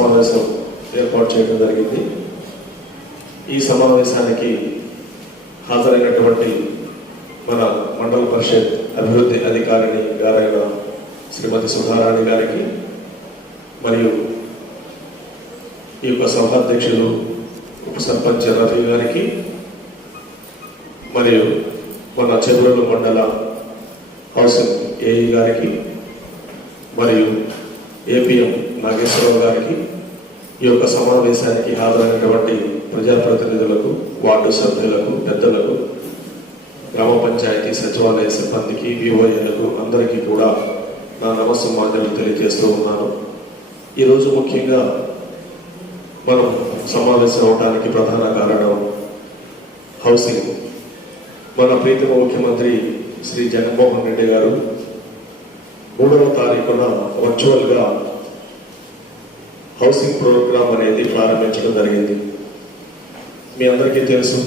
సమావేశం ఏర్పాటు చేయడం జరిగింది. ఈ సమావేశానికి హాజరైనటువంటి మన మండల పరిషత్ అభివృద్ధి అధికారిని గారైన శ్రీమతి సుధారాణి గారికి, మరియు ఈ యొక్క సభాధ్యక్షులు ఉప సర్పంచ్ రవి గారికి, మరియు మన చెరువుల మండల హౌసింగ్ ఏఈ గారికి, మరియు ఏపీఎం నాగేశ్వరరావు గారికి, ఈ యొక్క సమావేశానికి హాజరైనటువంటి ప్రజాప్రతినిధులకు, వార్డు సభ్యులకు, పెద్దలకు, గ్రామ పంచాయతీ సచివాలయ సిబ్బందికి, విఓఏలకు అందరికీ కూడా నా నమస్సమాన్యాలు తెలియజేస్తూ ఉన్నాను. ఈరోజు ముఖ్యంగా మనం సమావేశం అవడానికి ప్రధాన కారణం హౌసింగ్. మన ప్రీతమ ముఖ్యమంత్రి శ్రీ జగన్మోహన్ రెడ్డి గారు 3వ తారీఖున వర్చువల్గా హౌసింగ్ ప్రోగ్రామ్ అనేది ప్రారంభించడం జరిగింది. మీ అందరికీ తెలుసు,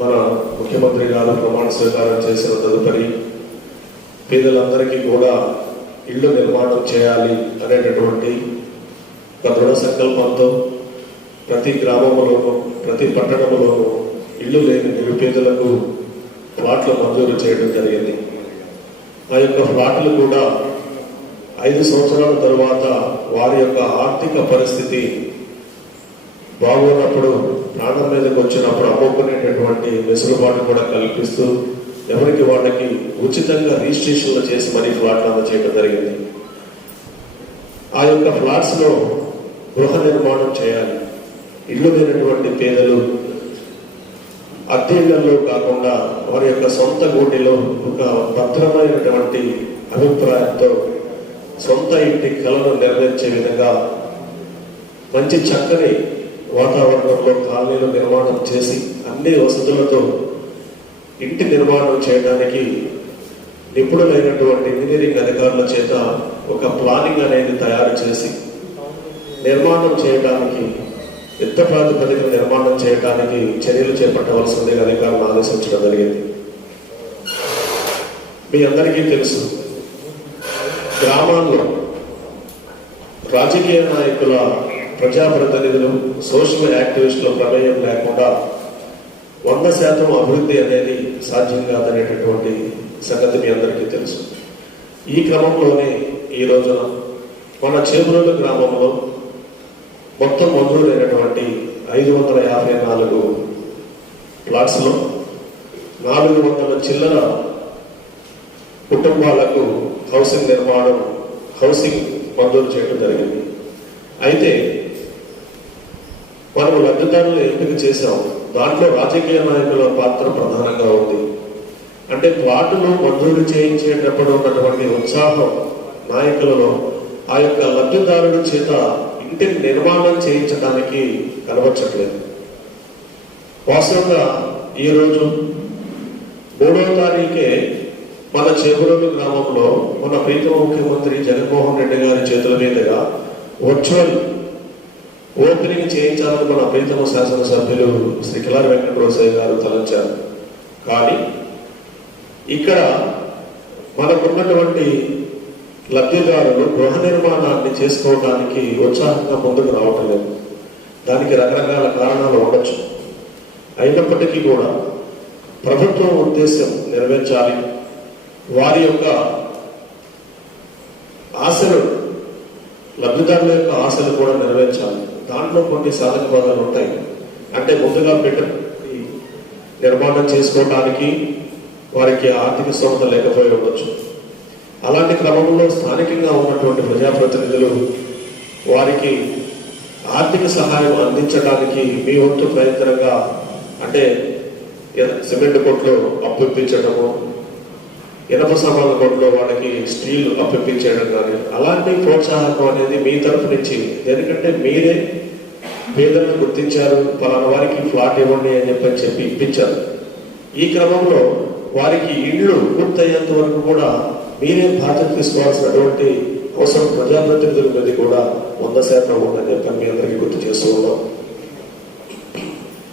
మన ముఖ్యమంత్రి గారు ప్రమాణ స్వీకారం చేసిన తదుపరి పేదలందరికీ కూడా ఇళ్ల నిర్మాణం చేయాలి అనేటటువంటి ఒక దృఢ సంకల్పంతో ప్రతి గ్రామంలోనూ, ప్రతి పట్టణంలోనూ ఇల్లు లేని నిరుపేదలకు ఫ్లాట్లు మంజూరు చేయడం జరిగింది. ఆ యొక్క ఫ్లాట్లు కూడా 5 సంవత్సరాల తరువాత వారి యొక్క ఆర్థిక పరిస్థితి బాగున్నప్పుడు, ప్రాణం మీదకి వచ్చినప్పుడు అమ్ముకునేటటువంటి వెసులుబాటు కూడా కల్పిస్తూ ఎవరికి వాళ్ళకి ఉచితంగా రిజిస్ట్రేషన్లు చేసి మరీ ఫ్లాట్లు అందజేయడం జరిగింది. ఆ యొక్క ఫ్లాట్స్లో గృహ నిర్మాణం చేయాలి. ఇల్లు లేనటువంటి పేదలు అద్దె ఇళ్లలో కాకుండా వారి యొక్క సొంత గూటిలో ఒక భద్రమైనటువంటి అభిప్రాయంతో సొంత ఇంటి కలను నెరవేర్చే విధంగా మంచి చక్కని వాతావరణంలో కాలనీలు నిర్మాణం చేసి అన్ని వసతులతో ఇంటి నిర్మాణం చేయడానికి నిపుణులైనటువంటి ఇంజనీరింగ్ అధికారుల చేత ఒక ప్లానింగ్ అనేది తయారు చేసి నిర్మాణం చేయడానికి, యుద్ధ ప్రాతిపదికన నిర్మాణం చేయడానికి చర్యలు చేపట్టవలసిందిగా అధికారులను ఆదేశించడం జరిగింది. మీ అందరికీ తెలుసు, గ్రామాల్లో రాజకీయ నాయకుల, ప్రజాప్రతినిధులు, సోషల్ యాక్టివిస్టుల ప్రమేయం లేకుండా 100% అభివృద్ధి అనేది సాధ్యం కాదనేటటువంటి సంగతి మీ అందరికీ తెలుసు. ఈ క్రమంలోనే ఈ రోజున మన చేబ్రోలు గ్రామంలో మొత్తం మంజూరైనటువంటి 554 ప్లాట్స్లో 400 చిల్లర కుటుంబాలకు హౌసింగ్ మంజూరు చేయడం జరిగింది. అయితే మనం లబ్ధిదారులు ఎంపిక చేశాం. దాంట్లో రాజకీయ నాయకుల పాత్ర ప్రధానంగా ఉంది. అంటే ప్లాటులు మంజూరు చేయించేటప్పుడు ఉన్నటువంటి ఉత్సాహం నాయకులలో ఆ యొక్క లబ్ధిదారుల చేత ఇంటిని నిర్మాణం చేయించడానికి కనబరచట్లేదు. వాస్తవంగా ఈరోజు 3వ తారీఖే మన చేబ్రోలు గ్రామంలో మన ప్రీతమ ముఖ్యమంత్రి జగన్మోహన్ రెడ్డి గారి చేతుల మీదుగా వర్చువల్ ఓపెనింగ్ చేయించాలని మన ప్రీతమ శాసనసభ్యులు శ్రీ కిలారి వెంకటరోసయ్య గారు తలంచారు. కానీ ఇక్కడ మనకున్నటువంటి లబ్ధిదారులు గృహ నిర్మాణాన్ని చేసుకోవడానికి ఉత్సాహంగా ముందుకు రావటం లేదు. దానికి రకరకాల కారణాలు ఉండొచ్చు. అయినప్పటికీ కూడా ప్రభుత్వం ఉద్దేశం నెరవేర్చాలి, వారి యొక్క ఆశలు, లబ్ధిదారుల యొక్క ఆశలు కూడా నెరవేర్చాలి. దాంట్లో కొన్ని సాధక బాధలు ఉంటాయి. అంటే ముందుగా నిర్మాణం చేసుకోవడానికి వారికి ఆర్థిక స్తోమత లేకపోయి ఉండొచ్చు. అలాంటి క్రమంలో స్థానికంగా ఉన్నటువంటి ప్రజాప్రతినిధులు వారికి ఆర్థిక సహాయం అందించడానికి మీ వంతు ప్రయత్నంగా, అంటే సిమెంట్ కొట్లో అప్పు ఇప్పించడము, ఇనప సామాన్ల కొట్లో వాళ్ళకి స్టీల్ అప్పు ఇప్పించడం కానీ, అలాంటి ప్రోత్సాహం అనేది మీ తరఫు నుంచి, ఎందుకంటే మీరే పేదలను గుర్తించారు, పలానా వారికి ఫ్లాట్ ఇవ్వండి అని చెప్పి ఇప్పించారు. ఈ క్రమంలో వారికి ఇళ్ళు పూర్తయ్యేంత వరకు కూడా మీరే బాధ్యత తీసుకోవాల్సినటువంటి అవసరం ప్రజాప్రతినిధుల మీద కూడా 100% ఉందని చెప్పి మీ అందరికీ గుర్తు చేస్తూ ఉన్నాం.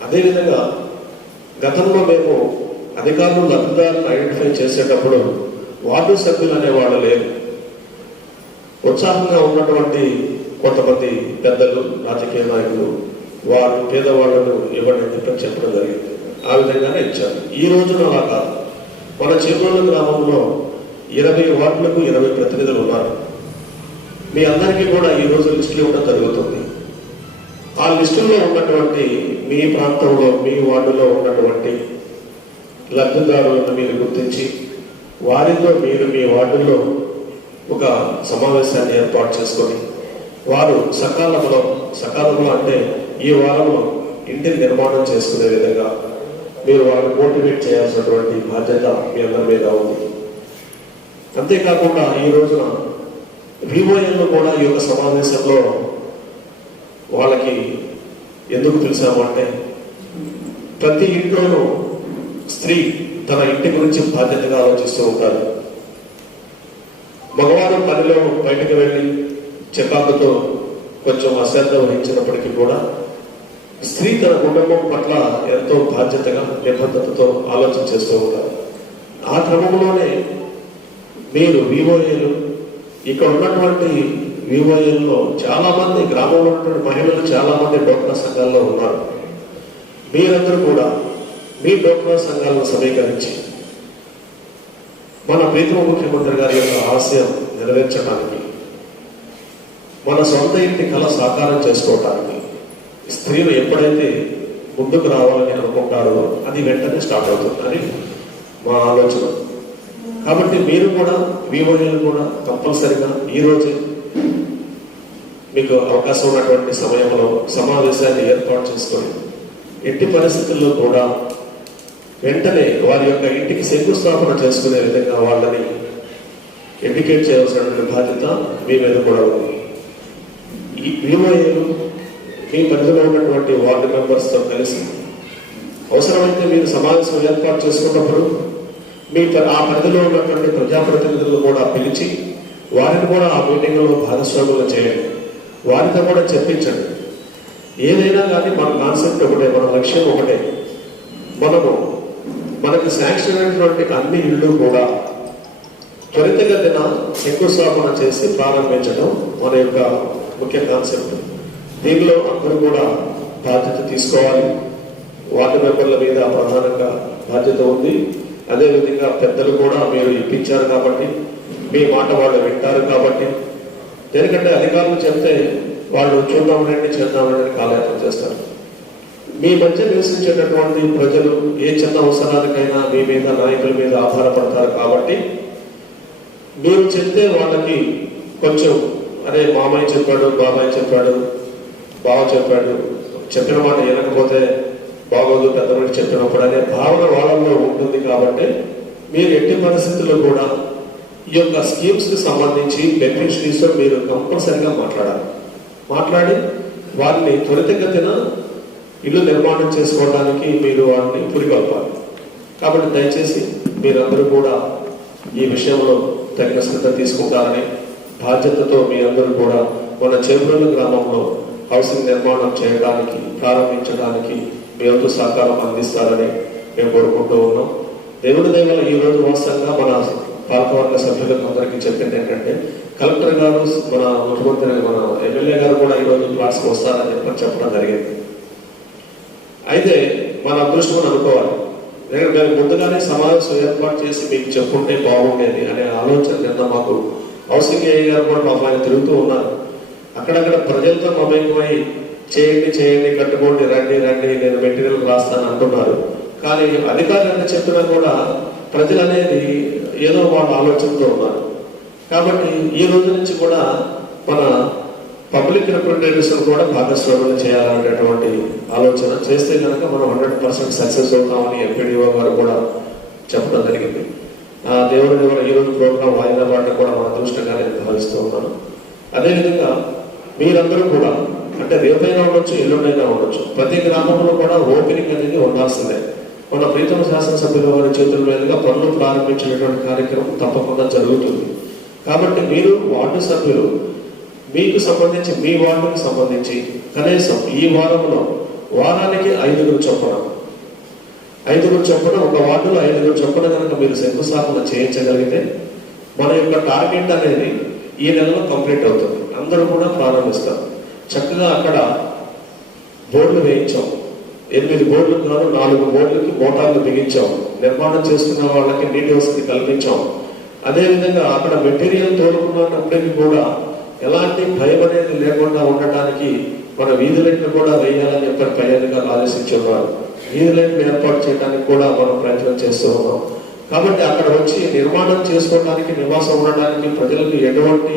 అదేవిధంగా గతంలో మేము అధికారులు లబ్ధిదారులను ఐడెంటిఫై చేసేటప్పుడు వార్డు సభ్యులు అనేవాళ్ళు లేరు. ఉత్సాహంగా ఉన్నటువంటి కొంతమంది పెద్దలు, రాజకీయ నాయకులు వారు పేదవాళ్లను ఇవ్వండి అని చెప్పడం జరిగింది. ఆ విధంగానే ఇచ్చారు. ఈ రోజున అలా కాదు. మన చేబ్రోలు గ్రామంలో 20 వార్డులకు 20 ప్రతినిధులు ఉన్నారు. మీ అందరికీ కూడా ఈ రోజు లిస్టులు ఇవ్వడం జరుగుతుంది. ఆ లిస్టుల్లో ఉన్నటువంటి మీ ప్రాంతంలో, మీ వార్డులో ఉన్నటువంటి లబ్ధిదారులను మీరు గుర్తించి వారితో మీరు మీ వార్డుల్లో ఒక సమావేశాన్ని ఏర్పాటు చేసుకొని వారు సకాలంలో అంటే ఈ వారంలో ఇంటిని నిర్మాణం చేసుకునే విధంగా మీరు వారిని మోటివేట్ చేయాల్సినటువంటి బాధ్యత మీ అందరి మీద ఉంది. అంతేకాకుండా ఈ రోజున వివోఎన్లు కూడా ఈ యొక్క సమావేశంలో వాళ్ళకి ఎందుకు పిలిచామంటే, ప్రతి ఇంట్లోనూ స్త్రీ తన ఇంటి గురించి బాధ్యతగా ఆలోచిస్తూ ఉంటారు. మగవారు పనిలో బయటకు వెళ్ళి చికాకుతో కొంచెం అశ్రద్ధ వహించినప్పటికీ కూడా స్త్రీ తన కుటుంబం పట్ల ఎంతో బాధ్యతగా, నిబద్ధతతో ఆలోచన చేస్తూ ఉంటారు. ఆ క్రమంలోనే మీరు వివోఏలు, ఇక్కడ ఉన్నటువంటి వివోఏల్లో చాలా మంది, గ్రామంలో ఉన్నటువంటి మహిళలు చాలా మంది డోక్రా సంఘాల్లో ఉన్నారు. మీరందరూ కూడా మీ డోక్రా సంఘాలను సమీకరించి మన ప్రీతమ ముఖ్యమంత్రి గారి యొక్క ఆశయం నెరవేర్చడానికి, మన సొంత ఇంటి కళ సాకారం చేసుకోవటానికి స్త్రీలు ఎప్పుడైతే ముందుకు రావాలని అనుకుంటారో అది వెంటనే స్టార్ట్ అవుతుంది అని మా ఆలోచన. కాబట్టి మీరు కూడా, వివోఏలు కూడా కంపల్సరిగా ఈరోజే మీకు అవకాశం ఉన్నటువంటి సమయంలో సమావేశాన్ని ఏర్పాటు చేసుకొని ఎట్టి పరిస్థితుల్లో కూడా వెంటనే వారి యొక్క ఇంటికి శంకుస్థాపన చేసుకునే విధంగా వాళ్ళని ఎడ్యుకేట్ చేయాల్సినటువంటి బాధ్యత మీ మీద కూడా ఉంది. ఈ వివోఏలు మీ పరిధిలో ఉన్నటువంటి వార్డు మెంబర్స్తో కలిసి అవసరమైతే మీరు సమావేశం ఏర్పాటు చేసుకున్నప్పుడు మీ ఆ పరిధిలో ఉన్నటువంటి ప్రజాప్రతినిధులను కూడా పిలిచి వారిని కూడా ఆ మీటింగ్లో భాగస్వాములు చేయండి. వారితో కూడా చెప్పించండి. ఏదైనా కానీ మన కాన్సెప్ట్ ఒకటే, మన లక్ష్యం ఒకటే. మనకి శాంక్షన్ అయినటువంటి అన్ని ఇళ్ళు కూడా త్వరితగతిన శంకుస్థాపన చేసి ప్రారంభించడం మన యొక్క ముఖ్య కాన్సెప్ట్. దీనిలో అందరూ కూడా బాధ్యత తీసుకోవాలి. వార్డు మెంబర్ల మీద ప్రధానంగా బాధ్యత ఉంది. అదేవిధంగా పెద్దలు కూడా మీరు ఇప్పించారు కాబట్టి, మీ మాట వాళ్ళు వింటారు కాబట్టి. ఎందుకంటే అధికారులు చెప్తే వాళ్ళు చూద్దామనండి, చేద్దామని కాలయాపన చేస్తారు. మీ మధ్య నివసించేటటువంటి ప్రజలు ఏ చిన్న అవసరానికైనా మీ మీద, నాయకుల మీద ఆధారపడతారు కాబట్టి మీరు చెప్తే వాళ్ళకి కొంచెం అరే మామయ్య చెప్పాడు, బాబాయ్ చెప్పాడు, బావ చెప్పాడు, చెప్పిన మాట వినకపోతే బాగోదు పెద్దవాడికి చెప్పినప్పుడు అనే భావన వాళ్ళల్లో ఉంటుంది. కాబట్టి మీరు ఎట్టి పరిస్థితుల్లో కూడా ఈ యొక్క స్కీమ్స్కి సంబంధించి బెనిఫిషరీస్తో మీరు కంపల్సరిగా మాట్లాడి వారిని త్వరితగతిన ఇల్లు నిర్మాణం చేసుకోవడానికి మీరు వారిని పురికొల్పాలి. కాబట్టి దయచేసి మీరందరూ కూడా ఈ విషయంలో తగిన శ్రద్ధ తీసుకుంటారని బాధ్యతతో మీరందరూ కూడా మన చేబ్రోలు గ్రామంలో హౌసింగ్ నిర్మాణం చేయడానికి, ప్రారంభించడానికి మీ వంతు సహకారం అందిస్తారని మేము కోరుకుంటూ ఉన్నాం. దేవుడి దయ ఈ రోజు వాస్తవంగా మన పాలకవర్గ సభ్యులకు అందరికీ చెప్పింది ఏంటంటే, కలెక్టర్ గారు, మన ముఖ్యమంత్రి, మన ఎమ్మెల్యే గారు కూడా ఈరోజు క్లాస్కి వస్తారని చెప్పడం జరిగింది. అయితే మన అదృష్టం అనుకోవాలి. ఎందుకంటే ముందుగానే సమావేశం ఏర్పాటు చేసి మీకు చెప్పుంటే బాగుండేది అనే ఆలోచన నిన్న మాకు హౌసింగ్ ఏఐ గారు కూడా పాపం ఆయన తిరుగుతూ ఉన్నారు. అక్కడక్కడ ప్రజలతో మమేకమై చేయండి కట్టుకోండి, రండి నేను మెటీరియల్ రాస్తాను అంటున్నారు. కానీ అధికారులు ఎంత చెప్పినా కూడా ప్రజలు అనేది ఏదో వాళ్ళ ఆలోచనతో ఉన్నారు. కాబట్టి ఈ రోజు నుంచి కూడా మన పబ్లిక్ రిప్రజెంటేటివ్స్ కూడా భాగస్వామ్యం చేయాలనేటటువంటి ఆలోచన చేస్తే కనుక మనం 100% సక్సెస్ అవుతామని ఎంపీడీఓ గారు కూడా చెప్పడం జరిగింది. దేవుడి కూడా ఈరోజు ప్రోగ్రాం వాయిదా పడడం కూడా మన అదృష్టంగా నేను భావిస్తూ ఉన్నాను. అదేవిధంగా మీరందరూ కూడా, అంటే రేపైనా ఉండొచ్చు, ఎల్లుండైనా ఉండొచ్చు, ప్రతి గ్రామంలో కూడా ఓపెనింగ్ అనేది ఉండాల్సిందే. మన ప్రీతమ శాసనసభ్యుల వారి చేతుల మీదుగా పనులు ప్రారంభించేటువంటి కార్యక్రమం తప్పకుండా జరుగుతుంది. కాబట్టి మీరు వార్డు సభ్యులు మీకు సంబంధించి, మీ వార్డుకి సంబంధించి కనీసం ఈ వారానికి 5 చొప్పున ఒక వార్డులో 5 చొప్పున కనుక మీరు శంకుస్థాపన చేయించగలిగితే మన యొక్క టార్గెట్ అనేది ఈ నెలలో కంప్లీట్ అవుతుంది. అందరూ కూడా ప్రారంభిస్తారు. చక్కగా అక్కడ బోర్డులు వేయించాం. 8 బోర్డులు కాదు, 4 బోర్డులకి మోటార్లు బిగించాం. నిర్మాణం చేసుకున్న వాళ్ళకి నీటి వసతి కల్పించాం. అదేవిధంగా అక్కడ మెటీరియల్ తోడుకున్నప్పటికీ కూడా ఎలాంటి భయం అనేది లేకుండా ఉండటానికి మన వీధి లైట్లు కూడా వేయాలని చెప్పి పై అధికారులు ఆదేశించున్నారు. వీధి లైట్లు ఏర్పాటు చేయడానికి కూడా మనం ప్రయత్నం చేస్తూ ఉన్నాం. కాబట్టి అక్కడ వచ్చి నిర్మాణం చేసుకోవడానికి, నివాసం ఉండడానికి ప్రజలకు ఎటువంటి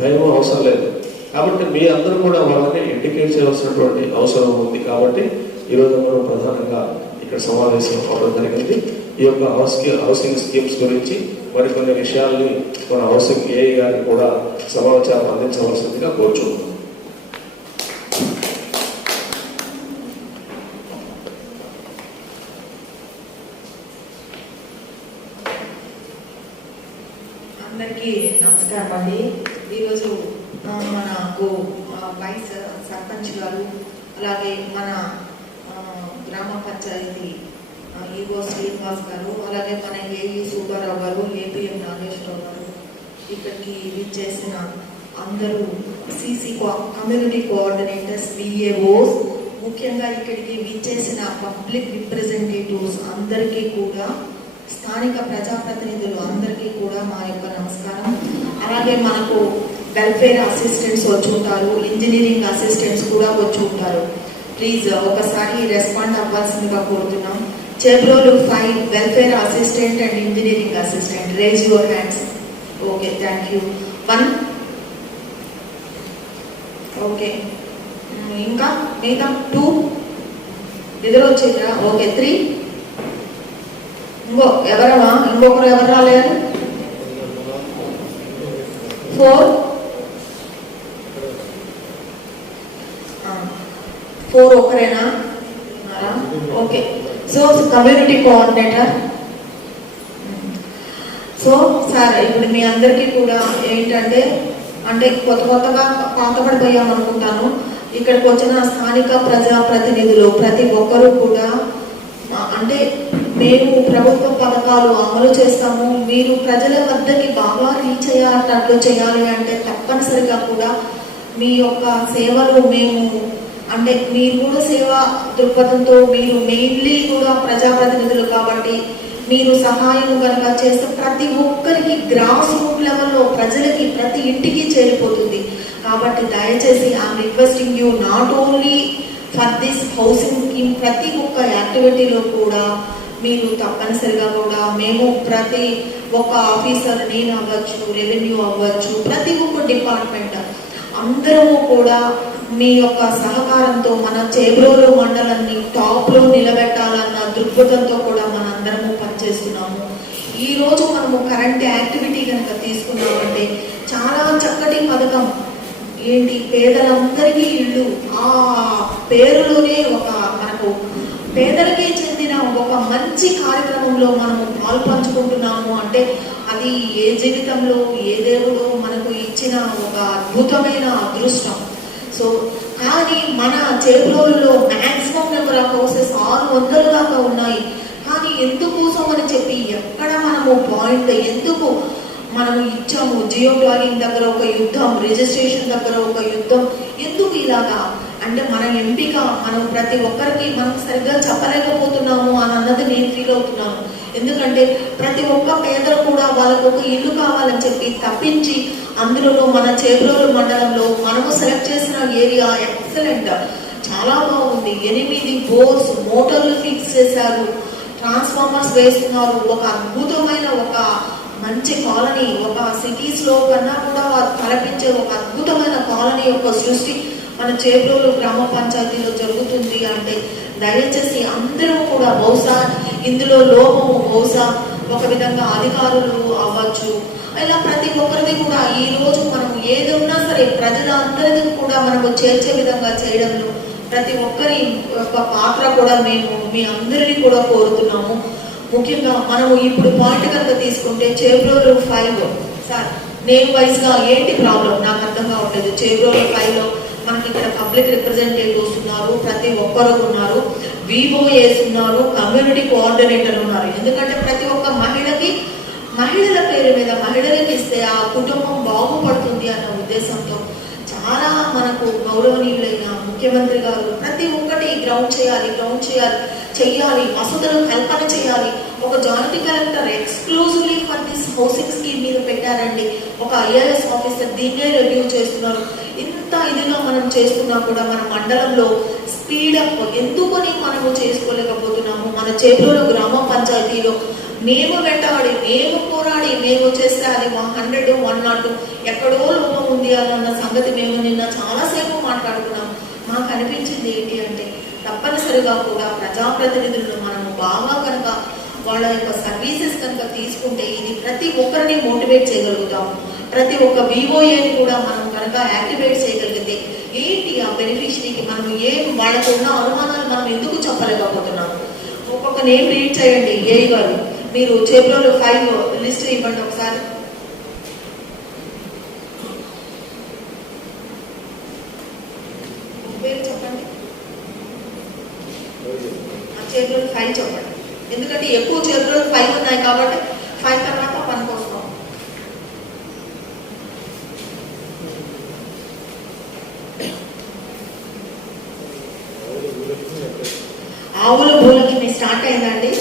భయం అవసరం లేదు. కాబట్టి మీ అందరూ కూడా వాళ్ళని ఎడ్యుకేట్ చేయాల్సినటువంటి అవసరం ఉంది. కాబట్టి ఈరోజు మనం ప్రధానంగా ఇక్కడ సమావేశం అవ్వడం జరిగింది. ఈ యొక్క హౌసింగ్ స్కీమ్స్ గురించి మరికొన్ని విషయాల్ని మన హౌసింగ్ ఏఐ గారికి కూడా సమాచారం అందించవలసిందిగా కోరుచున్నాం. అందరికీ నమస్కారం అండి. ఈరోజు మనకు వైస్ సర్పంచ్ గారు, అలాగే మన గ్రామ పంచాయతీ ఈవో శ్రీనివాస్ గారు, అలాగే మన ఏఈ సుబ్బారావు గారు, ఏపీఎం నాగేశ్వరరావు గారు, ఇక్కడికి విచ్చేసిన అందరూ కమ్యూనిటీ కోఆర్డినేటర్స్, విఏఓస్, ముఖ్యంగా ఇక్కడికి విచ్చేసిన పబ్లిక్ రిప్రజెంటేటివ్స్ అందరికీ కూడా, స్థానిక ప్రజాప్రతినిధులు అందరికీ కూడా మా యొక్క నమస్కారం. అలాగే మనకు వెల్ఫేర్ అసిస్టెంట్స్ వచ్చి ఉంటారు, ఇంజనీరింగ్ అసిస్టెంట్స్ కూడా వచ్చి ఉంటారు. ప్లీజ్ ఒకసారి రెస్పాండ్ అవ్వాల్సిందిగా కోరుతున్నాం. Chebrolu 5 welfare assistant and engineering assistant, raise your hands. Okay, thank you. 1. Okay, ఇంకా మిగతా 2 ఎదురు వచ్చేదా? ఓకే, 3. ఇంకొకరు ఎవరు రాలేరు? 4 ఒకరేనా? Okay. So community coordinator. So sir, ఇప్పుడు మీ అందరికీ కూడా ఏంటంటే కొత్తగా పాతపడిపోయాం అనుకుంటాను. ఇక్కడికి వచ్చిన స్థానిక ప్రజాప్రతినిధులు ప్రతి ఒక్కరూ కూడా మేము ప్రభుత్వ పథకాలు అమలు చేస్తాము, మీరు ప్రజల వద్దకి బాగా రీచ్ అయ్యేటట్లు చేయాలి అంటే తప్పనిసరిగా కూడా మీ యొక్క సేవలు మేము మీరు కూడా సేవా దృక్పథంతో, మీరు మెయిన్లీ కూడా ప్రజాప్రతినిధులు కాబట్టి మీరు సహాయం కనుక చేస్తే ప్రతి ఒక్కరికి గ్రాస్ రూట్ లెవెల్లో ప్రజలకి ప్రతి ఇంటికి చేరిపోతుంది. కాబట్టి దయచేసి I'm requesting you not only for this housing scheme, ప్రతి ఒక్క యాక్టివిటీలో కూడా మీరు తప్పనిసరిగా కూడా మేము ప్రతి ఒక్క ఆఫీసర్, నేను అవ్వచ్చు, రెవెన్యూ అవ్వచ్చు, ప్రతి ఒక్క డిపార్ట్మెంట్ అందరము కూడా మీ యొక్క సహకారంతో మన చేబ్రోలు మండలాన్ని టాప్లో నిలబెట్టాలన్న దృక్పథంతో కూడా మనందరము పనిచేస్తున్నాము. ఈరోజు మనము కరెంట్ యాక్టివిటీ కనుక తీసుకున్నామంటే చాలా చక్కటి పథకం. ఏంటి, పేదలందరికీ ఇళ్ళు, ఆ పేరులోనే మనకు పేదలకే చెందిన ఒక మంచి కార్యక్రమంలో మనము పాల్పంచుకుంటున్నాము అంటే అది ఏ జీవితంలో ఏ దేవుడు మనకు ఇచ్చిన ఒక అద్భుతమైన అదృష్టం. సో కానీ మన చేబ్రోలులో మ్యాక్సిమం నెంబర్ ఆఫ్ హౌసెస్ 600 దాకా ఉన్నాయి. కానీ ఎందుకోసం అని చెప్పి ఎక్కడ మనము పాయింట్ ఎందుకు మనము ఇచ్చాము? జియో ట్యాగింగ్ దగ్గర ఒక యుద్ధం, రిజిస్ట్రేషన్ దగ్గర ఒక యుద్ధం, ఎందుకు ఇలాగా అంటే మన ఎంపిక మనం ప్రతి ఒక్కరికి మనం సరిగ్గా చెప్పలేకపోతున్నాము అని అన్నది నేను ఫీల్ అవుతున్నాను. ఎందుకంటే ప్రతి ఒక్క పేదలు కూడా వాళ్ళకు ఒక ఇల్లు కావాలని చెప్పి తప్పించి, అందులో మన చేబ్రోలు మండలంలో మనము సెలెక్ట్ చేసిన ఏరియా ఎక్సలెంట్, చాలా బాగుంది. 8 బోర్స్, మోటార్లు ఫిక్స్ చేశారు, ట్రాన్స్ఫార్మర్స్ వేస్తున్నారు. ఒక అద్భుతమైన ఒక మంచి కాలనీ, ఒక సిటీస్లో కన్నా కూడా కల్పించే ఒక అద్భుతమైన కాలనీ యొక్క సృష్టి మన చేబ్రోలు గ్రామ పంచాయతీలో జరుగుతుంది అంటే దయచేసి అందరూ కూడా బహుశా ఇందులో లోపము బహుశా ఒక విధంగా అధికారులు అవ్వచ్చు, ఇలా ప్రతి ఒక్కరిది కూడా ఈ రోజు మనం ఏది ఉన్నా సరే ప్రజలందరినీ కూడా మనము చేర్చే విధంగా చేయడంలో ప్రతి ఒక్కరి యొక్క పాత్ర కూడా మేము మీ అందరినీ కూడా కోరుతున్నాము. ముఖ్యంగా మనము ఇప్పుడు పాయింట్ కనుక తీసుకుంటే చేబ్రోలు 5 సార్, నేను వైజ్గా ఏంటి ప్రాబ్లం నాకు అర్థం కావట్లేదు. చేబ్రోలు 5లో మనకి ఇక్కడ పబ్లిక్ రిప్రజెంటేటివ్స్ ఉన్నారు, ప్రతి ఒక్కరు ఉన్నారు, విఓఏస్ ఉన్నారు, కమ్యూనిటీ కోఆర్డినేటర్ ఉన్నారు. ఎందుకంటే ప్రతి ఒక్క మహిళల పేరు మీద మహిళలకు ఇస్తే ఆ కుటుంబం బాగుపడుతుంది అన్న ఉద్దేశంతో చాలా మనకు గౌరవనీయులైన ముఖ్యమంత్రి గారు ప్రతి ఒక్కటి గ్రౌండ్ చేయాలి చెయ్యాలి, వసతులు కల్పన చేయాలి. ఒక joint collector exclusively for this housing scheme మీద పెట్టారండి. ఒక IAS ఆఫీసర్ దీన్నే రివ్యూ చేస్తున్నారు. ఇంత ఇదిగా మనం చేస్తున్నా కూడా మన మండలంలో స్పీడప్ ఎందుకని మనము చేసుకోలేకపోతున్నాము? మన చేపూరు గ్రామ పంచాయతీలో మేము వెంటాడి, మేము పోరాడి, మేము చేస్తే అది 100, 102 ఎక్కడో లోపం ఉంది అన్న సంగతి మేము నిన్న చాలాసేపు మాట్లాడుకున్నాము. మాకు అనిపించింది ఏంటి అంటే తప్పనిసరిగా కూడా ప్రజాప్రతినిధులను మనము బాగా కనుక వాళ్ళ యొక్క సర్వీసెస్ కనుక తీసుకుంటే ఇది ప్రతి ఒక్కరిని మోటివేట్ చేయగలుగుతాము. ప్రతి ఒక్క VOAని కూడా మనం కనుక యాక్టివేట్ చేయగలిగితే ఏంటి ఆ బెనిఫిషరీకి మనం వాళ్ళకు ఉన్న అనుమానాలు మనం ఎందుకు చెప్పలేకపోతున్నాము? ఒక్కొక్క నేమ్ రీడ్ చేయండి. ఏఈ గారు మీరు చేపూరు 5 లిస్ట్ ఇవ్వండి ఒకసారి. పేరు చెప్పండి. చేపూరు 5 చెప్పండి. ఎందుకంటే ఎక్కువ చేపూరు 5 ఉన్నాయి కాబట్టి 5 తర్వాత పనికి వస్తాం. ఆవుల భూలకి స్టార్ట్ అయిందండి.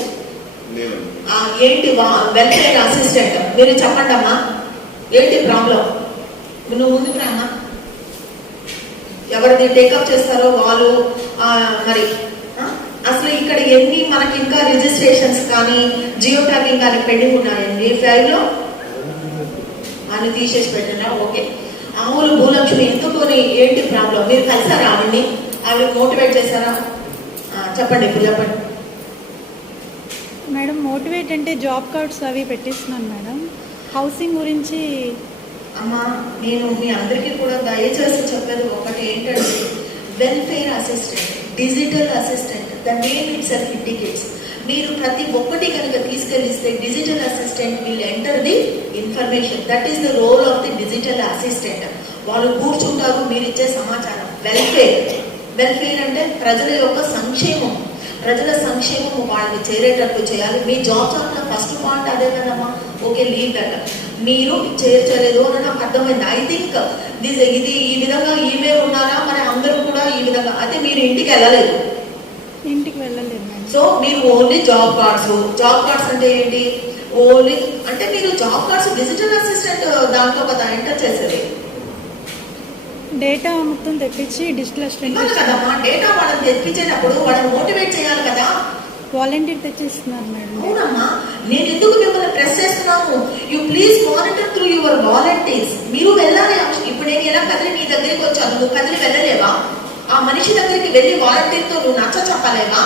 ఏంటి వెల్ఫేర్ అసిస్టెంట్ మీరు చెప్పండి అమ్మా, ఏంటి ప్రాబ్లం? నువ్వు ముందుకు రామ్మా. ఎవరిది టేకప్ చేస్తారో వాళ్ళు మరి అసలు ఇక్కడ ఎన్ని మనకి ఇంకా రిజిస్ట్రేషన్స్ కానీ జియో ట్యాగింగ్ కానీ పెండింగ్ ఉన్నాయండి 5లో అని తీసేసి పెట్టినా. ఓకే, ఆవుల భూలక్ష్మి ఎందుకొని ఏంటి ప్రాబ్లం? మీరు కలిసారా ఆవిడ్ని? ఆవిడ మోటివేట్ చేశారా? చెప్పండి, ఇప్పుడు చెప్పండి మేడం. మోటివేట్ అంటే జాబ్ కార్డ్స్ అవి పెట్టిస్తున్నాను మేడం. హౌసింగ్ గురించి అమ్మా నేను మీ అందరికీ కూడా దయచేసి చెప్పేది ఒకటి ఏంటంటే welfare assistant, digital assistant, the name itself indicates. మీరు ప్రతి ఒక్కటి కనుక తీసుకెళ్ళిస్తే digital assistant will enter the information. That is the role of the digital assistant. వాళ్ళు కూర్చుంటారు, మీరు ఇచ్చే సమాచారం. వెల్ఫేర్ అంటే ప్రజల యొక్క సంక్షేమం, ప్రజల సంక్షేమము వాళ్ళని చేరేటట్టు చేయాలి. మీ జాబ్ చార్ట్లో ఫస్ట్ పాయింట్ అదే కదమ్మా. ఓకే, లీవ్ దట్ మీరు చేర్చలేదు అని నాకు అర్థమైంది. ఐ థింక్ ఇది ఈ విధంగా ఈమె ఉన్నారా మరి అందరూ కూడా ఈ విధంగా అయితే మీరు ఇంటికి వెళ్ళలేదు సో మీరు ఓన్లీ జాబ్ కార్డ్స్ అంటే ఏంటి? ఓన్లీ అంటే మీరు జాబ్ కార్డ్స్ డిజిటల్ అసిస్టెంట్ దాంట్లో కదా ఎంటర్ చేసేది. డేటా మొత్తం తెప్పించి డిజిటల్ అసిస్టెంట్ కదమ్మా. డేటా వాళ్ళని తెప్పించేటప్పుడు వాళ్ళని మోటివేట్ చేయాలి కదా. వాలంటీర్ తెచ్చిస్తున్నారు మేడం. అవునమ్మా, నేను ఎందుకు మిమ్మల్ని ప్రెస్ చేస్తున్నాను? You please monitor through your volunteers. మీరు వెళ్ళాలి. ఇప్పుడు నేను ఎలా కదిలి నీ దగ్గరికి వచ్చాను, నువ్వు కదిలి వెళ్ళలేవా? ఆ మనిషి దగ్గరికి వెళ్ళి వాలంటీర్తో నువ్వు నచ్చ చెప్పలేవా?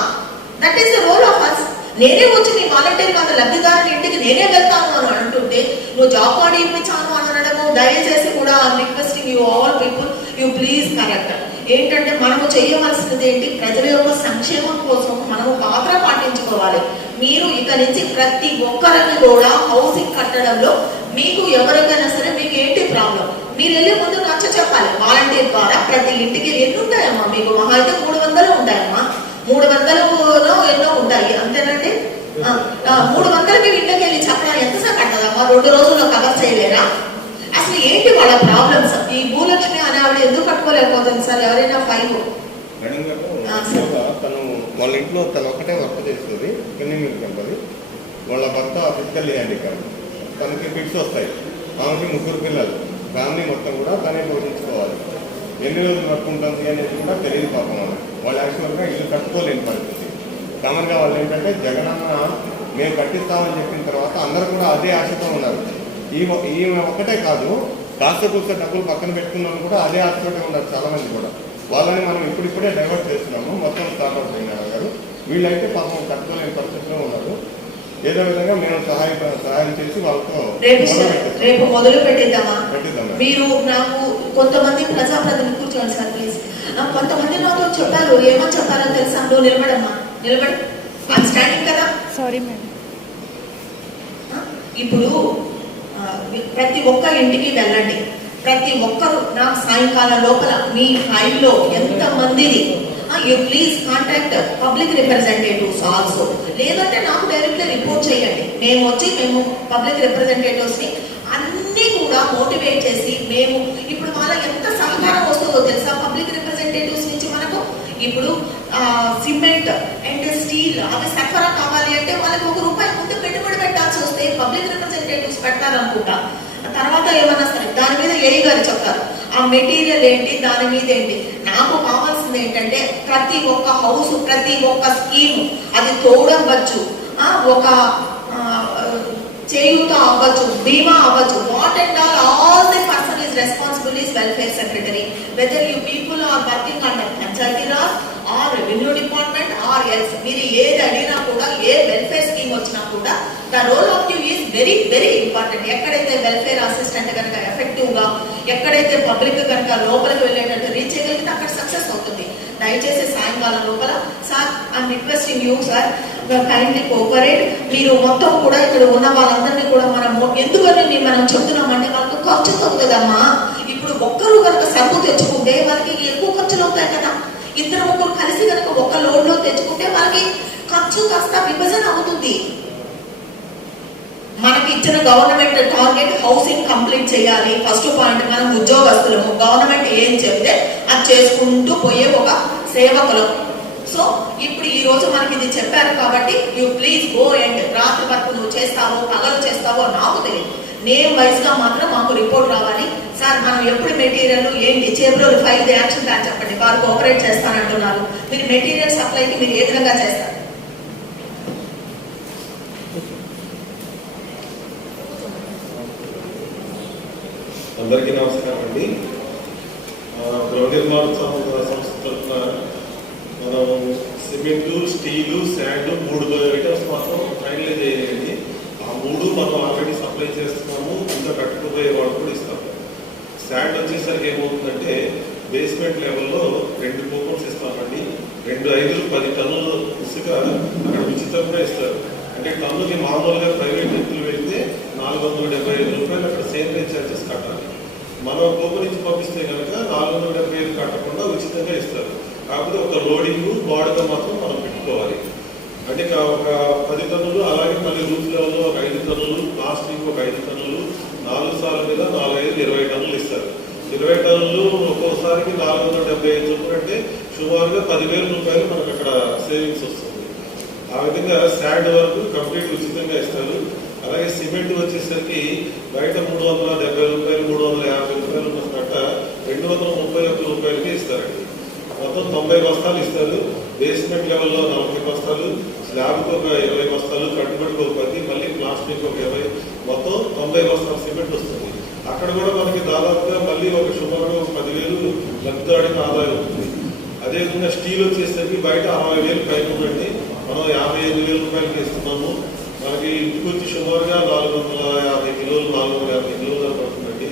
That is the role of us. నేనే వచ్చి మీ వాలంటీర్ కాదు లబ్ధిదారుని ఇంటికి నేనే వెళ్తాను అని అంటుంటే నువ్వు జాబ్ కార్డు ఇప్పించాను అని అనడము. దయచేసి కూడా requesting you all people, you please correct. ఏంటంటే మనము చేయవలసినది ఏంటి? ప్రజల యొక్క సంక్షేమం కోసం మనము పాత్ర పాటించుకోవాలి. మీరు ఇక నుంచి ప్రతి ఒక్కరికి కూడా హౌసింగ్ కట్టడంలో మీకు ఎవరికైనా సరే మీకు ఏంటి ప్రాబ్లం మీరు వెళ్ళే ముందు నచ్చ చెప్పాలి. వాలంటీర్ ద్వారా ప్రతి ఇంటికి ఎన్ని ఉంటాయమ్మా? మీకు మహా అయితే 300 ఉంటాయమ్మా. 300లో ఎన్నో ఉంటాయి అంతేనండి. 300కి ఇంటికి వెళ్ళి చెప్పడం ఎంతసేపు అంటదమ్మా? 2 రోజుల్లో కవర్ చేయలేరా? అసలు ఏంటి వాళ్ళ ప్రాబ్లమ్స్? ఈ భూలక్ష్మి అనే ఆవిడ ఎందుకు కట్టుకోలేకపోతుంది సార్? ఎవరైనా 5 తను వాళ్ళ ఇంట్లో తను ఒకటే వర్క్ చేస్తుంది, క్లీనింగ్ కంపెనీ. వాళ్ళ భర్త ఫిజికల్ హ్యాండిక్యాప్, తనకి ఫిట్స్ వస్తాయి. ఆమెకి 3 పిల్లలు, ఫ్యామిలీ మొత్తం కూడా తనే పోషించుకోవాలి. ఎన్ని రోజులు కట్టుకుంటుంది అనేది కూడా తెలియదు పాపం. వాళ్ళు యాక్చువల్గా ఇల్లు కట్టుకోలేని పరిస్థితి. కామన్గా వాళ్ళు ఏంటంటే జగనన్న మేము కట్టిస్తామని చెప్పిన తర్వాత అందరూ కూడా అదే ఆశతో ఉన్నారు. ఈమె ఒక్కటే కాదు, కాస్త కూర్చో డబ్బులు పక్కన పెట్టుకున్న వాళ్ళు కూడా అదే ఆశతోనే ఉన్నారు చాలా మంది కూడా. వాళ్ళని మనం ఇప్పుడిప్పుడే డైవర్ట్ చేస్తున్నాము. మొత్తం స్టార్ట్ అవుతుంది గారు. వీళ్ళైతే పాపం కట్టుకోలేని పరిస్థితిలో ఉన్నారు. ఏదో విధంగా మేము సహాయం చేసి వాళ్ళతో రేపు మొదలు పెట్టిద్దామా? మీరు నాకు కొంతమంది ప్రజాప్రతినిధులు కూర్చోండి సార్ ప్లీజ్. కొంతమంది నాతో చెప్పారు, ఏమని చెప్పారో తెలుసా? నువ్వు నిలబడమ్మా, నిలబడి స్టాండింగ్ కదా. Sorry madam. ఇప్పుడు ప్రతి ఒక్క ఇంటికి వెళ్ళండి. ప్రతి ఒక్కరు నాకు సాయంకాలం లోపల మీ ఫైల్లో ఎంత మందిది you please contact public representatives also. లేదంటే నాకు డైరెక్ట్గా రిపోర్ట్ చేయండి. మేము పబ్లిక్ రిప్రజెంటేటివ్స్ని అన్నీ కూడా కూడా మోటివేట్ చేసి మేము ఇప్పుడు వాళ్ళ ఎంత సహకారం వస్తుందో తెలుసా పబ్లిక్ రిప్రజెంటేటివ్స్ నుంచి మనకు. ఇప్పుడు సిమెంట్ అండ్ స్టీల్ అవి సరఫరా కావాలి అంటే వాళ్ళకి ₹1 ముందు పెట్టుబడి పెట్టాల్సి వస్తే పబ్లిక్ రిప్రజెంటేటివ్స్ పెడతారనుకుంటా. తర్వాత ఏమన్నా సరే దాని మీద ఏఈ గారు చెప్తారు ఆ మెటీరియల్ ఏంటి, దాని మీద ఏంటి. నాకు కావాల్సింది ఏంటంటే ప్రతి ఒక్క హౌస్, ప్రతి ఒక్క స్కీమ్, అది తోడవచ్చు, ఒక చేయూత అవ్వచ్చు, బీమా అవ్వచ్చు, what and all the person is responsible is welfare secretary. Whether you people are working under panchayat raj or revenue department or else, మీరు ఏది అడిగినా కూడా, ఏ వెల్ఫేర్ స్కీమ్ వచ్చినా కూడా the role of you is very very important. ఎక్కడైతే welfare assistant కనుక effective గా, ఎక్కడైతే పబ్లిక్ కనుక లోపలికి వెళ్ళేటట్టు రీచ్ చేయగలిగితే అక్కడ సక్సెస్ అవుతుంది. దయచేసి సాయంకాలం లోపల sir I'm requesting you sir kindly cooperate. మీరు మొత్తం కూడా ఇక్కడ ఉన్న వాళ్ళందరినీ కూడా మనం ఎందుకని మనం చెప్తున్నామంటే వాళ్ళకి ఖర్చు తగ్గుతుందమ్మా. ఇప్పుడు ఒక్కరు కనుక సరుకు తెచ్చుకుంటే వాళ్ళకి ఎక్కువ ఖర్చులు అవుతాయి కదా. 2-3 కలిసి కనుక ఒక్క లోడ్ లో తెచ్చుకుంటే వాళ్ళకి ఖర్చు కాస్త విభజన అవుతుంది. మనకి ఇచ్చిన గవర్నమెంట్ టార్గెట్ హౌసింగ్ కంప్లీట్ చేయాలి. ఫస్ట్ పాయింట్, మనం ఉద్యోగస్తులము, గవర్నమెంట్ ఏం చెప్తే అది చేసుకుంటూ పోయే ఒక సేవకులం. సో ఇప్పుడు ఈ రోజు మనకి ఇది చెప్పారు కాబట్టి యూ ప్లీజ్ గో అండ్ రాత్రి వరకు నువ్వు చేస్తావో పగలు చేస్తావో నాకు తెలియదు, నేమ్ వైజ్ గా మాత్రం మాకు రిపోర్ట్ రావాలి. సార్ మనం ఎప్పుడు మెటీరియల్ ఏంటి చేబ్రోలు ఫైల్ యాక్షన్ ప్లాన్ చెప్పండి. వారు కోఆపరేట్ చేస్తానంటున్నారు. మీరు మెటీరియల్ సప్లైకి మీరు ఏ విధంగా చేస్తారు? అందరికీ నమస్కారం అండి. గృహ నిర్మాణ సంస్థ తరఫున మనం సిమెంటు, స్టీలు, శాండ్ 3 ఐటమ్స్ మాత్రం ఫైనలైజ్ అయ్యాయండి. ఆ 3 మనం ఆల్రెడీ సప్లై చేస్తున్నాము. ఇంకా కట్టుకుపోయే వాళ్ళు కూడా ఇస్తాము. శాండ్ వచ్చేసరికి ఏమవుతుందంటే బేస్మెంట్ లెవెల్లో 2 కూపన్స్ ఇస్తామండి. 2 5 10 టన్నులు ఇసుక అక్కడ ఉచితంగా ఇస్తారు. అంటే టన్నుకి మామూలుగా ప్రైవేట్ వ్యక్తులు వెళ్తే ₹475 అక్కడ సేంద్రీయ ఛార్జెస్ కట్టాలి. మనం కూపన్ నుంచి పంపిస్తే కనుక ₹475 కట్టకుండా ఉచితంగా ఇస్తారు. కాకపోతే ఒక లోడింగ్ బాడీగా మాత్రం మనం పెట్టుకోవాలి. అంటే ఒక 10 టన్నులు, అలాగే మళ్ళీ రూఫ్ లెవెల్లో ఒక 5 టన్నులు, ప్లాస్టిక్ ఒక 5 టన్నులు, 4 సార్లు మీద 4 5 20 టన్నులు ఇస్తారు. 20 టన్నులు ఒక్కోసారికి ₹475 చొప్పున అంటే సుమారుగా ₹10,000 మనకు అక్కడ సేవింగ్స్ వస్తుంది. ఆ విధంగా శాండ్ వరకు కంప్లీట్ ఉచితంగా ఇస్తారు. అలాగే సిమెంట్ వచ్చేసరికి బయట ₹370 ₹350 ఉన్న చోట ₹231 ఇస్తారండి. మొత్తం 90 బస్తాలు ఇస్తారు. బేస్మెంట్ లెవెల్లో 40 బస్తాలు, స్లాబ్కి ఒక 20 బస్తాలు, కట్టుబడికి ఒక 10, మళ్ళీ ప్లాస్టిక్ ఒక 20, మొత్తం 90 బస్తాల సిమెంట్ వస్తుంది. అక్కడ కూడా మనకి దాదాపుగా మళ్ళీ ఒక సుమారు 10,000 లబ్ధిదారుడికి ఆదాయం ఉంటుంది. అదేవిధంగా స్టీల్ వచ్చేసరికి బయట 60,000 పైన ఉందండి. మనం ₹55,000 ఇస్తున్నాము. మనకి ఇంటికి వచ్చి సుమారుగా 450 కిలోలు 450 కిలోలు పడుతుందండి.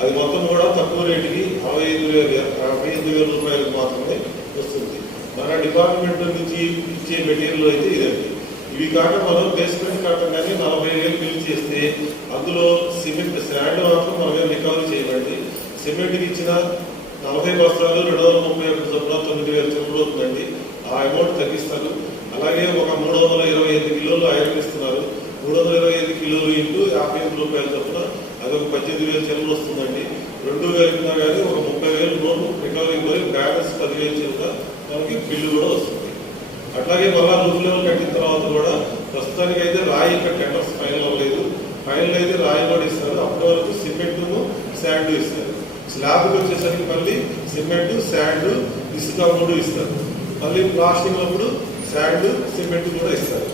అది మొత్తం కూడా తక్కువ రేటుకి ₹55,000 మాత్రమే వస్తుంది. మన డిపార్ట్మెంట్ నుంచి ఇచ్చే మెటీరియల్ అయితే ఇదండి. ఇవి కాక మనం బేస్మెంట్ కట్టగానే 40,000 బిల్ చేస్తే అందులో సిమెంట్, శాండ్ మాత్రం మనమే రికవరీ చేయమండి. సిమెంట్కి ఇచ్చిన 40 బస్తాలు 231 చొప్పున 9,000 చొప్పున అవుతుందండి. ఆ అమౌంట్ తగ్గిస్తారు. అలాగే ఒక 328 కిలోలు ఐరన్ ఇస్తున్నారు. 325 కిలోలు ఇంటూ ₹55 చొప్పున అది ఒక 18,000 చెరువులు వస్తుందండి. 2,000 ఉన్నా కానీ ఒక 30,000 లోన్ రికవరీ పోయి బ్యాలెన్స్ 10,000 చెరువుల మనకి బిల్లు కూడా వస్తుంది. అట్లాగే మళ్ళా రూఫ్ లెవెల్ కట్టిన తర్వాత కూడా ప్రస్తుతానికి అయితే రాయి ఇంకా టెండర్స్ ఫైనల్ అవ్వలేదు. ఫైనల్ అయితే రాయి కూడా ఇస్తారు. అప్పటి వరకు సిమెంట్ను, శాండ్ ఇస్తారు. స్లాబ్కి వచ్చేసరికి మళ్ళీ సిమెంట్, శాండ్, ఇసుక 3 ఇస్తారు. మళ్ళీ ప్లాస్టింగ్ అప్పుడు శాండ్, సిమెంట్ కూడా ఇస్తారు.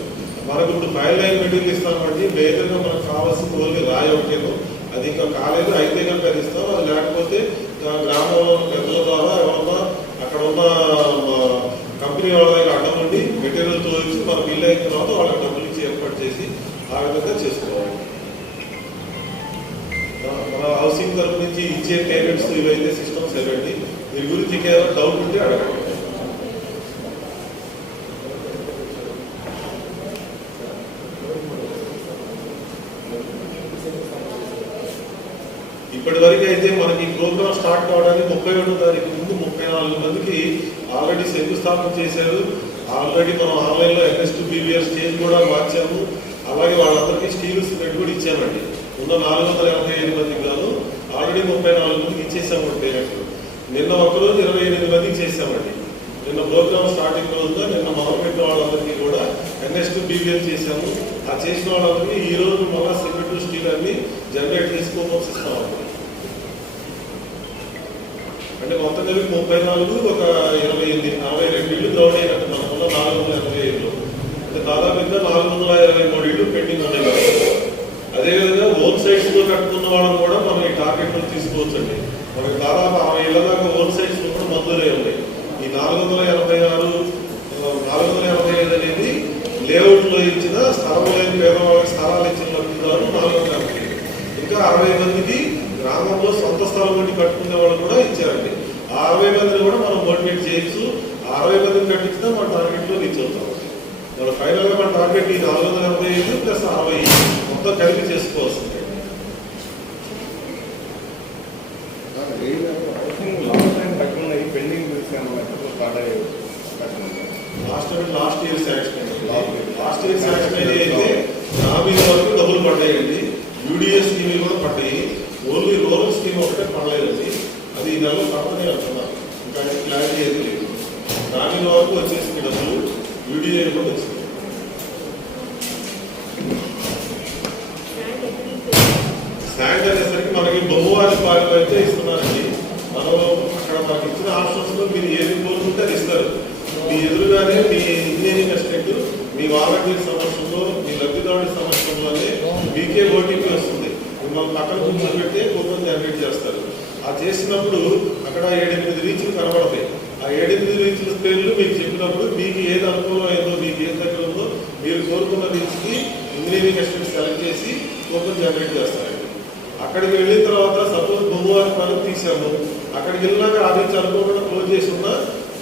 మనకు ఇప్పుడు ఫైల్ లైన్ మెటీరియల్ ఇస్తామండి. మేజర్గా మనకు కావాల్సిన ఓన్లీ రాయి ఒకటేను. అది ఇంకా కాలేదు, అయితే కనుక అది ఇస్తాం. అది లేకపోతే గ్రామంలో పెద్దల ద్వారా ఎవరన్నా అక్కడ ఉన్న కంపెనీ వాళ్ళ దగ్గర అడ్డం ఉండి మెటీరియల్ తోలించి మన బిల్ అయిన తర్వాత వాళ్ళకి డబ్బులు ఇచ్చి ఏర్పాటు చేసి ఆ విధంగా చేసుకోవాలి. మన హౌసింగ్ తరఫు నుంచి ఇచ్చే పేమెంట్స్ ఇవైతే సిస్టమ్స్ ఏవండి. దీని గురించి ఇంకేమైనా డౌట్ ఉంటే అడగండి. ఇప్పటి వరకు అయితే మనకి ప్రోగ్రామ్ స్టార్ట్ కావడానికి 31వ తారీఖు ముందు 34 మందికి ఆల్రెడీ శంకుస్థాపన చేశారు. ఆల్రెడీ మనం ఆన్లైన్లో NS2 BBR స్టేజ్ కూడా మార్చాము. అలాగే వాళ్ళందరికీ స్టీల్ సిమెంట్ కూడా ఇచ్చామండి. ఉన్న 485 మందికి గాను ఆల్రెడీ 34 మందికి ఇచ్చేసాము పేరెంట్లు. నిన్న ఒక్కరోజు 28 మందికి చేసామండి. నిన్న ప్రోగ్రామ్ స్టార్టింగ్ రోజున నిన్న మొదలుపెట్టిన వాళ్ళందరికీ కూడా NS2 BBL చేశాము. ఆ చేసిన వాళ్ళందరికీ ఈ రోజు మళ్ళీ సిమెంట్ స్టీల్ అన్ని జనరేట్ చేసి కూపన్స్ ఇస్తామండి. అంటే మొత్తం కలిపి 34 ఒక 28 42 ఇళ్ళు గ్రౌండ్ అయినట్టు మనకున్న 485లో. అంటే దాదాపు ఇంకా 423 ఇళ్ళు పెండింగ్ ఉన్నాయి కదా. అదేవిధంగా ఓన్ సైట్స్ లో కట్టుకున్న వాళ్ళని కూడా మనం ఈ టార్గెట్ లో తీసుకోవచ్చు అండి. మనకి దాదాపు 60 ఇళ్ల దాకా ఓన్ సైట్స్ లో కూడా మంజూరై ఉన్నాయి. ఈ 485 అనేది లేఅవుట్ లో ఇచ్చిన స్థలం లేని పేదవాళ్ళకి స్థలాలు ఇచ్చిన లబ్ధిదారు 485. ఇంకా 60 మందికి గ్రామంలో సొంత స్థలం వంటి కట్టుకునే వాళ్ళు కూడా ఇచ్చారండి. ఆ 60 మందిని కూడా మనం మోటివేట్ చేయొచ్చు. 60 మందిని కట్టించినా మన టార్గెట్ లో రీచ్ అవుతాం. మన ఫైనల్ గా మన టార్గెట్ ఈ 485 ప్లస్ 60 మొత్తం కలిపి చేసుకోవాల్సింది. లాస్ట్ ఇయర్ శాంక్షన్ అయితే నాబీ వరకు డబ్బులు పడ్డాయండి. UDS స్కీమ్ కూడా పడ్డాయి. ఓన్లీ రూరల్ స్కీమ్ ఒకటే పడలేదండి. అది ఈ నెలలో పడతనే అంటున్నారు. ఇంకా క్లారిటీ అయితే లేదు. నాబీ వరకు వచ్చేసింది డబ్బులు, UDA కూడా వచ్చింది. శాండ్ అనేసరికి మనకి బొమ్మవారి పాలన అయితే ఇస్తున్నారండి. మనం అక్కడ మనకి ఇచ్చిన ఆప్షన్స్ లో మీరు ఏది కోరుకుంటే అది ఇస్తారు. మీ ఎదురుగానే మీ ఇంజనీరింగ్ అసిస్టెంట్ మీ వాలంటీర్ సమక్షంలో మీ లబ్ధిదారుడి సమక్షంలోనే మీకే ఓటీపీ వస్తుంది. మిమ్మల్ని పక్కన కూర్చోబెట్టి కూపన్ జనరేట్ చేస్తారు. ఆ చేసినప్పుడు అక్కడ 7-8 రీచ్లు కనబడతాయి. ఆ 7-8 రీచ్ల పేర్లు మీకు చెప్పినప్పుడు మీకు ఏది అనుకూలం అయిందో, మీకు ఏది దగ్గర ఉందో మీరు కోరుకున్న రీచ్కి ఇంజనీరింగ్ అసిస్టెంట్ సెలెక్ట్ చేసి కూపన్ జనరేట్ చేస్తారండి. అక్కడికి వెళ్ళిన తర్వాత సపోజ్ బొమ్మవారి పనులు తీసాము. అక్కడికి వెళ్ళినాక ఆ రీచ్ అనుకోకుండా క్లోజ్ చేసి ఉన్నా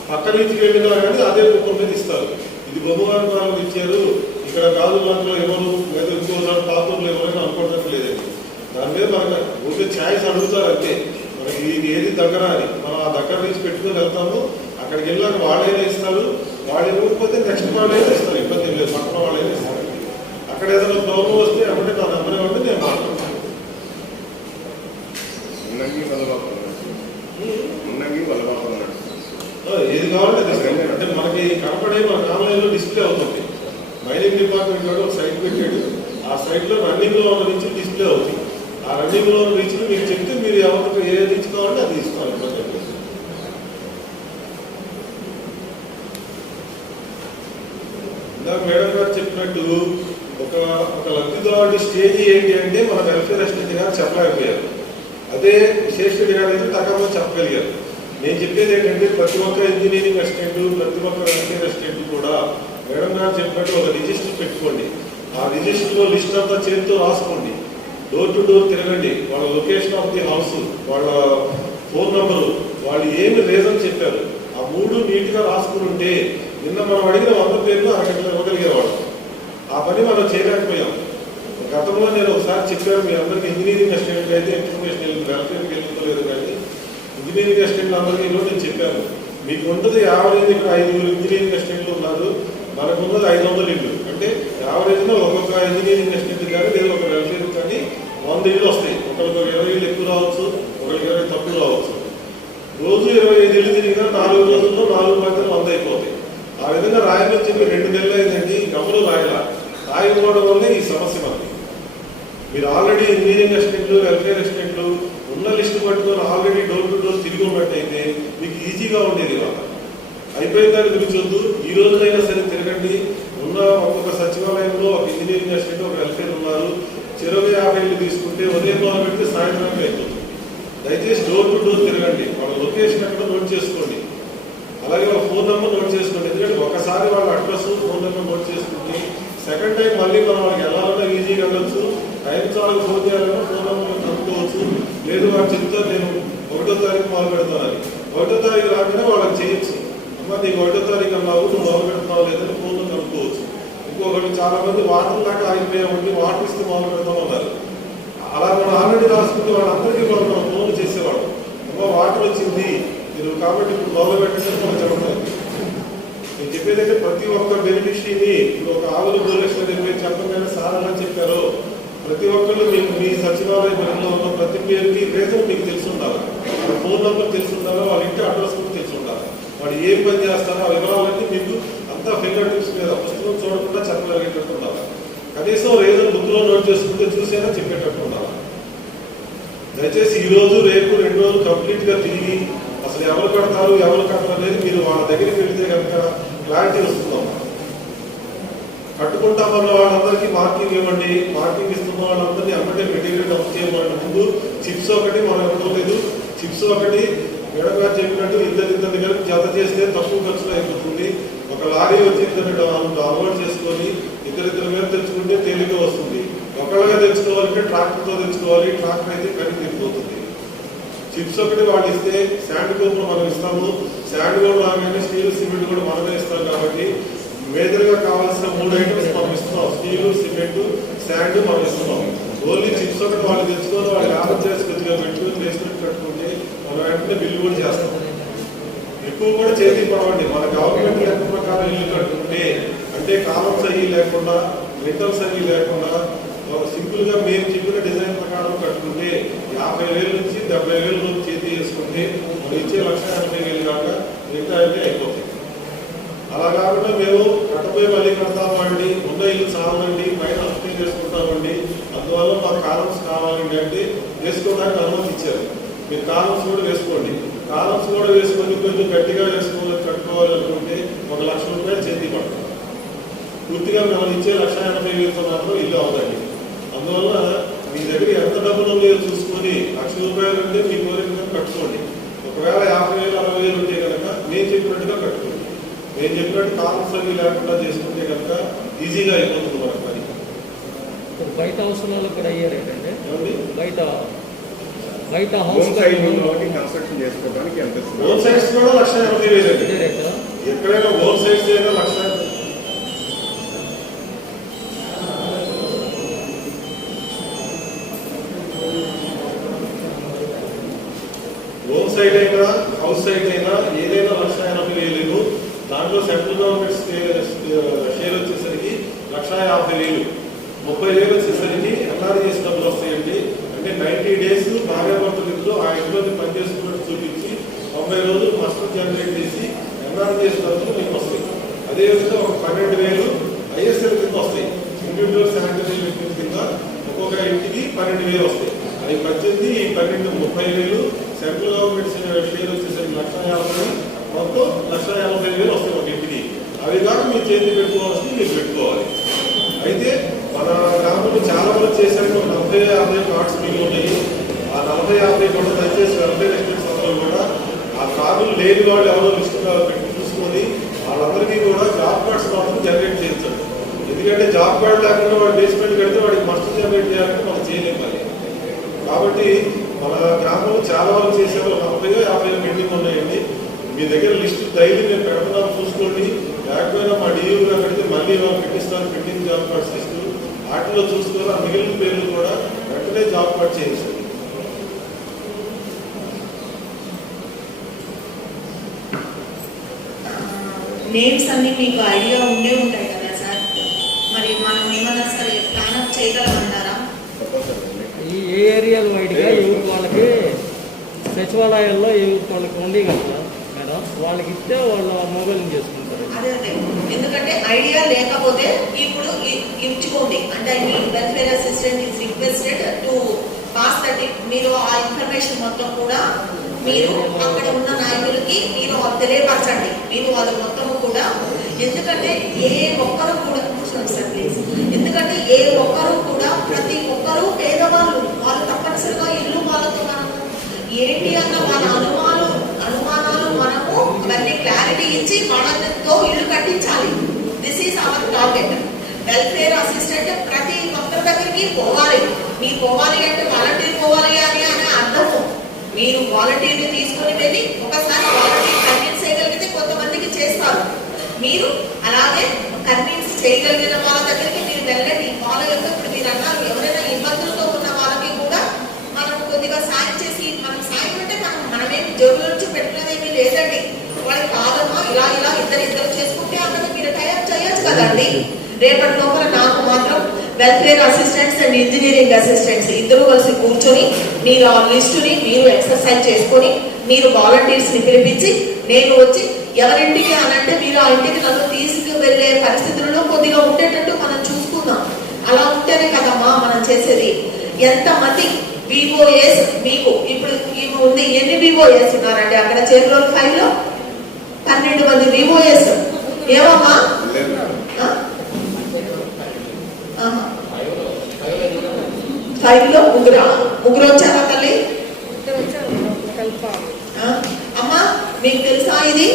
పక్క రీచ్కి వెళ్ళినా కానీ అదే కూపన్ మీద ఇస్తారు. ఇది బొమ్మవారి పనులు ఇచ్చారు, ఇక్కడ గాజుల్లో ఎవరు లేదా ఇంకోసారి పాపూర్లు ఎవరైనా అనుకోవడానికి లేదండి. దాని మీద మనకు ఊరికే ఛాయిస్ అడుగుతారు అంతే. మనకి ఇది ఏది దగ్గర అని మనం ఆ దగ్గర నుంచి పెట్టుకుని వెళ్తాము. అక్కడికి వెళ్ళాక వాళ్ళైనా ఇస్తారు. వాళ్ళు ఇవ్వకపోతే నెక్స్ట్ వాళ్ళైనా ఇస్తారు. ఇబ్బంది ఏం లేదు, పక్కన వాళ్ళైనా ఇస్తారు. అక్కడ ఏదైనా ప్రాబ్లం వస్తే అప్పుడే నా నెంబర్ ఇవ్వండి, నేను మాట్లాడతాను. ఏది కావాలంటే తీసుకోండి. అంటే మనకి కనపడే మనకి ఆన్లైన్లో డిస్ప్లే అవుతుంది. మైనింగ్ డిపార్ట్మెంట్ కూడా ఒక సైట్ పెట్టాడు. ఆ సైట్లో రన్నింగ్ లో ఉన్న రీచ్లు డిస్ప్లే అవుతుంది. ఆ రన్నింగ్ లో ఉన్న రీచ్లు మీకు చెప్తే మీరు ఎవరికి ఏ రీచ్ కావాలంటే అది ఇస్తాను. ఇందాక మేడం గారు చెప్పినట్టు ఒక లబ్ధిదారుడి స్టేజ్ ఏంటి అంటే మన వెల్ఫేర్ అసిస్టెంట్ గారు చెప్పలేకపోయారు. అదే విశేషుడి గారు అయితే తగ్గమో చెప్పగలిగారు. నేను చెప్పేది ఏంటంటే ప్రతి ఒక్క ఇంజనీరింగ్ అసిస్టెంట్, ప్రతి ఒక్క వెల్ఫేర్ అసిస్టెంట్ కూడా మేడం గారు చెప్పినట్టు ఒక రిజిస్టర్ పెట్టుకోండి. ఆ రిజిస్టర్లో లిస్ట్ అంతా చేతితో రాసుకోండి. డోర్ టు డోర్ తిరగండి. వాళ్ళ లొకేషన్ ఆఫ్ ది హౌస్, వాళ్ళ ఫోన్ నంబరు, వాళ్ళు ఏమి రీజన్ చెప్పారు, ఆ 3 నీట్గా రాసుకుని ఉంటే నిన్న మనం అడిగిన 100 పేర్లు అరగంటలో ఇవ్వగలిగేవాళ్ళం. ఆ పని మనం చేయలేకపోయాం. గతంలో నేను ఒకసారి చెప్పాను మీ అందరికీ, ఇంజనీరింగ్ అసిస్టెంట్ అయితే ఇన్ఫర్మేషన్ వెల్ఫేర్కి వెళ్ళలేదు, కానీ ఇంజనీరింగ్ అసిస్టెంట్ అందరికీ ఈరోజు నేను చెప్పాను. మీకు ఉంటుంది యావరేజ్ ఇక్కడ 5 ఇంజనీరింగ్ అసిస్టెంట్లు ఉన్నారు, మనకు ఉన్నది 500 ఇళ్ళు. అంటే యావరేజ్లో ఒక్కొక్క ఇంజనీరింగ్ అసిస్టెంట్ కానీ లేదా ఒక వెల్ఫేర్ కానీ 100 ఇళ్ళు వస్తాయి. ఒకరికి 20 ఇళ్ళు ఎక్కువ రావచ్చు, ఒకరికి 20 తక్కువ రావచ్చు. రోజు 25 ఇళ్ళు తిరిగినా 4 రోజుల్లో 4 మంది 100 అయిపోతాయి. ఆ విధంగా రాయమని చెప్పి 2 నెలలు అయిందండి, గమలు రాయలా. రాయకపోవడం వల్లే ఈ సమస్య మనకి. మీరు ఆల్రెడీ ఇంజనీరింగ్ అసిస్టెంట్లు, వెల్ఫేర్ అసిస్టెంట్లు ఉన్న లిస్టు పట్టుకొని ఆల్రెడీ డోర్ టు డోర్ తిరిగి ఉన్నట్టయితే మీకు ఈజీగా ఉండేది. ఇవాళ అయిపోయిన దాని గురించి వద్దు, ఈ రోజునైనా సరే తిరగండి. ఉన్న ఒక్కొక్క సచివాలయంలో ఒక ఇంజనీరింగ్ అసిస్టెంట్, ఒక వెల్ఫేర్ ఉన్నారు. 50 ఇళ్ళు తీసుకుంటే ఉదయం మొదలు పెడితే సాయంత్రం అయిపోతుంది. దయచేసి డోర్ టు డోర్ తిరగండి. వాళ్ళ లొకేషన్ ఎక్కడ నోట్ చేసుకోండి. అలాగే వాళ్ళ ఫోన్ నెంబర్ నోట్ చేసుకోండి. ఎందుకంటే ఒకసారి వాళ్ళ అడ్రస్, ఫోన్ నెంబర్ నోట్ చేసుకుంటే సెకండ్ టైం మళ్ళీ మనం వాళ్ళకి వెళ్ళాలన్నా ఈజీగా వెళ్ళొచ్చు. టైం చాలా ఫోన్ చేయాలన్నా ఫోన్ నెంబర్ కనుక్కోవచ్చు. లేదు వాళ్ళు చెప్తారు నేను 1వ తారీఖు మొదలు పెడతానని, 1వ తారీఖు రాగానే వాళ్ళకి చేయొచ్చు. అమ్మా నీకు 1వ తారీఖు అన్నావు, నువ్వు మొదలు పెడతావు లేదని ఫోన్లో కనుక్కోవచ్చు. ఇంకొకటి చాలా మంది వాటర్ దాకా ఆగిపోయామంటే వాటర్ ఇస్తే మొదలు పెడతామన్నారు. అలా మనం ఆల్రెడీ రాసుకుంటే వాళ్ళందరికీ వాళ్ళు మనం ఫోన్లు చేసేవాడు. అమ్మా వాటర్ వచ్చింది మీరు కాబట్టి ఇప్పుడు మొదలు పెట్టండి మనం చెప్పడం. నేను చెప్పేదంటే ప్రతి ఒక్క బెనిఫిషరీని ఇప్పుడు ఒక ఆవులు 2 లక్షలు చెప్పి చెప్పగానే సార్ అలా చెప్పారు ప్రతి ఒక్కళ్ళు మీ సచివాలయ పరిధిలో ఉన్న ప్రతి పేరుకి రీజన్ మీకు తెలిసి ఉండాలి, వాళ్ళ ఫోన్ నెంబర్ తెలిసి ఉండాలి, వాళ్ళ ఇంటి అడ్రస్ కూడా తెలిసి ఉండాలి, వాడు ఏం పని చేస్తారో ఆ వివరాలన్నీ మీకు అంతా ఫింగర్ టిప్స్ మీద పుస్తకం చూడకుండా చెప్పగలిగేటట్టు ఉండాలి. కనీసం రీజన్ బుక్లో నోట్ చేసుకుంటే చూసేనా చెప్పేటట్టు ఉండాలి. దయచేసి ఈ రోజు రేపు 2 రోజులు కంప్లీట్గా తిరిగి అసలు ఎవరు కడతారు ఎవరు కడతారు అనేది మీరు వాళ్ళ దగ్గరికి వెళితే కనుక క్లారిటీ వస్తుందాం. కట్టుకుంటామన్న వాళ్ళందరికీ మార్కింగ్ ఇవ్వండి, మార్కింగ్ ఇస్తున్న వాళ్ళందరినీ అమ్మటే మెటీరియల్ డౌన్ చేయమని ముందు చిప్స్ ఒకటి మనం ఇవ్వడం లేదు. చిప్స్ ఒకటి మేడం గారు చెప్పినట్టు ఇద్దరు దగ్గర జత చేస్తే తక్కువ ఖర్చులో అయిపోతుంది. ఒక లారీ వచ్చి ఇద్దరు అలవాటు చేసుకొని ఇద్దరిద్దరి మీద తెచ్చుకుంటే తేలిక వస్తుంది. ఒకళ్ళగా తెచ్చుకోవాలంటే ట్రాక్టర్తో తెచ్చుకోవాలి, ట్రాక్టర్ అయితే ఖరీదు తెగిపోతుంది. చిప్స్ ఒకటి వాళ్ళు ఇస్తే శాండ్ కూడా మనం ఇస్తాము, శాండ్ కూడా రాగానే స్టీల్ సిమెంట్ కూడా మనమే ఇస్తాం. కాబట్టి మేజర్గా కావాల్సిన 3 ఐటమ్స్ మనం ఇస్తున్నాం, స్టీలు, సిమెంట్, శాండ్ మనం ఇస్తున్నాం. ఓన్లీ చిప్స్ ఒకటి వాళ్ళు తెచ్చుకొని వాళ్ళు లాభం చేసి కొద్దిగా పెట్టుకుని వేసుకుని కట్టుకుంటే మనం వెంటనే బిల్లు కూడా చేస్తాం. ఎక్కువ కూడా చేతి పడవండి. మన గవర్నమెంట్ లెక్క ప్రకారం ఇల్లు కట్టుకుంటే అంటే కాలమ్స్ అయ్యి లేకుండా, లింటల్స్ అయ్యి లేకుండా సింపుల్ గా మేము చెప్పిన డిజైన్ ప్రకారం కట్టుకుంటే 50,000 నుంచి 70,000 లోపు చేతి వేసుకుంటే మనం ఇచ్చే 1,80,000 కాక మిగతా అయితే అయిపోతుంది. అలా కాకుండా మేము కట్టపోయి మళ్ళీ కడతామండి, ఉన్న ఇల్లు చాలండి, పైన అప్లై చేసుకుంటామండి, అందువల్ల మాకు కాలమ్స్ కావాలండి అంటే వేసుకోవడానికి అనుమతి ఇచ్చారు. మీరు కాలమ్స్ కూడా వేసుకోండి. కాలమ్స్ కూడా వేసుకొని కొంచెం గట్టిగా వేసుకోవాలి కట్టుకోవాలి అనుకుంటే 1,00,000 రూపాయలు చేతి పడతాం. పూర్తిగా మనం ఇచ్చే 1,80,000 మాత్రం ఇల్లు అవుదండి. అందువల్ల మీ దగ్గర ఎంత డబ్బులు ఉన్నాయో చూసుకొని 1,00,000 రూపాయలు అంటే మీ కోరికగా కట్టుకోండి. ఒకవేళ 50,000, 60,000 ఉంటే కనుక నేను చెప్పినట్టుగా కట్టుకోండి. నేను చెప్పినట్టు కాలమ్స్ అవి లేకుండా చేసుకుంటే కనుక ఈజీగా అయిపోతుంది మన పని. బయట అవసరాలు కూడా అయ్యారేటండి, బయట హోమ్ సైడ్ కన్స్ట్రక్షన్ చేసుకోవడానికి ఎంత హోమ్ సైడ్స్ కూడా 1,80,000. ఎక్కడైనా హోమ్ సైడ్స్ అయినా 1,00,000. హోమ్ సైడ్ అయినా హౌస్ సైడ్ అయినా ఏదైనా 1,80,000. దాంట్లో సెంట్రల్ గవర్నమెంట్ షేర్ వచ్చేసరికి 1,50,000, 30,000 వచ్చేసరికి ఎన్ఆర్జీఎస్ డబ్బులు వస్తాయండి. అంటే 90 days భార్యాభర్తలు ఇద్దరు ఆ ఇంట్లోని పనిచేసుకున్నట్టు చూపించి 90 రోజులు నష్టం జనరేట్ చేసి ఎన్ఆర్జీఎస్ డబ్బులు మీకు వస్తాయి. అదేవిధంగా ఒక 12,000 ఐఎస్ఎల్ కింద వస్తాయి, ఇండివిజువల్ శానిటరీ వెహికల్ కింద ఒక్కొక్క ఇంటికి 12,000 వస్తాయి. అవి 18, 12, 30,000. సెంట్రల్ గవర్నమెంట్ షేర్ వచ్చేసరికి 1,50,000, మొత్తం 1,50,000 వస్తాయి ఒక ఇంటికి. అవి కాక మీరు చేతి పెట్టుకోవాల్సింది మీరు పెట్టుకోవాలి. అయితే మన గ్రామంలో చాలా మంది చేశారు, 40-50 కార్డ్స్ మిగిలి ఉన్నాయి. ఆ 40-50 కూడా దయచేసి వెల్ఫేర్ ఎస్టేట్స్ అందరూ కూడా ఆ కార్డులు లేని వాళ్ళు ఎవరో లిస్టుగా పెట్టి చూసుకొని వాళ్ళందరికీ కూడా జాబ్ కార్డ్స్ మాత్రం జనరేట్ చేయించండి. ఎందుకంటే జాబ్ కార్డ్ లేకుండా వాడు బేస్మెంట్ కడితే వాడికి మస్ట్ జనరేట్ చేయాలంటే మనం చేయలేము. కాబట్టి మన గ్రామంలో చాలా వరకు చేసాము, 40-50 మీటింగ్ ఉన్నాయండి. మీ దగ్గర లిస్టు డైలీ నేను పెడుతున్నాను, చూసుకోండి. లేకపోయినా మా డియూ గారు పెడితే మళ్ళీ వాళ్ళు పెట్టిస్తాను పెట్టింగ్ జాబ్ కార్డ్స్ లిస్టు. వాటిలో చూసుకొని ఆ మిగిలిన పేర్లు కూడా వెంటనే జాబ్ కార్డ్ చేయించండి. నేమ్స్ అన్ని మీకు ఐడియా ఉండే ఉంటాయి కదా సార్, మరి మనం ఏమన్నా సరే ప్లాన్ అప్ చేయగలమంటారా? ఈ ఏ ఏరియాలు వైడ్గా ఎవరు వాళ్ళకి సచివాలయాల్లో ఎవరు వాళ్ళకి ఉండే కదా మేడం, వాళ్ళకి ఇస్తే వాళ్ళు మొబైల్ చేసుకుంటారు. అదే ఎందుకంటే ఐడియా లేకపోతే ఇప్పుడు ఇచ్చుకోండి. అంటే మీ welfare assistant is requested to pass that. మీరు ఆ ఇన్ఫర్మేషన్ మొత్తం కూడా మీరు అక్కడ ఉన్న నాయకులకి మీరు తెలియపరచండి. మీరు అది మొత్తము కూడా, ఎందుకంటే ఏ ఒక్కరు కూడా సార్ ప్లీజ్, ఎందుకంటే ఏ ఒక్కరు కూడా ప్రతి ఒక్కరూ పేదవాళ్ళు, వాళ్ళు తప్పనిసరిగా ఇల్లు వాళ్ళతో మనము ఏంటి అన్న వాళ్ళ అనుమానాలు మనము అవన్నీ క్లారిటీ ఇచ్చి వాళ్ళతో ఇల్లు కట్టించాలి. This is our target. Welfare assistant ప్రతి ఒక్కరి దగ్గరికి పోవాలి. మీరు పోవాలి అంటే వాలంటీర్ పోవాలి అని అర్థము. మీరు వాలంటీర్ని తీసుకొని వెళ్ళి ఒకసారి వాలంటీర్ కన్విన్స్ చేయగలిగితే కొంతమందికి చేస్తారు. మీరు అలాగే కన్విన్స్ చేయగలిగిన వాళ్ళ దగ్గరికి మీరు వెళ్ళండి. వాళ్ళ యొక్క ఇప్పుడు మీరు అన్నారు ఎవరైనా ఇబ్బందులతో ఉన్న వాళ్ళకి కూడా మనం కొద్దిగా సాయం చేసి, మనం సాయం అంటే మనమేం జోబుల నుంచి పెట్టినదేమీ లేదండి. వాళ్ళకి కాదమ్మా ఇలా ఇద్దరు చేసుకుంటే అన్నది మీరు టైప్ చేయొచ్చు కదండి. రేపటి లోపల నాకు మాత్రం welfare assistants and engineering assistants ఇద్దరు కలిసి కూర్చొని మీరు ఆ లిస్టుని మీరు ఎక్సర్సైజ్ చేసుకొని మీరు వాలంటీర్స్ ని పిలిపించి నేను వచ్చి ఎవరింటికి అనంటే మీరు ఆ ఇంటికి నన్ను తీసుకువెళ్ళే పరిస్థితుల్లో కొద్దిగా ఉండేటట్టు మనం చూసుకుందాం. అలా ఉంటేనే కదమ్మా మనం చేసేది. ఎంతమంది విఓఎస్ మీకు ఇప్పుడు ఉంది, ఎన్ని విఓఎస్ ఉన్నారండి అక్కడ చేరులోని ఫైల్లో? 12 మంది విఓఎస్. ఏమమ్మా ఫైల్లో ముగ్గురు వచ్చారా తల్లి? అమ్మా మీకు తెలుసా ఇది?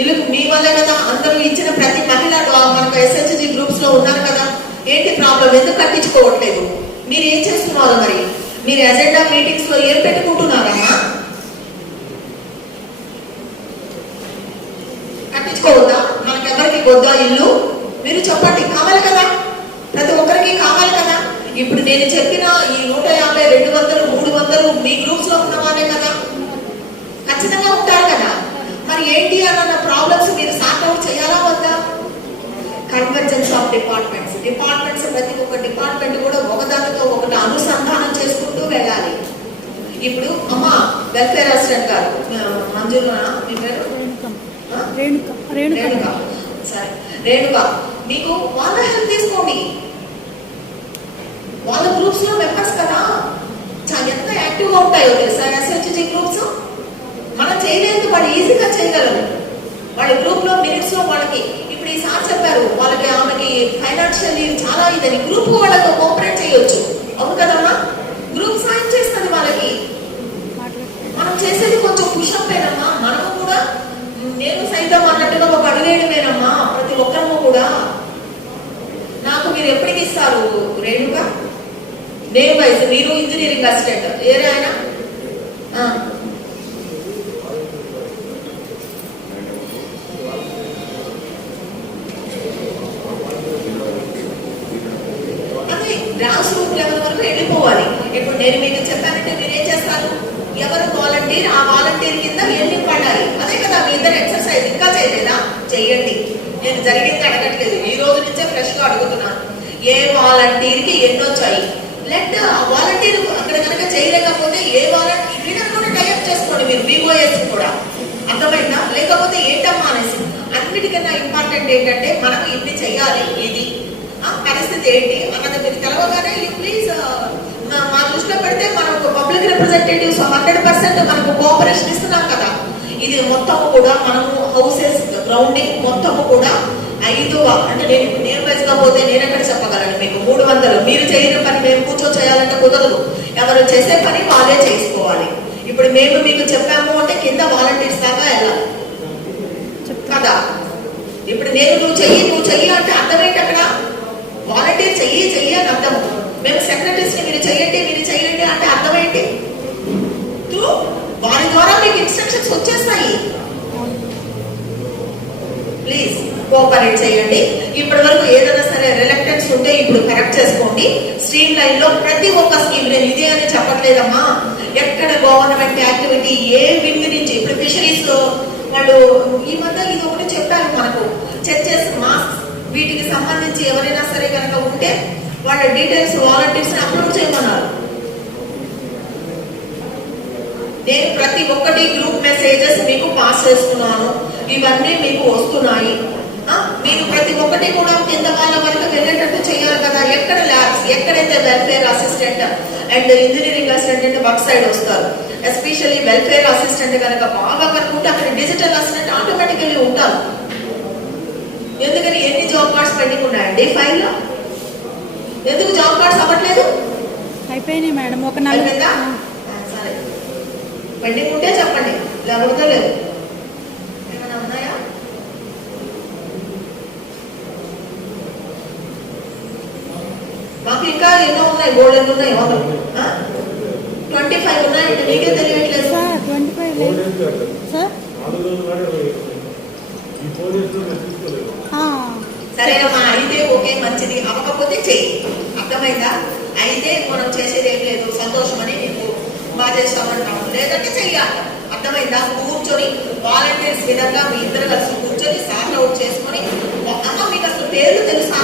ఇల్లు మీ వల్లే కదా అందరూ ఇచ్చిన ప్రతి మహిళ మనకు ఎస్హెచ్జి గ్రూప్స్ లో ఉన్నారు కదా. ఏంటి ప్రాబ్లం? ఎందుకు కట్టించుకోవట్లేదు? మీరు ఏం చేస్తున్నారు మరి? మీరు ఎజెండా మీటింగ్స్ లో ఏం పెట్టుకుంటున్నారమ్మా? కట్టించుకోవద్దా? మనకెవరికి వద్దా ఇల్లు? మీరు చెప్పండి. కావాలి కదా, ప్రతి ఒక్కరికి కావాలి కదా. ఇప్పుడు నేను చెప్పిన ఈ 150, 200, 300 మీ గ్రూప్స్ లో ఉన్న వాళ్ళే కదా, ఖచ్చితంగా ఉంటారు కదా. మరి ఏంటి అన్న ప్రాబ్లమ్స్ మీరు సార్ట్ అవుట్ చేయాలా వద్దా? కన్వర్జెన్స్ ఆఫ్ డిపార్ట్మెంట్స్ ప్రతి ఒక్క డిపార్ట్మెంట్ కూడా ఒకదానితో ఒకటి అనుసంధానం చేసుకుంటూ వెళ్ళాలి. ఇప్పుడు అమ్మా వెల్ఫేర్ అసిస్టెంట్ గారు మంజునా మీ పేరు? రేణుక. సరే రేణుక, మీకు వాళ్ళ హెల్ప్ తీసుకోండి. వాళ్ళ గ్రూప్స్ లో మెంబర్స్ కదా, ఎంత యాక్టివ్ గా ఉంటాయో తెలుసా ఎస్హెచ్జి గ్రూప్స్. మనం చేయలేదు, వాళ్ళు ఈజీగా చేయగలరు. వాళ్ళ గ్రూప్ లో మినిట్స్ లో వాళ్ళకి ఇప్పుడు ఈ సార్ చెప్పారు వాళ్ళకి ఆమెకి ఫైనాన్షియల్లీ చాలా ఇదని గ్రూప్ వాళ్ళతో కోఆపరేట్ చేయొచ్చు. అవును కదమ్మా? గ్రూప్ సాయం చేస్తుంది వాళ్ళకి. మనం చేసేది కొంచెం పుషప్ ఏనమ్మా. మనము కూడా నేను సైతం అన్నట్టుగా ఒక అడుగేయడమేనమ్మా ప్రతి ఒక్కరము కూడా. నాకు మీరు ఎప్పటికి ఇస్తారు రేణుగా? నేమ్ వైజ్ మీరు ఇంజనీరింగ్ అసిస్టెంట్ ఏరే ఆయన అదే గ్రాస్ రూట్ లెవెల్ వరకు వెళ్ళిపోవాలి. ఇప్పుడు నేను మీకు చెప్పానంటే మీరు ఏం చేస్తారు? ఎవరు వాలంటీర్, ఆ వాలంటీర్ కింద ఎన్ని పడాలి, అదే కదా మీ ఇద్దరు ఎక్సర్సైజ్. ఇంకా చేయలేదా? చెయ్యండి. నేను జరిగింది అడగట్లేదు, ఈ రోజు నుంచే ఫ్రెష్ గా అడుగుతున్నాను. ఏ వాలంటీర్ కి ఎన్ని వచ్చాయి? లెట్ ఆ వాలంటీర్ అక్కడ కనుక చేయలేకపోతే ఏ వాలంటీర్ వీళ్ళని కూడా టైప్ చేసుకోండి మీరు, విఓఎస్ కూడా. అర్థమైందా? లేకపోతే ఏంటమ్మా అనేసి. అన్నిటికన్నా ఇంపార్టెంట్ ఏంటంటే మనం ఇన్ని చెయ్యాలి, ఇది పరిస్థితి ఏంటి అన్నది మీకు తెలవగానే ప్లీజ్ మా దృష్టిలో పెడితే మనం పబ్లిక్ రిప్రజెంటేటివ్స్ 100% మనకు కోఆపరేషన్ ఇస్తున్నాం కదా. ఇది మొత్తము కూడా మనము హౌసెస్ గ్రౌండింగ్ మొత్తము కూడా 5 అంటే నేను నియర్ వైజ్ గా పోతే నేను ఎక్కడ చెప్పగలను మీకు? 300. మీరు చేయని పని మేము కూర్చో చేయాలంటే కుదరదు. ఎవరు చేసే పని వాళ్ళే చేసుకోవాలి. ఇప్పుడు మేము మీకు చెప్పాము అంటే కింద వాలంటీర్స్ దాకా వెళ్ళాలి కదా. ఇప్పుడు నేను నువ్వు చెయ్యి అంటే అర్థం ఏంటి? అక్కడ వాలంటీర్ చెయ్యి అని అర్థము. మేము సెక్రటరీస్ ని మీరు చెయ్యండి అంటే అర్థం ఏంటి? వారి ద్వారా మీకు ఇన్స్ట్రక్షన్స్ వచ్చేస్తాయి. ప్లీజ్ కోఆపరేట్ చేయండి. ఇప్పటి వరకు ఏదైనా సరే రిలక్టెన్స్ ఉంటే ఇప్పుడు కరెక్ట్ చేసుకోండి. స్ట్రీమ్ లైన్ లో ప్రతి ఒక్క స్కీమ్ నేను ఇదే అని చెప్పట్లేదమ్మా. ఎక్కడ గవర్నమెంట్ యాక్టివిటీ ఏ వింగ్ నుంచి ఇప్పుడు ఫిషరీస్ వాళ్ళు ఈ మధ్య ఇది ఒకటి చెప్పారు మనకు, చర్చెస్ మాస్క్ వీటికి సంబంధించి ఎవరైనా సరే కనుక ఉంటే వాళ్ళ డీటెయిల్స్ వాలంటీర్స్ అప్లోడ్ చేయమన్నారు. నేను ప్రతి ఒక్కటి గ్రూప్ మెసేజెస్ మీకు పాస్ చేస్తున్నాను. ఇవన్నీ మీకు వస్తున్నాయి. మీరు ప్రతి ఒక్కటి కూడా కింద వాళ్ళ వరకు వెళ్ళేటట్టు చేయాలి కదా. ఎక్కడ ల్యాబ్స్, ఎక్కడైతే welfare assistant and engineering assistant work side వస్తారు, ఎస్పెషల్లీ వెల్ఫేర్ అసిస్టెంట్ కనుక బాగా కనుకుంటే అక్కడ డిజిటల్ అసిస్టెంట్ ఆటోమేటికల్లీ ఉంటారు. ఎందుకని ఎన్ని జాబ్ కార్డ్స్ పెండింగ్ ఉన్నాయండి ఫైల్లో? ఎందుకు జాబ్ కార్డ్స్ అవ్వట్లేదు? అయిపోయినాయి మేడం. ఒక సరే పెండింగ్ ఉంటే చెప్పండి, లేకపోతే లేదు. ఏమైనా ఉన్నాయా? మాకు ఇంకా ఎన్నో ఉన్నాయి, బోర్డు ఎన్ని ఉన్నాయి? 25 ఉన్నాయండి. మీకే తెలియట్లేదు సార్. 25 సార్. సరేనమ్మా, అయితే ఓకే మంచిది. అవ్వకపోతే చెయ్యి. అర్థమైందా? అయితే మనం చేసేది ఏం లేదు, సంతోషమని నీకు బాగా చేస్తామంటాం, లేదంటే చెయ్యాలి. అర్థమైందా? కూర్చొని వాలంటీర్స్ విధంగా మీ ఇద్దరు కలిసి కూర్చొని సార్ట్ అవుట్ చేసుకొని. అమ్మ మీకు అసలు పేర్లు తెలుసా?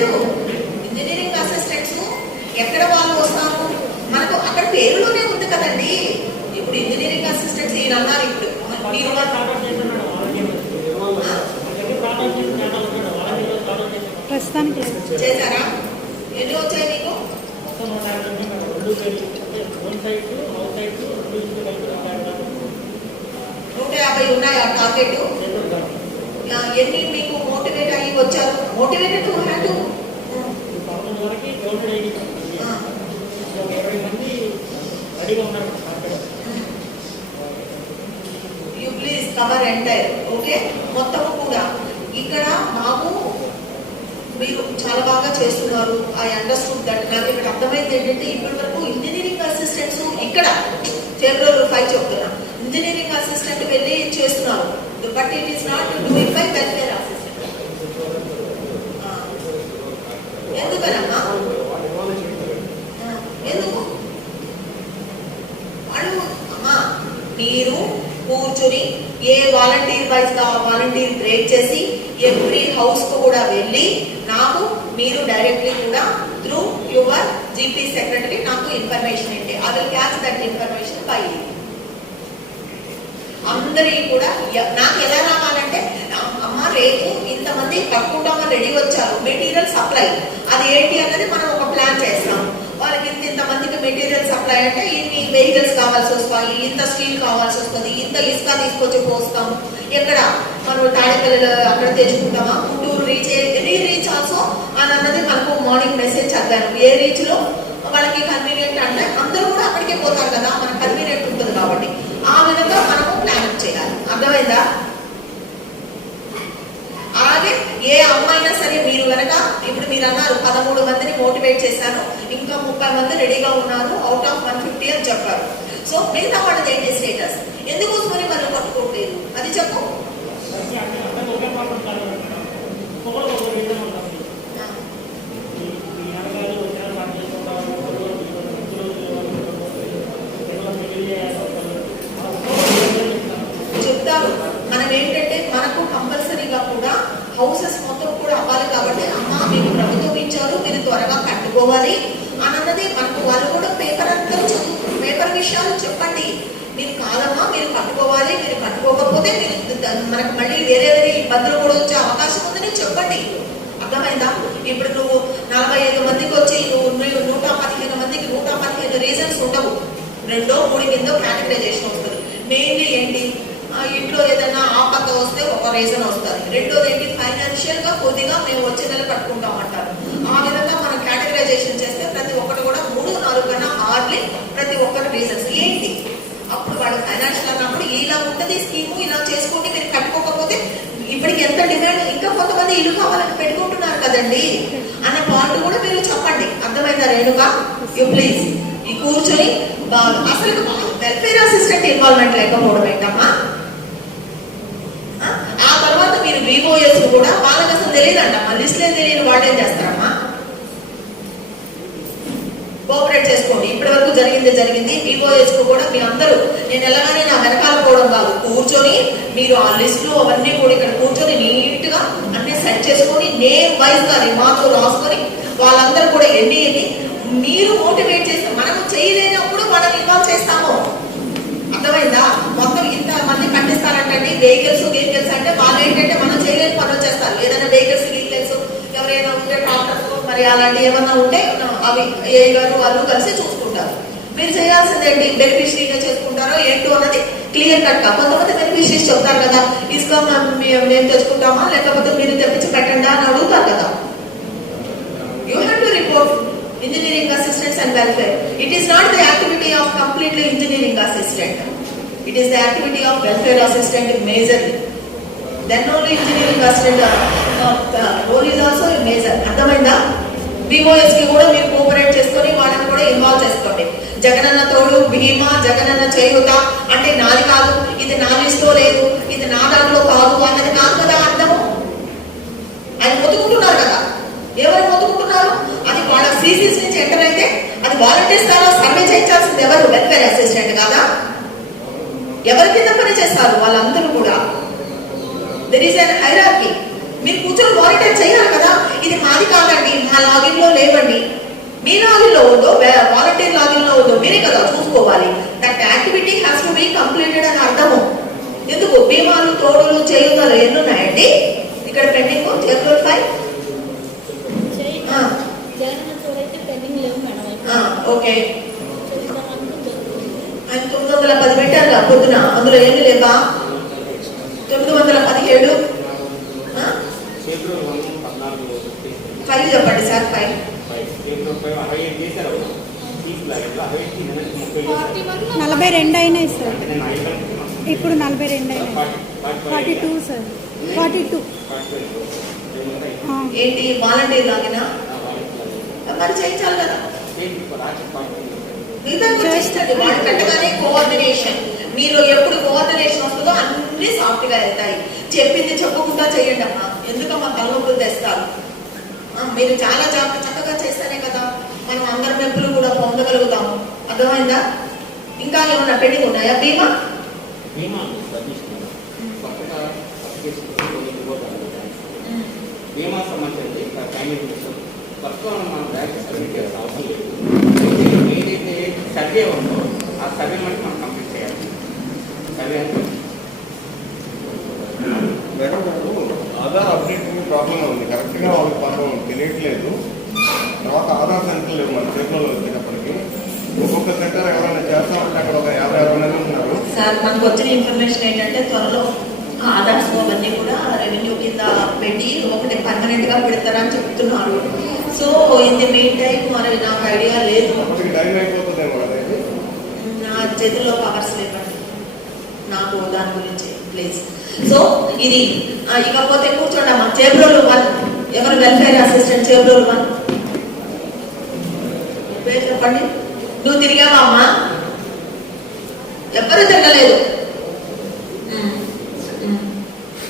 లేదు. ఇంజనీరింగ్ అసిస్టెంట్స్ ఎక్కడ వాళ్ళు వస్తారు, మనకు అక్కడ పేరులోనే ఉంది కదండి. ఇప్పుడు ఇంజనీరింగ్ అసిస్టెంట్స్ ఈయన అన్నారు, ఇప్పుడు మీరు ప్రస్తుతానికి చేశారా? ఎన్ని వచ్చాయి మీకు? 150 ఉన్నాయా టార్గెట్? ఎన్ని మీకు మోటివేట్ అయ్యి వచ్చారు? Motivated to have to you please cover entire. Okay, మొత్తం కూడా ఇక్కడ బాబు మీరు చాలా బాగా చేస్తున్నారు. I understood that. నాకు ఇక్కడ అర్థమైంది ఏంటంటే ఇప్పటి వరకు ఇంజనీరింగ్ అసిస్టెంట్స్ ఇక్కడ ఫిబ్రవరి 5 చెప్తున్నా, ఇంజనీరింగ్ అసిస్టెంట్ వెళ్ళి చేస్తున్నారు. But it is not doing by welfare assistant. ఎందుకనమ్మా? ఎందుకు వాడు అమ్మా మీరు కూర్చుని ఏ వాలంటీర్ వైజ్ గా వాలంటీర్ బ్రేక్ చేసి ఎవ్రీ హౌస్ కు కూడా వెళ్ళి నాకు మీరు డైరెక్ట్లీ కూడా త్రూ యువర్ జీపీ సెక్రటరీ నాకు ఇన్ఫర్మేషన్ ఏంటి, I will catch that information by అందరికి కూడా. నాకు ఎలా రావాలంటే అమ్మ రేపు ఇంతమంది కట్టుకుంటామని రెడీ వచ్చారు, మెటీరియల్ సప్లై అది ఏంటి అన్నది మనం ఒక ప్లాన్ చేస్తాం. వాళ్ళకి ఇంతమందికి మెటీరియల్ సప్లై అంటే ఇన్ని వెహికల్స్ కావాల్సి వస్తాయి, ఇంత స్టీల్ కావాల్సి వస్తుంది, ఇంత ఇసుక తీసుకొచ్చి పోస్తాం. ఎక్కడ మనం తాడేపల్లి అక్కడ తెచ్చుకుంటామా, గుంటూరు రీచ్ ఆల్సో అని అన్నది మనకు మార్నింగ్ మెసేజ్ చదివాను. ఏ రీచ్ లో వాళ్ళకి కన్వీనియంట్ అంటే అందరూ కూడా అక్కడికే పోతారు కదా, మనకు కన్వీనియంట్ ఉంటుంది కాబట్టి ఆ విధంగా మనము ప్లాన్ చేయాలి. అర్థమైందా? అలాగే ఏ అమ్మాయినా సరే మీరు కనుక ఇప్పుడు మీరు అన్నారు 13 మందిని మోటివేట్ చేశాను, ఇంకా 30 మంది రెడీగా ఉన్నారు, అవుట్ ఆఫ్ 150 అని చెప్పారు. సో మిగతా వాళ్ళది ఏంటి స్టేటస్? ఎందుకోసమని మనం పట్టుకోవట్లేదు అది చెప్పు. చెప్తారు. మనం ఏంటంటే మనకు కంపల్సరీగా కూడా హౌసెస్ మొత్తం కూడా అవ్వాలి కాబట్టి అమ్మ మీకు ప్రభుత్వం ఇచ్చారు, మీరు త్వరగా కట్టుకోవాలి అన్నది మనకు వాళ్ళు కూడా పేపర్ అంతా చదువు, పేపర్ విషయాలు చెప్పండి. మీరు కాదమ్మా మీరు కట్టుకోవాలి, మీరు కట్టుకోకపోతే మీరు మనకు మళ్ళీ వేరే వేరే ఇబ్బందులు కూడా వచ్చే అవకాశం ఉందని చెప్పండి. అర్థమైందా? ఇప్పుడు నువ్వు 45 మందికి వచ్చి నువ్వు 115 మందికి 115 రీజన్స్ ఉండవు, 2 3 కింద కేటగరైజేషన్ వస్తుంది. మెయిన్లీ ఏంటి, ఇంట్లో ఏదైనా ఆపక వస్తే ఒక రీజన్ వస్తుంది, రెండోది ఏంటి ఫైనాన్షియల్ గా కొద్దిగా మేము వచ్చే నెల కట్టుకుంటాం అంటారు. ఆ విధంగా మనం కేటగరైజేషన్ చేస్తే ప్రతి ఒక్కటి కూడా 3 4 కన్నా హార్డ్లీ ప్రతి ఒక్కటి రీజన్స్ ఏంటి. అప్పుడు వాళ్ళు ఫైనాన్షియల్ అన్నప్పుడు ఇలా ఉంటుంది స్కీము, ఇలా చేసుకోండి, మీరు కట్టుకోకపోతే ఇప్పటికి ఎంత డిమాండ్, ఇంకా కొంతమంది ఇల్లు కావాలని పెట్టుకుంటున్నారు కదండి అన్న పాయింట్ కూడా మీరు చెప్పండి. అర్థమైందా రేణుక? యూ ప్లీజ్ ఈ కూర్చొని అసలు వెల్ఫేర్ అసిస్టెంట్ ఇన్వాల్వ్మెంట్ లేకపోవడం ఏంటమ్మా? ఆ తర్వాత మీరు విఓఎస్ కూడా వాళ్ళకి అసలు తెలియదంటమ్మా, లిస్టులే తెలియని వాళ్ళు ఏం చేస్తారమ్మా? కోఆపరేట్ చేసుకోండి. ఇప్పటి వరకు జరిగింది. విఓఎస్ కు కూడా మీ అందరూ నేను ఎలాగానే నా వెనకాల పోవడం కాదు, కూర్చొని మీరు ఆ లిస్ట్ లో అవన్నీ కూడా ఇక్కడ కూర్చొని నీట్ గా అన్ని సెట్ చేసుకొని నేమ్ వైజ్ గా మాతో రాసుకొని వాళ్ళందరూ కూడా ఎన్ని మీరు మోటివేట్ చేస్తే మనము చేయలేనప్పుడు మనం ఇన్వాల్వ్ చేస్తాము. అర్థమైందా? మొత్తం ఇంత మంది కట్టిస్తారంటే వెహికల్స్ అంటే వాళ్ళు ఏంటంటే మనం చేయలేని పనులు చేస్తారు. ఏదైనా వెహికల్స్ ఎవరైనా ఉంటే ట్రాక్టర్స్ మరి అలాంటి ఏమన్నా ఉంటే అవి ఏ గారు వాళ్ళు కలిసి చూసుకుంటారు. మీరు చేయాల్సింది ఏంటి, బెనిఫిషరీగా చేసుకుంటారో ఏంటో అన్నది క్లియర్ కట్ గా. కొంతమంది బెనిఫిషరీస్ చెప్తారు కదా, ఇసుక మేము తెచ్చుకుంటామా లేకపోతే మీరు తెప్పించి పెట్టండి అని అడుగుతారు కదా. You have to report engineering assistants and welfare. It is not the activity of completely engineering assistant. It is the activity of welfare assistant majorly. Then only engineering assistant role is also a major. అర్థమైందా? BOS కి కూడా మీరు cooperate చేసుకొని వాళ్ళని కూడా involve చేసుకోండి. జగనన్న తోడు, భీమా, జగనన్న చేయూత అంటే నాది కాదు, ఇది నా లిస్ట్లో లేదు, ఇది నా దాంట్లో కాదు అన్నది కాదు కదా అర్థము. ఆయన మొత్తుకుంటున్నారు కదా, ఎవరు మొత్తుకుంటున్నారు? అది వాళ్ళ సీసీస్ నుంచి ఎంటర్ అయితే అది వాలంటీర్స్ ద్వారా సర్వే చేయించాల్సింది ఎవరు? వెల్ఫేర్ అసిస్టెంట్ కాదా? ఎవరి కింద పని చేస్తారు వాళ్ళందరూ కూడా? There is an hierarchy. మీరు కూర్చొని మానిటర్ చేయాలి కదా. ఇది మాది కాదండి, మా లాగిన్ లో లేవండి, మీ లాగిన్ లో ఉందో వాలంటీర్ లాగిన్ లో ఉందో మీరే కదా చూసుకోవాలి. That activity has to be completed అని అర్థము. ఎందుకు బీమాలు తోడులు చేయుదలు ఎన్ని ఉన్నాయండి ఇక్కడ పెండింగ్? జనరల్ ఫైల్ ఓకే 910 పెట్టారు పొద్దున, అందులో ఏమి లేవా? 917 ఫైల్ చెప్పండి సార్. ఫైల్ 42 అయినాయి సార్, ఇప్పుడు 42 అయినాయి. 42 సార్, 42. ఏంటి వాలంటీర్ లాగినా మరి చేయించాలి కదా. మిగతా చేయించండి. వాడు పెట్టగానే కోఆర్డినేషన్, మీరు ఎప్పుడు కోఆర్డినేషన్ వస్తుందో అన్ని సాఫ్ట్ గా వెళ్తాయి. చెప్పింది చెప్పకుండా చేయండి అమ్మా, ఎందుకమ్మా తలనొప్పులు తెస్తారు. మీరు చాలా చక్కగా చేస్తేనే కదా మనం అందరి మెప్పులు కూడా పొందగలుగుతాము. అర్థమైందా? ఇంకా ఏమన్నా పెండింగ్ ఉన్నాయా? బీమా బీమా సంబంధించి మనం బ్యాంక్ సబ్మిట్ చేయాల్సిన అవసరం లేదు. ఏదైతే సర్వే ఉందో ఆ సర్వే మనకి మనం కంప్లీట్ చేయాలి. సర్వే అంటే మేడం ఆధార్ అప్డేట్ ప్రాబ్లం ఉంది, కరెక్ట్గా వాళ్ళకి పాపం తెలియట్లేదు. తర్వాత ఆధార్ సెంటర్ లేవు మన చేతుల్లో వచ్చేటప్పటికి. ఒక్కొక్క సెంటర్ ఎవరైనా చేస్తామంటే అక్కడ ఒక 50-60 మంది ఉంటున్నారు. సార్ మనకు వచ్చిన ఇన్ఫర్మేషన్ ఏంటంటే త్వరలో ఆధార్స్ అవన్నీ కూడా రెవెన్యూ కింద పెట్టి ఒకటి పర్మనెంట్ గా పెడతారని చెప్తున్నారు. So in the main time మరి నాకు ఐడియా లేదు, టైం అయిపోతుందేమో అనేది. నా చేతిలో పవర్స్ లేవండి నాకు దాని గురించి ప్లీజ్. సో ఇది ఇకపోతే కూర్చోండి అమ్మా. చేబ్రోలు 1 ఎవరు? వెల్ఫేర్ అసిస్టెంట్ చేబ్రోలు 1 పేరు చెప్పండి. నువ్వు తిరిగావా అమ్మా? ఎవ్వరూ తిరగలేదు.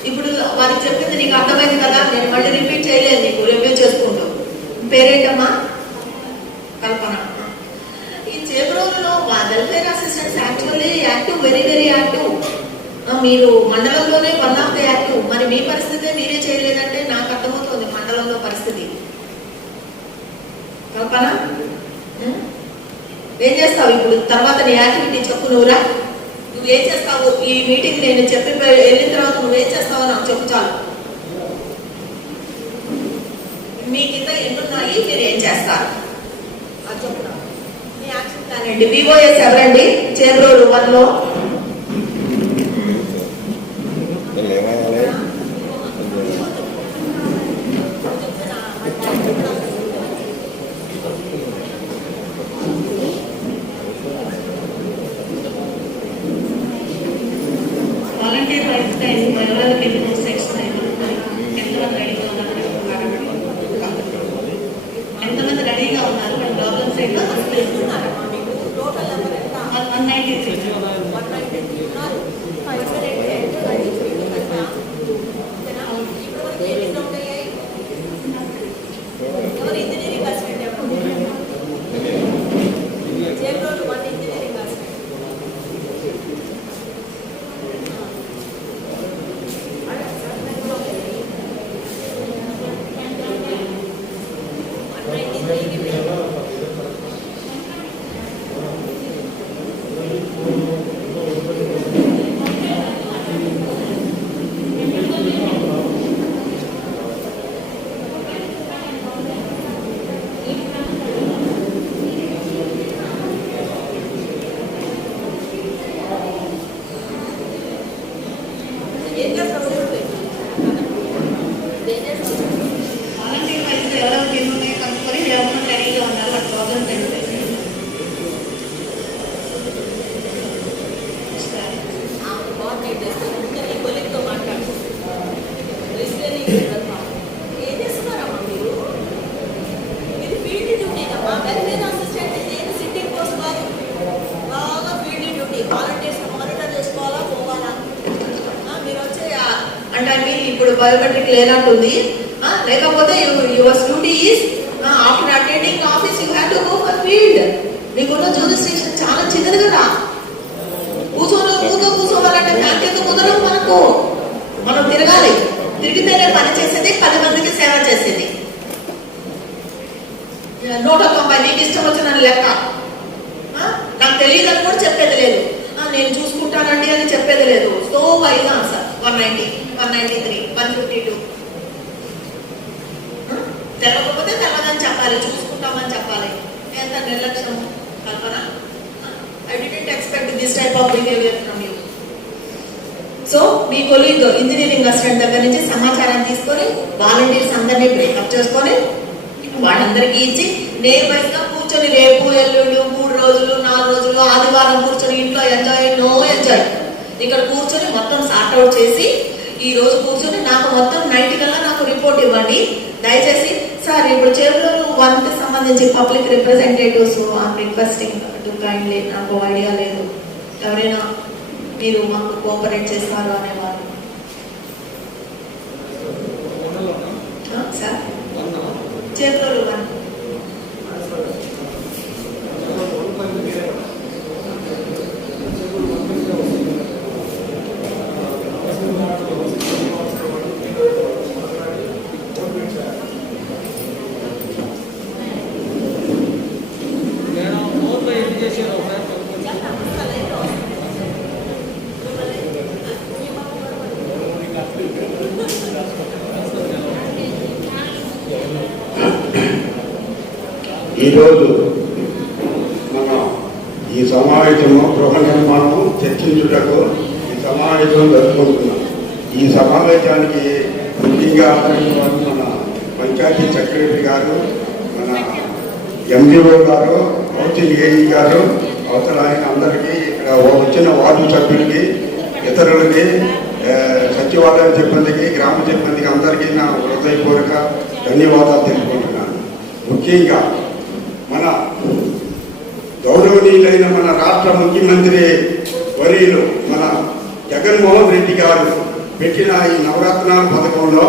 ఇప్పుడు వారికి చెప్పింది నీకు అర్థమైంది కదా, నేను మళ్ళీ రిపీట్ చేయలేదు, నీకు రివ్యూ చేసుకుంటూ. పేరేంటమ్మా? కల్పన. ఈ చేబ్రోలులో welfare assistants actually active, very very active. మీరు మండలంలోనే 1 ఆఫ్ ది యాక్టివ్. మరి మీ పరిస్థితే మీరే చేయలేదంటే నాకు అర్థమవుతుంది మండలంలో పరిస్థితి. కల్పన ఏం చేస్తావు ఇప్పుడు? తర్వాత నీ యాక్టివిటీ చెప్పు. నువ్వేం చేస్తావు? ఈ మీటింగ్ నేను చెప్పి వెళ్ళిన తర్వాత నువ్వేం చేస్తావో నాకు చెప్పు చాలు. మీ కింద ఎన్నున్నాయి, మీరు ఏం చేస్తారు అది చెప్తున్నా. మీ యాక్షన్ ప్లాన్ ఏంటి? వివోఎస్ ఎవరండి చేబ్రోలు 1లో? వాలంటీర్ రైట్ ఎవరెవరికి ఎన్ని సెక్షన్ ఎంతమంది రెడీగా ఉన్నారు? ఎంతమంది రెడీగా ఉన్నారు? మన ప్రాబ్లమ్స్ ఏంటో 193 ఇంజనీరింగ్ అసిస్టెంట్ ఎవరు? Chebrolu 1 engineering assistant. వాలంటీర్ వైద్యులు ఎవరెవరికి ఎన్ని ఉన్నాయి కనుక్కొని ఎవరైనా రెడీగా ఉన్నారు వాళ్ళ ప్రాబ్లమ్స్ ఏంటి? ఏం చేస్తున్నారమ్మా మీరు? ఇది ఫీల్డ్ డ్యూటీ అమ్మా. వెల్ఫేర్ అసిస్టెంట్ నేను సిట్టింగ్ పోస్ట్ కాదు, బాగా ఫీల్డ్ డ్యూటీ. వాలంటీర్స్ మానిటర్ చేసుకోవాలా, పోవాలా? మీరు వచ్చే అంటే మీరు ఇప్పుడు బయోమెట్రిక్ లేనట్టుంది. లేకపోతే your duty is after attending office you have to go for field. మీకున్న జ్యూరిస్డిక్షన్ చాలా చిన్నది కదా. కూర్చోవాలంటే బ్యాంక్ ఎందుకు కుదరదు మనకు, మనం తిరగాలి. తిరిగితేనే పని చేసేది, 10 మందికి సేవ చేసేది. 190 నీకు ఇష్టం వచ్చిన లెక్క. నాకు తెలియదని కూడా చెప్పేది లేదు. నేను చూసుకుంటానండి అని చెప్పేది లేదు. So wise answer 190, 193, 152. తెలవకపోతే తెలవదని చెప్పాలి, చూసుకుంటామని చెప్పాలి. ఎంత నిర్లక్ష్యం కల్పన. I didn't expect this type of behavior from you. So me colleague engineering assistant దగ్గర నుంచి సమాచారం తీసుకొని వాలంటీర్స్ అందరినీ బ్రేకప్ చేసుకొని వాళ్ళందరికీ ఇచ్చి నేర్వైజ్ గా కూర్చొని రేపు ఎల్లుండి 3 రోజులు 4 రోజులు ఆదివారం కూర్చొని ఇంట్లో ఎంజాయ్ ఇక్కడ కూర్చొని మొత్తం సార్ట్ అవుట్ చేసి ఈ రోజు కూర్చొని నాకు మొత్తం 90 కల్లా నాకు రిపోర్ట్ ఇవ్వండి దయచేసి. సార్ ఇప్పుడు చేరులో 1కి సంబంధించి public representatives I'm requesting to kindly, నాకు ఐడియా లేదు ఎవరైనా మీరు మాకు కోఆపరేట్ చేస్తారు అనేవారు. సార్ చేరులో 1 ఈరోజు మన ఈ సమావేశము గృహ నిర్మాణము చర్చించుటకు ఈ సమావేశం జరుపుకుంటున్నాం. ఈ సమావేశానికి ముఖ్యంగా మన పంచాయతీ సెక్రటరీ గారు, మన ఎండిఓ గారు, హౌసింగ్ ఏఈ గారు, అవసరమైన అందరికీ, ఇక్కడ వచ్చిన వార్డు సభ్యులకి, ఇతరులకి, సచివాలయం సిబ్బందికి, గ్రామ సిబ్బందికి అందరికీ నా హృదయపూర్వక ధన్యవాదాలు తెలుపుకుంటున్నాను. ముఖ్యంగా మన గౌరవనీయులైన మన రాష్ట్ర ముఖ్యమంత్రి వర్యులు మన జగన్మోహన్ రెడ్డి గారు పెట్టిన ఈ నవరత్నాల పథకంలో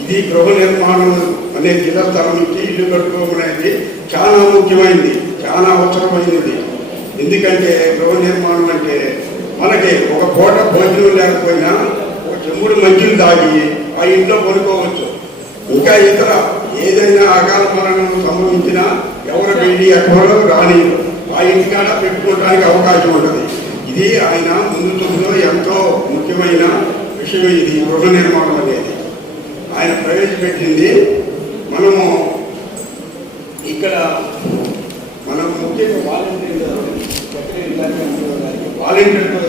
ఇది గృహ నిర్మాణం అనే జిల్లా స్థలం నుంచి ఇల్లు కట్టుకోవడం చాలా ముఖ్యమైనది, చాలా అవసరమైనది. ఎందుకంటే గృహ నిర్మాణం అంటే మనకి ఒక పూట భోజనం లేకపోయినా ఒక చెంబుడు మంచులు తాగి ఆ ఇంట్లో కొనుక్కోవచ్చు. ఇంకా ఇతర ఏదైనా అకాల మరణం సంభవించినా ఎవరు వెళ్ళి ఎక్కడో రాని ఆ ఇంటికాడ పెట్టుకోవడానికి అవకాశం ఉంటుంది. ఇది ఆయన ముందు ఎంతో ముఖ్యమైన విషయం. ఇది గృహ నిర్మాణం అనేది ఆయన ప్రవేశపెట్టింది. మనము ఇక్కడ మనం ముఖ్యంగా వాలంటీర్లు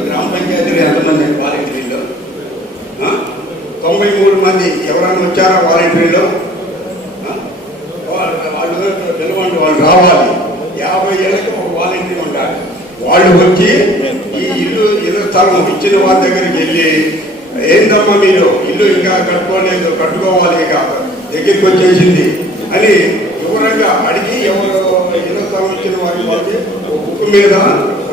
గ్రామ పంచాయతీలు ఎంతమంది వాలంటీర్లు 93 మంది ఎవరైనా వచ్చారా వాలంటీర్లు? వాళ్ళు పిలవండి, వాళ్ళు రావాలి. 50 ఏళ్ళకి ఒక వాలంటీర్ ఉంటారు. వాళ్ళు వచ్చి ఈ ఇల్లు స్థలం ఇచ్చిన వాళ్ళ దగ్గరికి వెళ్ళి, ఏందమ్మా మీరు ఇల్లు ఇంకా కట్టుకోలేదు, కట్టుకోవాలి, ఇక దగ్గరికి వచ్చేసింది అని వివరంగా అడిగి, ఎవరు ఇల్లు స్థలం ఇచ్చిన వాళ్ళకి బుక్ మీద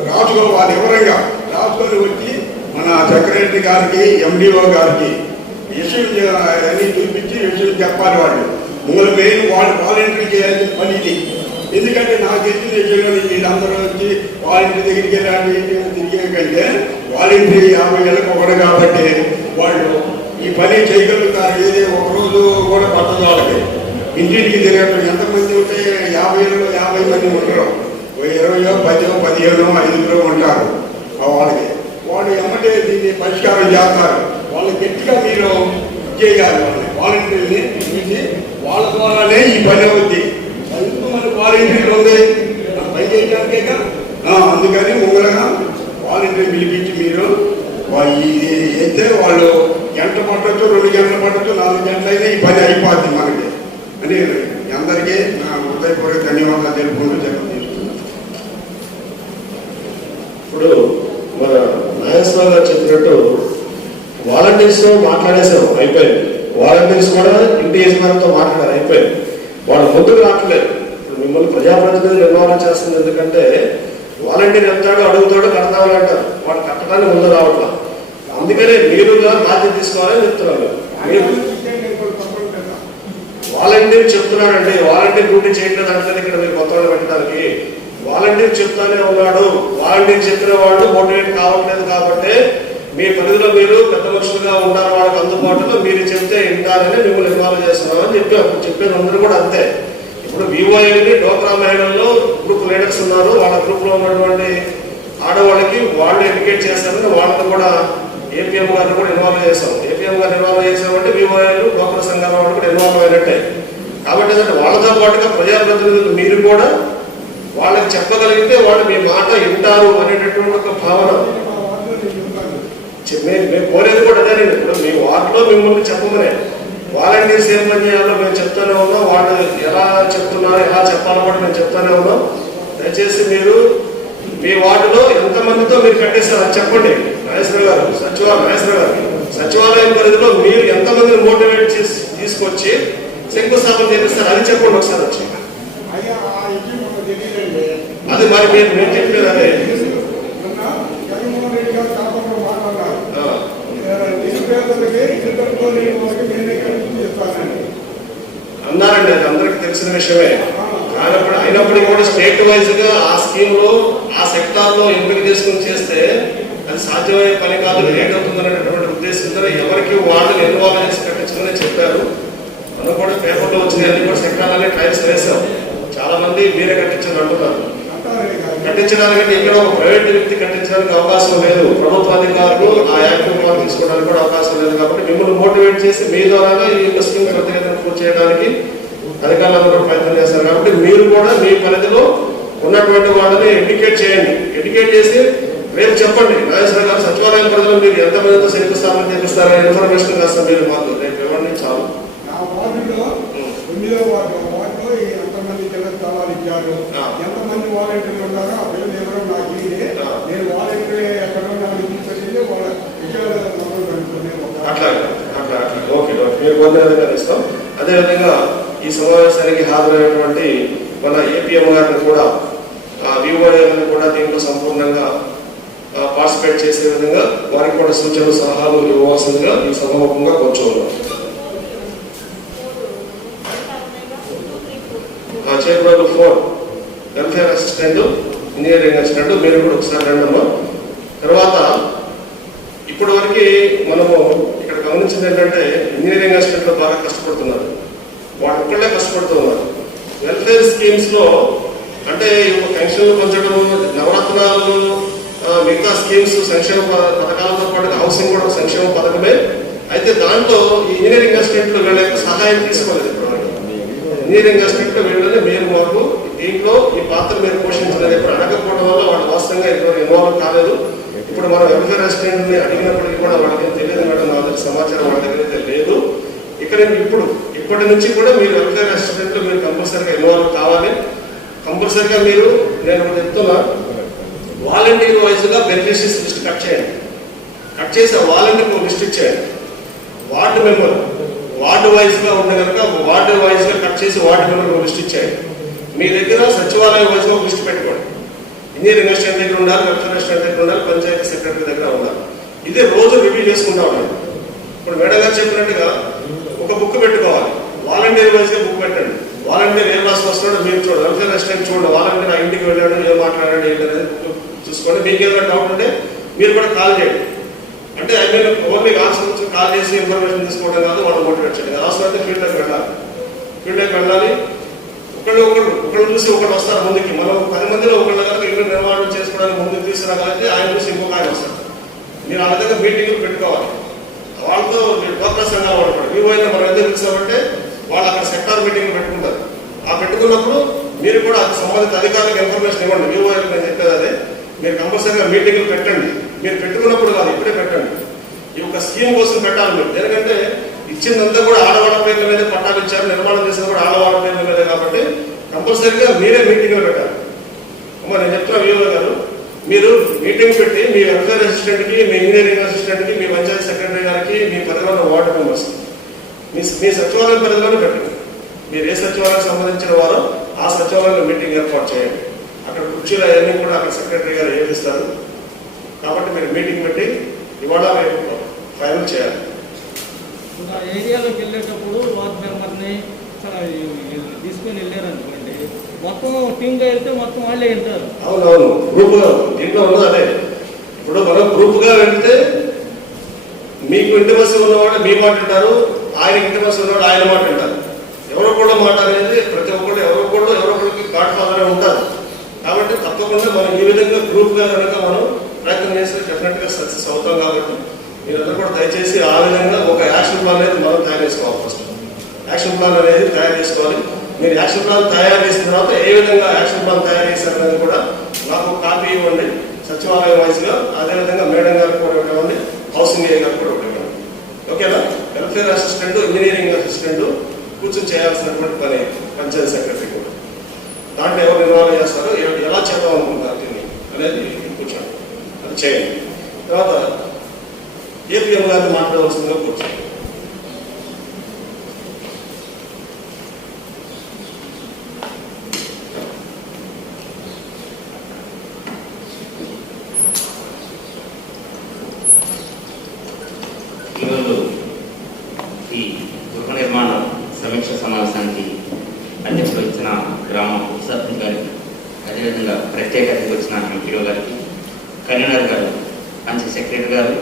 రాసుకోవాలి, వివరంగా రాసుకొని వచ్చి మన సెక్రటరీ గారికి, ఎండిఓ గారికి విషయం అన్ని చూపించి విషయం చెప్పాలి. వాళ్ళు మూల మెయిన్ వాళ్ళు వాలంటీర్ చేయాల్సిన పని ఇది. ఎందుకంటే నాకు తెలిసిన విషయంలో వీళ్ళందరూ వచ్చి వాలంటీర్ దగ్గరికి వెళ్ళాలి తిరిగే కంటే వాలంటీర్ 50 ఏళ్ళకి ఒకడు కాబట్టి వాళ్ళు ఈ పని చేయగలుగుతారు. ఏదే ఒకరోజు కూడా పట్టదు వాళ్ళకి. ఇంటింటికి తిరగటం ఎంతమంది ఉంటే 50 ఏళ్ళలో 50 మంది ఉంటారు. 20, 10, 15, 5 ఉంటారు. వాళ్ళకి వాళ్ళు ఎమ్మటే దీన్ని పరిష్కారం చేస్తారు. వాళ్ళు గట్టిగా మీరు చేయాలి. వాళ్ళని వాలంటీర్ని పిలిచి వాళ్ళ ద్వారానే ఈ పని అవుద్ది. ఎందుకు మనకు వాలంటీర్లు ఉంది పని చేయడానికేగా. అందుకని ముంగలగా వాలంటీర్ పిలిపించి మీరు ఇది అయితే వాళ్ళు గంట పట్టచ్చు, 2 గంటలు పట్టచ్చు, 4 గంటలైనా ఈ పని అయిపోద్ది మనకి అని అందరికీ నా హృదయపూర్వక ధన్యవాదాలు తెలుపుకుంటూ తీసుకున్నాను. ఇప్పుడు మన నాగేశ్వర గారు చెప్పినట్టు వాలంటీర్స్ తో మాట్లాడేశారు, అయిపోయింది. వాలంటీర్స్ కూడా ఇంటి యజమానితో మాట్లాడారు, అయిపోయింది. వాళ్ళు ముందుకు రావట్లేదు. ఇప్పుడు మిమ్మల్ని ప్రజాప్రతినిధులు ఇన్వాల్వ్ చేస్తుంది. ఎందుకంటే వాలంటీర్ ఎంతాడో అడుగుతాడో కడతామని అంటారు, వాడు కట్టడానికి ముందు రావట్లా. అందుకనే మీరుగా బాధ్యత తీసుకోవాలని చెప్తున్నారు. వాలంటీర్ చెప్తున్నాడండి, వాలంటీర్ డ్యూటీ చేయట్లేదు అంటే ఇక్కడ మీరు కొత్త పెట్టడానికి. వాలంటీర్ చెప్తానే ఉన్నాడు. వాలంటీర్ చెప్పిన వాళ్ళు మోటివేట్ కావట్లేదు కాబట్టి మీ పరిధిలో మీరు పెద్ద మనుషులుగా ఉంటారు, వాళ్ళకి అందుబాటులో మీరు చెప్తే వింటారని మిమ్మల్ని ఇన్వాల్వ్ చేస్తున్నామని చెప్పేది అందరూ కూడా అంతే. ఇప్పుడు వివోఏని డోక్రా మహిళల్లో గ్రూప్ లీడర్స్ ఉన్నారు, వాళ్ళ గ్రూప్ లో ఉన్నటువంటి ఆడవాళ్ళకి వాళ్ళు ఎడ్యుకేట్ చేస్తారని వాళ్ళని కూడా ఏపీఎం గారిని కూడా ఇన్వాల్వ్ చేశాం. ఏపీఎం గారిని ఇన్వాల్వ్ చేసామంటే వివోఏలు డోక్రా సంఘాల వాళ్ళు కూడా ఇన్వాల్వ్ అయినట్టే. కాబట్టి ఏంటంటే వాళ్ళతో పాటుగా ప్రజాప్రతినిధులు మీరు కూడా వాళ్ళకి చెప్పగలిగితే వాళ్ళు మీ మాట వింటారు అనేటటువంటి ఒక భావన మేము కోరేది కూడా అదేనండి. ఇప్పుడు మీ వార్డులో మిమ్మల్ని చెప్పమనే వాలంటీర్స్ ఏం పని చేయాలో మేము చెప్తానే ఉన్నాం, వాళ్ళు ఎలా చెప్తున్నారు ఎలా చెప్పాలో కూడా మేము చెప్తానే ఉన్నాం. దయచేసి మీరు మీ వార్డులో ఎంతమందితో మీరు కట్టేస్తారు అది చెప్పండి. నాగేశ్వర గారు సచివాలయం పరిధిలో మీరు ఎంతమందిని మోటివేట్ చేసి తీసుకొచ్చి శంకుస్థాపన చేపిస్తారు అది చెప్పండి ఒకసారి వచ్చి. అది మరి మేము చెప్పేది అదే. అన్నారండి, అది అందరికి తెలిసిన విషయమే. కానప్పుడు అయినప్పటికీ కూడా స్టేట్ వైజ్ గా ఆ స్కీమ్ లో ఆ సెక్టార్ లో ఎంపిక చేసుకుని చేస్తే అది సాధ్యమయ్యే పని కాదు, లేట్ అవుతుందనేటువంటి ఉద్దేశంతో ఎవరికి వాళ్ళు ఇన్వాల్వ్ చేసి కట్టించమని చెప్పారు. మనం కూడా పేపర్లో వచ్చిన అన్ని కూడా సెక్టార్లనే ట్రయల్స్ వేసాం. చాలా మంది మీరే కట్టించని అంటున్నారు. కట్టించడానికంటే ఇక్కడ ఒక ప్రైవేట్ వ్యక్తి కట్టించడానికి అవకాశం లేదు, ప్రభుత్వ అధికారులు ఆ యాక్టివ్ తీసుకోవడానికి కూడా అవకాశం లేదు. కాబట్టి మిమ్మల్ని మోటివేట్ చేసి మీ ద్వారా ఈ స్కీమ్ ప్రత్యేకతను పూర్తి చేయడానికి అధికారులందరూ కూడా ప్రయత్నం చేస్తారు. కాబట్టి మీరు కూడా మీ పరిధిలో ఉన్నటువంటి వాళ్ళని ఎడ్యుకేట్ చేయండి. ఎడ్యుకేట్ చేసి రేపు చెప్పండి, నాగేశ్వర గారు సచివాలయం పరిధిలో మీరు ఎంతమందితో శంకుస్థాపన చేపిస్తారనే ఇన్ఫర్మేషన్ కాస్త మీరు మాకు రేపు ఇవ్వండి. చాలు. ఎంతమంది వాలంటీర్లు ఉన్నారో ఆ పేరు ఎవరో నాకు ఇదే నేను వాలంటీర్ ఎక్కడో నాకు తీసుకొచ్చింది వాళ్ళ అట్లా ఓకే మీరు పొందే విధంగా ఇస్తాం. అదేవిధంగా ఈ సమావేశానికి హాజరైనటువంటి మన ఏపీఎం గారిని కూడా వివోఏలను కూడా దీంట్లో సంపూర్ణంగా పార్టిసిపేట్ చేసే విధంగా వారికి కూడా సూచనలు సలహాలు ఇవ్వవలసిందిగా ఈ సభాముఖంగా కోరుచున్నాం. చేపలు 4 వెల్ఫేర్ అసిస్టెంట్, ఇంజనీరింగ్ అసిస్టెంట్ మీరు కూడా ఒకసారి రండమ్మా. తర్వాత ఇప్పటి వరకు మనము ఇక్కడ గమనించింది ఏంటంటే ఇంజనీరింగ్ అసిస్టెంట్లు బాగా కష్టపడుతున్నారు, వాళ్ళు ఒక్కళ్ళే కష్టపడుతున్నారు. వెల్ఫేర్ స్కీమ్స్ లో అంటే పెన్షన్లు పెంచడం, నవరత్నాలు, మిగతా స్కీమ్స్ సంక్షేమ పథకాలతో పాటు హౌసింగ్ కూడా సంక్షేమ పథకమే. అయితే దాంట్లో ఈ ఇంజనీరింగ్ అసిస్టెంట్లు వీళ్ళ యొక్క సహాయం తీసుకోలేదు. ఇంజనీరింగ్ అసిస్టెంట్ వీళ్ళని మీరు మాకు దీంట్లో ఈ పాత్ర మీరు పోషించలేదు. ఇప్పుడు అడగకపోవడం వల్ల వాళ్ళు వాస్తవంగా ఇన్వాల్వ్ కాలేదు. ఇప్పుడు మనం వెల్ఫేర్ అసిస్టెంట్ ని అడిగినప్పటికీ కూడా వాళ్ళకి తెలియదు మేడం, నా దగ్గర సమాచారం వాళ్ళ దగ్గర అయితే లేదు. ఇక్కడ ఇప్పటి నుంచి కూడా మీరు వెల్ఫేర్ అసిస్టెంట్ మీరు కంపల్సరీగా ఇన్వాల్వ్ కావాలి. కంపల్సరీగా మీరు నేను చెప్తున్నా వాలంటీర్ వైజ్ గా బెనిఫిషరీస్ లిస్ట్ కట్ చేయండి. కట్ చేసి ఆ వాలంటీర్ లిస్ట్ ఇచ్చేయండి. వార్డు మెంబర్ వార్డు వైజ్ గా ఉంటే కనుక వార్డు వైజ్ గా కట్ చేసి వార్డు మెంబర్ లిస్ట్ ఇచ్చేయండి. మీ దగ్గర సచివాలయం వైజ్ గా లిస్ట్ పెట్టుకోండి. ఇంజనీరింగ్ అసిస్టెంట్ దగ్గర ఉండాలి, వెల్ఫేర్ అసిస్టెంట్ దగ్గర ఉండాలి, పంచాయతీ సెక్రటరీ దగ్గర ఉండాలి. ఇదే రోజు రివ్యూ చేసుకుంటా ఉండాలి. ఇప్పుడు మేడం గారు చెప్పినట్టుగా ఒక బుక్ పెట్టుకోవాలి. వాలంటీర్ వైజ్ గా బుక్ పెట్టండి. వాలంటీర్ ఏ క్లాస్ వస్తున్నాడో మీరు చూడండి, వెల్ఫేర్ అసిస్టెంట్ చూడండి, వాలంటీర్ ఆ ఇంటికి వెళ్ళాడు, ఏం మాట్లాడాడు ఏంటనేది చూసుకోండి. మీకు ఏదైనా డౌట్ ఉంటే మీరు కూడా కాల్ చేయండి. అంటే I mean only answer call చేసి ఇన్ఫర్మేషన్ తీసుకోవడం కాదు, వాళ్ళు మోటివేట్ చేయండి. అవసరమైతే ఫీల్డ్లోకి వెళ్ళాలి. ఒకళ్ళు చూసి ఒకళ్ళు వస్తారు ముందుకి. మనం 10 మందిలో ఒకళ్ళు కనుక ఇల్లు నిర్మాణం చేసుకోవడానికి ముందుకు తీసుకురాగలిగితే ఆయన చూసి ఇంకొక ఆయన వస్తారు. మీరు ఆ విధంగా మీటింగ్లు పెట్టుకోవాలి. వాళ్ళతో డోక్రా సంఘాలు వాడుకోండి. మీ పోయినా మనం ఎందుకు పిలిచామంటే వాళ్ళు అక్కడ సెక్టార్ మీటింగ్లు పెట్టుకుంటారు. ఆ పెట్టుకున్నప్పుడు మీరు కూడా సంబంధిత అధికారులకు ఇన్ఫర్మేషన్ ఇవ్వండి. మీ పోయిన నేను చెప్పేది అదే, మీరు కంపల్సరీగా మీటింగ్లు పెట్టండి. మీరు పెట్టుకున్నప్పుడు కాదు, ఇప్పుడే పెట్టండి. ఈ ఒక స్కీమ్ కోసం పెట్టాలి మీరు. ఎందుకంటే ఇచ్చిందంతా కూడా ఆడవాళ్ళ పేర్ల మీద పట్టాలు ఇచ్చారు, నిర్మాణం చేసిన కూడా ఆడవాళ్ళ పేర్ల మీదే. కాబట్టి కంపల్సరీగా మీరే మీటింగ్లు పెట్టాలి. అమ్మ నేను చెప్తున్నా వీఓ గారు, మీరు మీటింగ్ పెట్టి మీ వెల్ఫేర్ అసిస్టెంట్ కి, మీ ఇంజనీరింగ్ అసిస్టెంట్ కి, మీ పంచాయతీ సెక్రటరీ గారికి, మీ పరిధిలో వార్డు మెంబర్స్ మీ సచివాలయం పరిధిలోనే పెట్టండి. మీరు ఏ సచివాలయానికి సంబంధించిన వారో ఆ సచివాలయంలో మీటింగ్ ఏర్పాటు చేయండి. అక్కడ కుర్చీలు అవన్నీ కూడా అక్కడ సెక్రటరీ గారు ఏపిస్తారు. కాబట్టి మీరు మీటింగ్ పెట్టి ఇవాళ రేపు ఫైనల్ చేయాలి. ఏరియాలోకి వెళ్ళేటప్పుడు వార్డు మెంబర్ని తీసుకుని వెళ్ళారు అనుకోండి, మొత్తం టీమ్గా వెళ్తే మొత్తం వాళ్ళే వెళ్తారు. అవునవును, గ్రూప్ దీంట్లో ఉన్నది అదే. ఇప్పుడు మనం గ్రూప్ గా వెళ్తే మీకు ఇంటిమసి ఉన్నవాడు మీ మాట అంటారు, ఆయన ఇంటిమసి ఉన్నవాడు ఆయన మాట అంటారు. ఎవరో కూడా మాట అనేది ప్రతి ఒక్కళ్ళు ఎవరో ఒకరికి గాడ్ ఫాదర్ ఉంటారు. కాబట్టి తప్పకుండా మనం ఈ విధంగా గ్రూప్గా కనుక మనం ప్రయత్నం చేస్తే డెఫినెట్గా సక్సెస్ అవుతాం. కాబట్టి మీరందరూ కూడా దయచేసి ఆ విధంగా ఒక యాక్షన్ ప్లాన్ అనేది మనం తయారు చేసుకోవాలి. ఫస్ట్ యాక్షన్ ప్లాన్ అనేది తయారు చేసుకోవాలి. మీరు యాక్షన్ ప్లాన్ తయారు చేసిన తర్వాత ఏ విధంగా యాక్షన్ ప్లాన్ తయారు చేశారనేది కూడా నాకు కాపీ ఇవ్వండి సచివాలయం వైజ్గా. అదేవిధంగా మేడం గారికి కూడా ఇవ్వండి, హౌసింగ్ ఏ గారికి కూడా ఇవ్వండి. ఓకేనా? వెల్ఫేర్ అసిస్టెంట్, ఇంజనీరింగ్ అసిస్టెంట్ కూర్చొని చేయాల్సినటువంటి పని పంచాయతీ సెక్రటరీ కూడా. దాంట్లో ఎవరు నిర్వహణ చేస్తారో ఎలా చేద్దాం అనుకుంటారు దీన్ని అనేది కూర్చోండి, అది చేయండి. తర్వాత ఏపీఎం గారిని మాట్లాడవలసిందిగా కూర్చోండి. ఈరోజు ఈ గృహ నిర్మాణ సమీక్ష సమావేశానికి అధ్యక్షులు ఇచ్చిన గ్రామ సర్పంచ్ గారికి, అదేవిధంగా ప్రత్యేక అతిథి వచ్చిన ఎంపీఓ గారికి, కన్వీనర్ గారు, పంచాయత్ సెక్రటరీ గారు,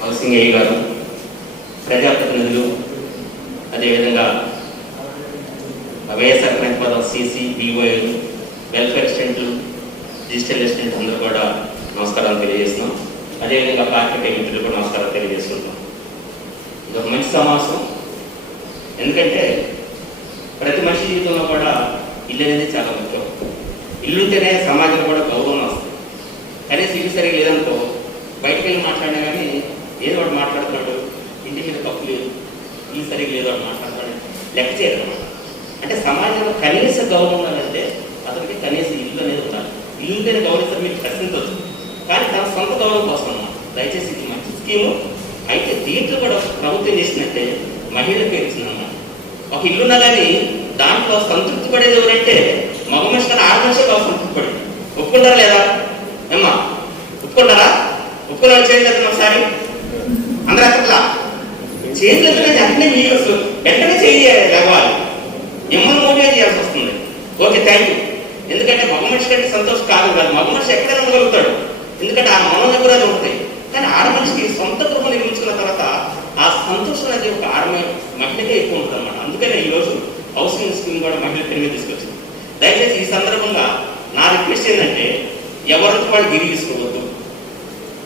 హౌసింగ్ ఏ గారు, ప్రజాప్రతినిధులు, అదేవిధంగా వైఎస్ఆర్ ప్రతిపాదన సిసి బిఓఏలు, వెల్ఫేర్ అసిస్టెంట్లు, డిజిటల్ అసిస్టెంట్ అందరూ కూడా నమస్కారాలు తెలియజేస్తున్నాం. అదేవిధంగా పార్టీ మిత్రులు కూడా నమస్కారాలు తెలియజేస్తున్నాం. ఇది ఒక మంచి సమావేశం. ఎందుకంటే ప్రతి మనిషి జీవితంలో కూడా ఇల్లు అనేది చాలా ముఖ్యం. ఇల్లుంటేనే సమాజంలో కూడా గౌరవం వస్తుంది. కనీసం ఇల్లు సరిగ్గా లేదనుకో బయటకు వెళ్ళి మాట్లాడినా కానీ ఏదో వాడు మాట్లాడుతున్నాడు, ఇంటి మీద తప్పు లేదు, ఇల్లు సరిగ్గా లేదు వాడు మాట్లాడుతున్నాడు, లెక్క చేయరు అన్నమాట. అంటే సమాజంలో కనీస గౌరవం ఉండాలంటే అతనికి కనీస ఇల్లు అనేది ఉండాలి. ఇల్లు ఉంటేనే గౌరవిస్తారు మీరు ప్రశ్నించవచ్చు, కానీ తన సొంత గౌరవం కోసం అన్నమాట. దయచేసి ఇది మంచి స్కీము. అయితే దీంట్లో కూడా ప్రభుత్వం చేసినట్టే మహిళల పేరు ఇచ్చిందన్నమాట. ఒక ఇల్లున్నా కానీ దాంట్లో సంతృప్తి పడేది ఎవరంటే మగ మనిషి కానీ ఆడ మనిషి బాగా సంతృప్తి పడేది. ఒప్పుకుంటారా లేదా ఏమ్మా? ఒప్పుకుంటారా? ఒప్పుకున్న చేయలేదు ఒకసారి అందరూ అట్లా చేయలేదు. అట్లనే మీరు వెంటనే చేయగలగాలి, మిమ్మల్ని మోటివేట్ చేయాల్సి వస్తుంది. Okay, thank you. ఎందుకంటే మగ మనిషి కంటే సంతోషం కాదు. మగ మనిషి ఎక్కడైనా ఉండగలుగుతాడు, ఎందుకంటే ఆ మనోనిగ్రహాలు ఉంటాయి. కానీ ఆడ మనిషికి సొంత గృహ నిర్మించుకున్న తర్వాత ఆ సంతోషం అనేది ఒక మహిళకే ఎక్కువ ఉంటుంది అన్నమాట. అందుకనే ఈరోజు హౌసింగ్ స్కీమ్ కూడా మహిళల పేరు మీద తీసుకొచ్చింది. దయచేసి ఈ సందర్భంగా నా రిక్వెస్ట్ ఏంటంటే ఎవరికి వాళ్ళు గిరి తీసుకోవద్దు.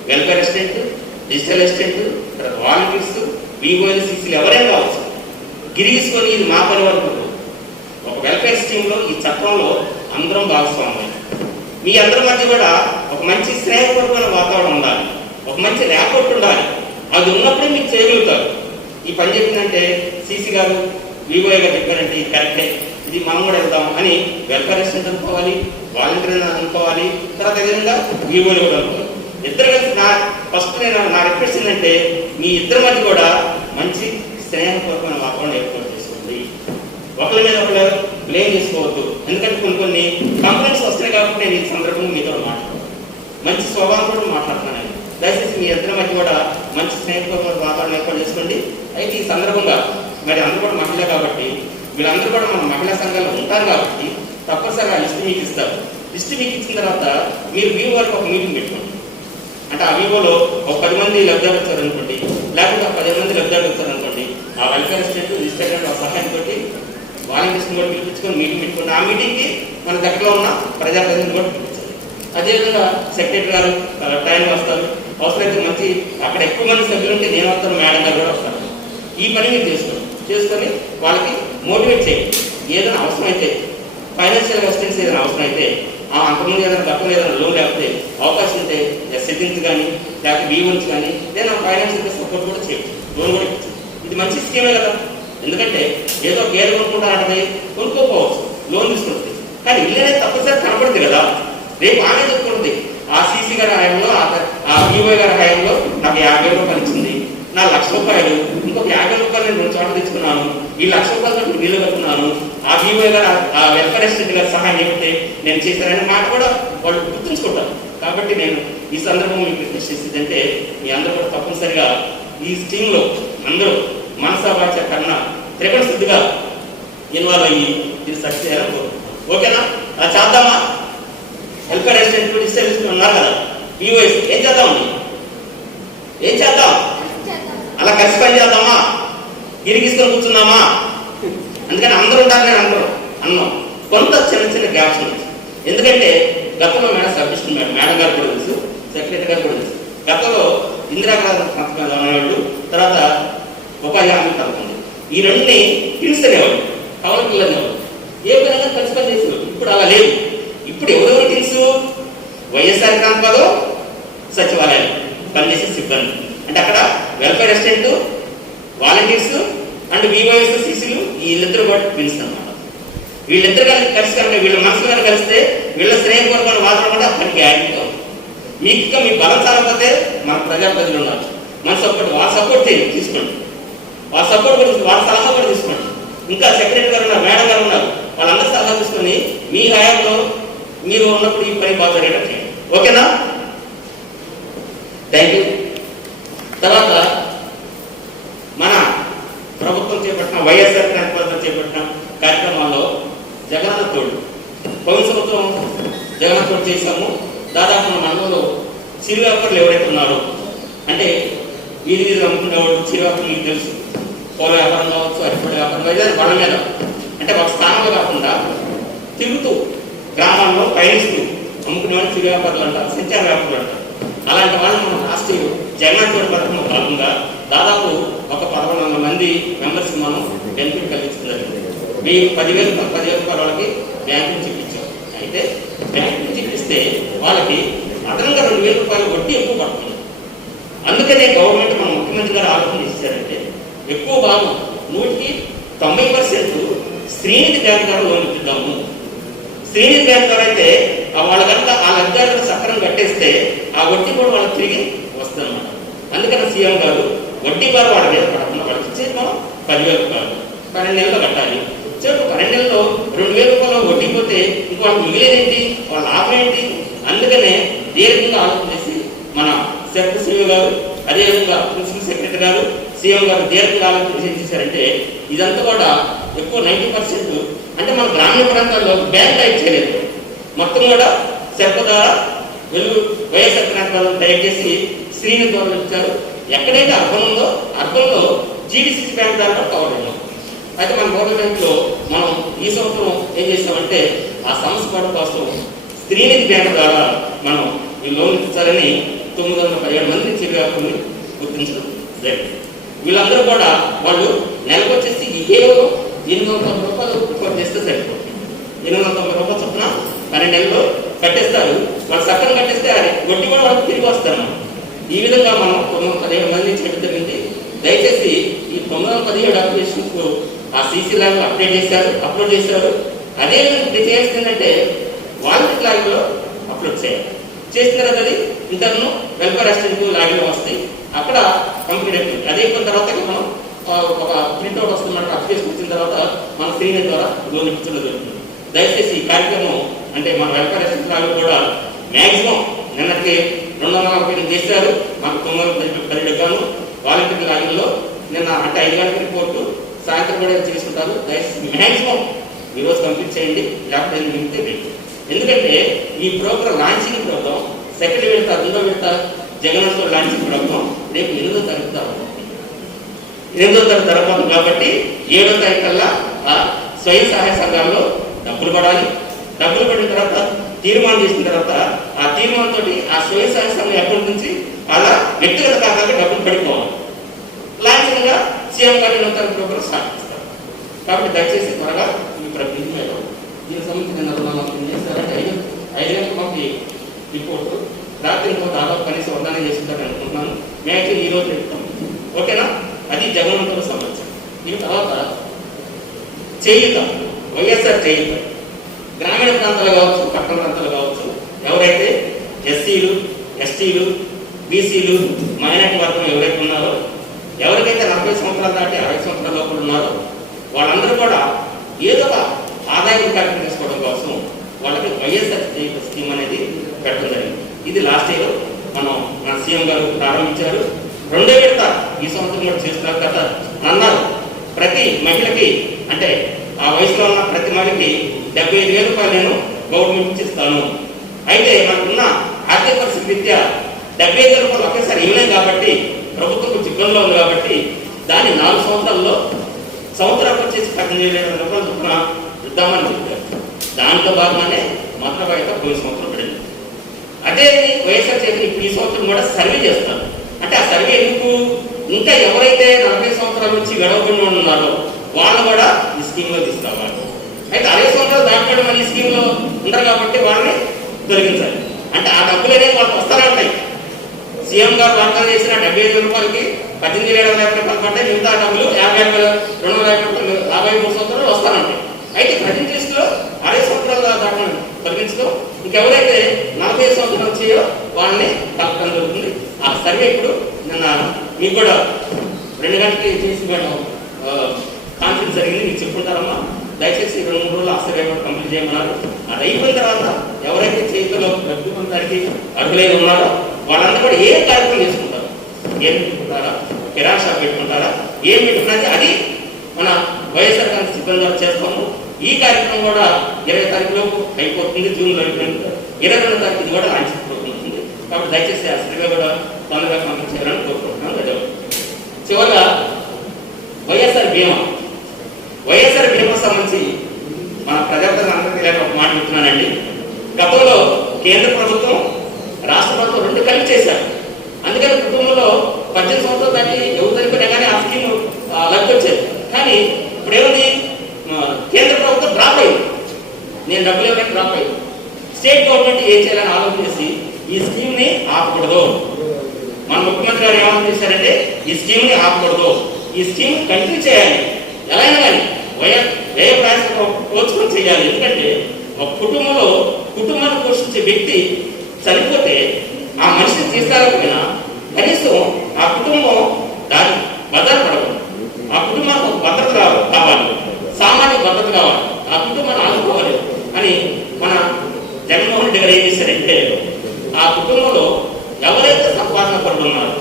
వెల్ఫేర్ అసిస్టెంట్, డిజిటల్ అసిస్టెంట్, తర్వాత వాలంటీర్స్, వివోఎల్, సిసిలు ఎవరైనా కావచ్చు, గిరి తీసుకొని ఇది మా పని వరకు. ఒక వెల్ఫేర్ స్కీమ్లో ఈ చట్టంలో అందరం భాగస్వామ్యం. మీ అందరి మధ్య కూడా ఒక మంచి స్నేహపూర్వకమైన వాతావరణం ఉండాలి, ఒక మంచి ర్యాపోర్ట్ ఉండాలి. అది ఉన్నప్పుడే మీరు చేయగలుగుతారు. ఈ పని చెప్పిందంటే సిసి గారు వివోఏ గారు చెప్పారంటే ఇది కరెక్టే, ఇది మనం కూడా వెళ్తాం అని వెల్ఫేర్ అసిస్టెంట్ అనుకోవాలి, వాలంటీర్ అనుకోవాలి, తర్వాత విధంగా వివోని కూడా అనుకోవాలి. ఇద్దరు కలిసి ఫస్ట్ నా రిక్వెస్ట్ ఏంటంటే మీ ఇద్దరి మధ్య కూడా మంచి స్నేహపూర్వకమైన వాతావరణం ఏర్పాటు చేసుకోండి. ఒకరి మీద ఒకరు బ్లేమ్ చేసుకోవద్దు. ఎందుకంటే కొన్ని కంప్లైంట్స్ వస్తున్నాయి కాబట్టి నేను ఈ సందర్భంగా మీతో మాట్లాడుతున్నాను. మంచి స్వభావం కూడా మాట్లాడుతున్నాను. దయచేసి మీ ఇద్దరి మధ్య కూడా మంచి స్నేహపూర్వక వాతావరణం ఏర్పాటు చేసుకోండి. అయితే ఈ సందర్భంగా మరి అందరూ కూడా మహిళ కాబట్టి వీళ్ళందరూ కూడా మన మహిళా సంఘాలు ఉంటారు కాబట్టి తప్పనిసరిగా లిస్ట్ మీకు ఇస్తారు. లిస్ట్ మీకు ఇచ్చిన తర్వాత మీరు వీవో వరకు ఒక మీటింగ్ పెట్టుకోండి. అంటే ఆ వీవోలో ఒక 10 మంది లబ్ధాలు వచ్చారు అనుకోండి, లేకపోతే ఒక 10 మంది లబ్ధాలు వచ్చారు అనుకోండి, ఆ వెల్ఫేర్ అసిస్టెంట్, డిజిటల్ సహాయంతో వాలంటీర్స్ని కూడా పిలిపించుకొని మీటింగ్ పెట్టుకోండి. ఆ మీటింగ్కి మన దగ్గరలో ఉన్న ప్రజాప్రతినిధులు కూడా పిలిపించాలి. అదేవిధంగా సెక్రటరీ గారు టైం వస్తారు, అవసరమైతే మంచి అక్కడ ఎక్కువ మంది సభ్యులు ఉంటే నేను వస్తాను, మేడం గారు కూడా వస్తారు. ఈ పని మీరు చేసుకొని వాళ్ళకి మోటివేట్ చేయండి. ఏదైనా అవసరం అయితే ఫైనాన్షియల్ అసిస్టెన్స్ ఏదైనా అవసరం అయితే అంతకుముందు ఏదైనా గతంలో ఏదైనా లోన్ లేకపోతే అవకాశం ఉంటే సెట్టింగ్స్ కానీ లేకపోతే వీవన్స్ కానీ ఏదైనా ఫైనాన్షియల్ సపోర్ట్ కూడా చేయొచ్చు, లోన్ కూడా ఇచ్చు. ఇది మంచి స్కీమే కదా. ఎందుకంటే ఏదో గేదె కొనుక్కుంటారంటే కొనుక్కోపోవచ్చు, లోన్ తీసుకుంటుంది. కానీ ఇల్లు అనేది తప్పనిసరి కనపడుతుంది కదా. రేపు ఆమె చెప్పుకుంటుంది ఆ సీసీ గారి హయాంలో, ఆ వివో గారి హయాంలో నాకు 50 రూపాయలు ఇచ్చింది, నా 1,00,000 రూపాయలు, ఇంకొక 50 రూపాయలు నేను 2 చోట్ల తెచ్చుకున్నాను, ఈ 1,00,000 రూపాయలు బిల్లు కట్టుకున్నాను, ఆ వివో గారు ఆ వెల్ఫేర్ అసిస్టెంట్ గారు సహాయం చెప్తే నేను చేశానని మాట కూడా వాళ్ళు గుర్తుంచుకుంటారు. కాబట్టి నేను ఈ సందర్భంలో మీకు రిక్వెస్ట్ చేసేదంటే మీ అందరూ కూడా తప్పనిసరిగా ఈ స్కీమ్లో అందరూ మనసా వాచ కన్నా త్రికరణ శుద్ధిగా ఇన్వాల్వ్ అయ్యి ఇది సక్సెస్ అయ్యారు. ఓకేనా? అలా చేద్దామా? వెల్ఫేర్ అసిస్టెంట్, డిజిటల్ అసిస్టెంట్ ఉన్నారు కదా, వివోఎస్ ఏం చేద్దామండి? ఏం చేద్దాం? అలా కలిసి పని చేద్దామా, ఇరిగిస్తూ కూర్చున్నామా? అందుకని అందరూ ఉండాలి నేను అన్నాం. కొంత చిన్న చిన్న గ్యాప్స్ ఉన్నాయి. ఎందుకంటే గతంలో మేడం సబ్మిషన్ మేడం గారు కూడా తెలుసు, సెక్రటరీ గారు కూడా తెలుసు. గతంలో ఇందిరాగాంధీ తర్వాత ఉపాధి హామీ పథకం, ఈ రెండుని హిల్స్ అనేవాళ్ళు, కవల పిల్లలు అనేవాళ్ళు. ఏ విధంగా కలిసి పని చేసేవాళ్ళు. ఇప్పుడు అలా లేదు. ఇప్పుడు ఎవరెవరు తెలుసు? వైఎస్ఆర్ క్రాంతిలో సచివాలయం పనిచేసే సిబ్బంది, అంటే అక్కడ వెల్ఫేర్ అసిస్టెంట్, వాలంటీర్స్ అండ్ వివైఎస్, సిసిలు, వీళ్ళిద్దరు కూడా పిలుసు అనమాట. వీళ్ళిద్దరు కలిసి కనుక వీళ్ళ మనసులు కనుక కలిస్తే వీళ్ళ శ్రేయపూర్వకమైన వాదన కూడా పనికి యాక్టివ్గా ఉంది. మీకు ఇంకా మీ బలం చాలకపోతే మన ప్రజాప్రతినిధులు ఉన్నారు, మన సపోర్ట్, వాళ్ళ సపోర్ట్ తీసుకోండి, వాళ్ళ సపోర్ట్ కూడా వాళ్ళ సలహా కూడా తీసుకోండి. ఇంకా సెక్రటరీ గారు ఉన్నారు, మేడం గారు ఉన్నారు, వాళ్ళందరూ సలహా తీసుకొని మీ హయాంలో మీరు ఉన్నప్పుడు ఈ పని బాగా జరిగేటట్టు చేయండి. ఓకేనా? Thank you. తర్వాత మన ప్రభుత్వం చేపట్టిన వైఎస్ఆర్ ప్రభుత్వం చేపట్టిన కార్యక్రమాల్లో జగనన్న తోడు, పోయిన సంవత్సరం జగనన్న తోడు చేశాము. దాదాపు మన మండలంలో చిరు వ్యాపారులు ఎవరైతే ఉన్నారో, అంటే వీధి అమ్ముకునేవాడు చిరు వ్యాపారులు మీకు తెలుసు, పూల వ్యాపారం కావచ్చు, అరటిపళ్ళ వ్యాపారం, ఏదైనా బండ మీద, అంటే ఒక స్థానంలో కాకుండా తిరుగుతూ గ్రామాల్లో పయనిస్తూ అమ్ముకునేవాళ్ళు చిరు వ్యాపారులు అంటారు, సంచార వ్యాపారులు అంటారు. అలాంటి వాళ్ళు మన లాస్ట్ జగన్ తోడు పథకంలో భాగంగా దాదాపు ఒక 1100 మంది మెంబర్స్ మనం బెనిఫిట్ కలిగించుకున్నారు. మీ 10,000 రూపాయల వాళ్ళకి బ్యాంకు నుంచి ఇప్పించాం. అయితే బ్యాంకు నుంచి ఇప్పిస్తే వాళ్ళకి అదనంగా 2,000 రూపాయలు వడ్డీ ఎక్కువ పడుతుంది. అందుకనే గవర్నమెంట్ మన ముఖ్యమంత్రి గారు ఆలోచన చేశారంటే ఎక్కువ భాగం 90% శ్రీనిధి బ్యాంక్ ద్వారా లోన్ ఇప్పిద్దాము. శ్రీనిధి బ్యాంక్ ద్వారా అయితే వాళ్ళ కనుక ఆ లబ్ధాలను సక్రమం కట్టేస్తే ఆ వడ్డీ కూడా వాళ్ళకి తిరిగి వస్తుంది అన్నమాట. అందుకని సీఎం గారు వడ్డీ బారు వాళ్ళ మీద పడకుండా వాళ్ళకి ఇచ్చేది మనం 10,000 రూపాయలు 12 నెలల్లో కట్టాలి. చెప్పు 12 నెలల్లో 2,000 రూపాయలు వడ్డీ పోతే ఇంక వాళ్ళకి మిగిలేదేంటి, వాళ్ళ లాభం ఏంటి? అందుకనే దీర్ఘంగా ఆలోచన చేసి మన సీఎం గారు, అదేవిధంగా ప్రిన్సిపల్ సెక్రటరీ గారు, సీఎం గారు దీర్ఘంగా ఆలోచన ఏం చేశారంటే ఇదంతా కూడా ఎక్కువ 90% అంటే మన గ్రామీణ ప్రాంతాల్లో బ్యాంక్ టైప్ చేయలేదు, మొత్తం కూడా సెర్ప ద్వారా వెలుగు వైఎస్ఆర్ క్రాంతి టైప్ చేసి శ్రీనిధి ద్వారా ఇచ్చారు. ఎక్కడైతే అర్బన్ ఉందో అర్బన్లో జీడీసీసీ బ్యాంక్ ద్వారా కవర్ అయ్యాం. అయితే మన గవర్నమెంట్ లో మనం ఈ సంవత్సరం ఏం చేస్తామంటే ఆ సంస్కరణ కోసం శ్రీనిధి బ్యాంక్ ద్వారా మనం ఈ లోన్ ఇచ్చారని 917 మంది చిరు వ్యాపారుని గుర్తించడం జరిగింది. వీళ్ళందరూ కూడా వాళ్ళు నెలకు వచ్చేసి కేవలం 890 రూపాయలు రిపోర్ట్ చేస్తే సరిపోతుంది. 890 రూపాయలు చొప్పున 12 నెలల్లో కట్టేస్తారు. వాళ్ళు సక్కన కట్టేస్తే వడ్డీ కూడా వాళ్ళకి తిరిగి వస్తారు. ఈ విధంగా మనం 917 మంది చేయడం జరిగింది. దయచేసి ఈ 917 అప్లికేషన్స్ ఆ సీసీ ల్యాబ్ అప్లోడ్ చేశారు. అదేవిధంగా ఇప్పుడు చేయాల్సిందంటే వాలంటీర్ ల్యాబ్లో అప్లోడ్ చేయాలి. చేసిన తర్వాత అది ఇంటర్ను వెల్ఫేర్ అసిస్టెంట్ ల్యాబ్లో వస్తాయి. అక్కడ కంప్లీట్ అయిపోయింది. అదే అయిపోయిన తర్వాత మనం ఒక ప్రింట్అవుట్ వస్తుందన్నమాట. అప్లికేషన్ ఇచ్చిన తర్వాత మన శ్రీనిధి ద్వారా లోన్ ఇప్పించడం జరుగుతుంది. దయచేసి ఈ కార్యక్రమం అంటే మన వెల్ఫేర్ అసిస్టెంట్ ల్యాబ్ కూడా మ్యాక్సిమం నిన్నటికి 240 చేశారు. మాకు 910 గాను వాలంటీర్ ల్యాబ్లో నిన్న అంటే 5 గంటల రిపోర్టు సాయంత్రం కూడా చేసుకుంటారు. దయచేసి మ్యాక్సిమం ఈరోజు కంప్లీట్ చేయండి, లేకపోతే మిగిలితే వెయిట్. ఎందుకంటే ఈ ప్రోగ్రామ్ లాంచింగ్ ప్రోగ్రామ్ సెకండ్ విడత 2వ విడత జగన్ లాంచింగ్ ప్రోగ్రామ్ రేపు 8వ తారీఖు తర్వాత కాబట్టి 7వ తారీఖు కల్లా ఆ స్వయం సహాయ సంఘాల్లో డబ్బులు పడాలి. డబ్బులు పడిన తర్వాత తీర్మానం చేసిన తర్వాత ఆ తీర్మానంతో ఆ స్వయం సహాయ సంఘం అకౌంట్ నుంచి అలా వ్యక్తిగత ఖాతాగా డబ్బులు పడిపోవాలి. లాంఛనంగా సీఎం గారి నూతన ప్రోగ్రామ్ స్టార్ట్ చేస్తారు. కాబట్టి దయచేసి త్వరగా ఈ ప్రక్రియ దీనికి సంబంధించిన చేస్తారంటే 5 గంటలకు మాకు రిపోర్టు రాత్రి దాదాపు కనీసం వర్ణన చేస్తుందని అనుకుంటున్నాను. మ్యాక్సిమం ఈ రోజు చెప్తాం. ఓకేనా? అది జగన్తో సంబంధించి. ఈ తర్వాత చేయుత, వైఎస్ఆర్ చేయుత గ్రామీణ ప్రాంతాలు కావచ్చు, పట్టణ ప్రాంతాలు కావచ్చు, ఎవరైతే ఎస్సీలు, ఎస్టీలు, బీసీలు, మైనారిటీ వర్గం ఎవరైతే ఉన్నారో, ఎవరికైతే 40 సంవత్సరాలు దాటి 60 సంవత్సరాల లోపల ఉన్నారో వాళ్ళందరూ కూడా ఏదో ఒక ఆదాయ కార్యక్రమం తీసుకోవడం కోసం వాళ్ళకి వైఎస్ఆర్ చేయుత స్కీమ్ అనేది పెట్టడం జరిగింది. ఇది లాస్ట్ ఇయర్ మన సీఎం గారు ప్రారంభించారు. 2వ విడత ఈ సంవత్సరం కూడా చేస్తున్నారు కదా అన్నారు. ప్రతి మహిళకి అంటే ఆ వయసులో ఉన్న ప్రతి మహిళకి 75,000 రూపాయలు నేను గవర్నమెంట్ నుంచి ఇస్తాను. అయితే మనకున్న ఆర్థిక పరిస్థితి రీత్యా 75,000 రూపాయలు ఒకేసారి ఇవ్వలేం కాబట్టి ప్రభుత్వం కొంచెం ఇబ్బందిలో ఉంది కాబట్టి దాన్ని 4 సంవత్సరాల్లో సంవత్సరాలకు వచ్చేసి 18,000 రూపాయలు చొప్పున ఇద్దామని చెప్పారు. దాంట్లో భాగంగానే మొదటి వాయిదా పోయిన సంవత్సరం పడింది. అదే వైఎస్ఆర్ చేసిన ఇప్పుడు ఈ సంవత్సరం కూడా సర్వే చేస్తారు. అంటే ఆ సర్వే ఎందుకు, ఇంకా ఎవరైతే 40 సంవత్సరాల నుంచి గడవకుండా ఉన్నారో వాళ్ళు కూడా ఈ స్కీమ్లో తీసుకురావాలి. అయితే 60 సంవత్సరాలు దాటిపోయి మళ్ళీ ఈ స్కీమ్లో ఉండరు కాబట్టి వాళ్ళని తొలగించాలి. అంటే ఆ డబ్బులు అనేవి వాళ్ళకి వస్తానే ఉంటాయి. సీఎం గారు వాగ్దానం చేసిన 75,000 రూపాయలకి 18,750 రూపాయలు పడ్డాయి. మిగతా డబ్బులు 50,250 రూపాయలు 53 సంవత్సరాలు వస్తానంటాయి. అయితే ప్రజెంట్ లిస్టులో 60 సంవత్సరాల దాకా తొలగించడం, ఇంకెవరైతే 45 సంవత్సరాలు వచ్చాయో వాళ్ళని కలపడం జరుగుతుంది. ఆ సర్వే ఇప్పుడు నిన్న మీకు కూడా 2 గంటలకి చేసి మేడం కాన్ఫరెన్స్ జరిగింది, మీకు చెప్పుకుంటారమ్మా. దయచేసి 2-3 రోజులు ఆ సర్వే కూడా కంప్లీట్ చేయమన్నారు. అది అయిపోయిన తర్వాత ఎవరైతే చేతిలో లబ్ధి పొందడానికి అర్హులై ఉన్నారో వాళ్ళంతా కూడా ఏ కార్యక్రమం చేసుకుంటారు, ఏం పెట్టుకుంటారా, కిరాణా షాప్ పెట్టుకుంటారా, ఏం పెట్టుకున్నది అది మన వైఎస్ఆర్ కాంగ్రెస్ సిబ్బంది చేస్తాము. ఈ కార్యక్రమం కూడా 20 తారీఖులోపు అయిపోతుంది. జూన్లో అయిపోయింది. 22వ తారీఖు ఇది కూడా లాంచ్ అయిపోతుంది. కాబట్టి దయచేసి ఆ సర్వే కూడా తొందరగా కంప్లీట్ చేయాలని కోరుకుంటున్నాను. ధన్యవాదాలు. చివరిగా వైఎస్ఆర్ బీమా సంబంధించి మన ప్రజలందరికీ ఒక మాట చెప్తున్నానండి. గతంలో కేంద్ర ప్రభుత్వం రాష్ట్ర ప్రభుత్వం 2 కలిపి చేశారు. అందుకని కుటుంబంలో 18 సంవత్సరాలు దాటి యువతనిపోయినా కానీ ఆ స్కీమ్ లబ్ధి వచ్చేది. కానీ ఇప్పుడు ఏముంది, కేంద్ర ప్రభుత్వం డ్రాప్ అయింది. నేను డబ్బులు ఇవ్వడానికి డ్రాప్ అయింది. స్టేట్ గవర్నమెంట్ ఏం చేయాలని ఆలోచన చేసి ఈ స్కీమ్ ని ఆపకూడదు. మన ముఖ్యమంత్రి గారు ఏమని చేశారంటే ఈ స్కీమ్ ని ఆపకూడదు, ఈ స్కీమ్ కంటిన్యూ చేయాలి. ఎలా అయినా కానీ వ్యయ ప్రయాసం ప్రోత్సాహం చేయాలి. ఎందుకంటే ఒక కుటుంబాన్ని పోషించే వ్యక్తి చనిపోతే ఆ మనిషిని తీసుకురాకపోయినా కనీసం ఆ కుటుంబం దాని భద్రత పడకూడదు. ఆ కుటుంబానికి ఒక భద్రత కావాలి, సామాజిక భద్రత కావాలి, ఆ కుటుంబాన్ని ఆదుకోవాలి అని మన జగన్మోహన్ రెడ్డి గారు ఏం చేశారంటే ఆ కుటుంబంలో ఎవరైతే సంపాదన పరులు ఉన్నారో,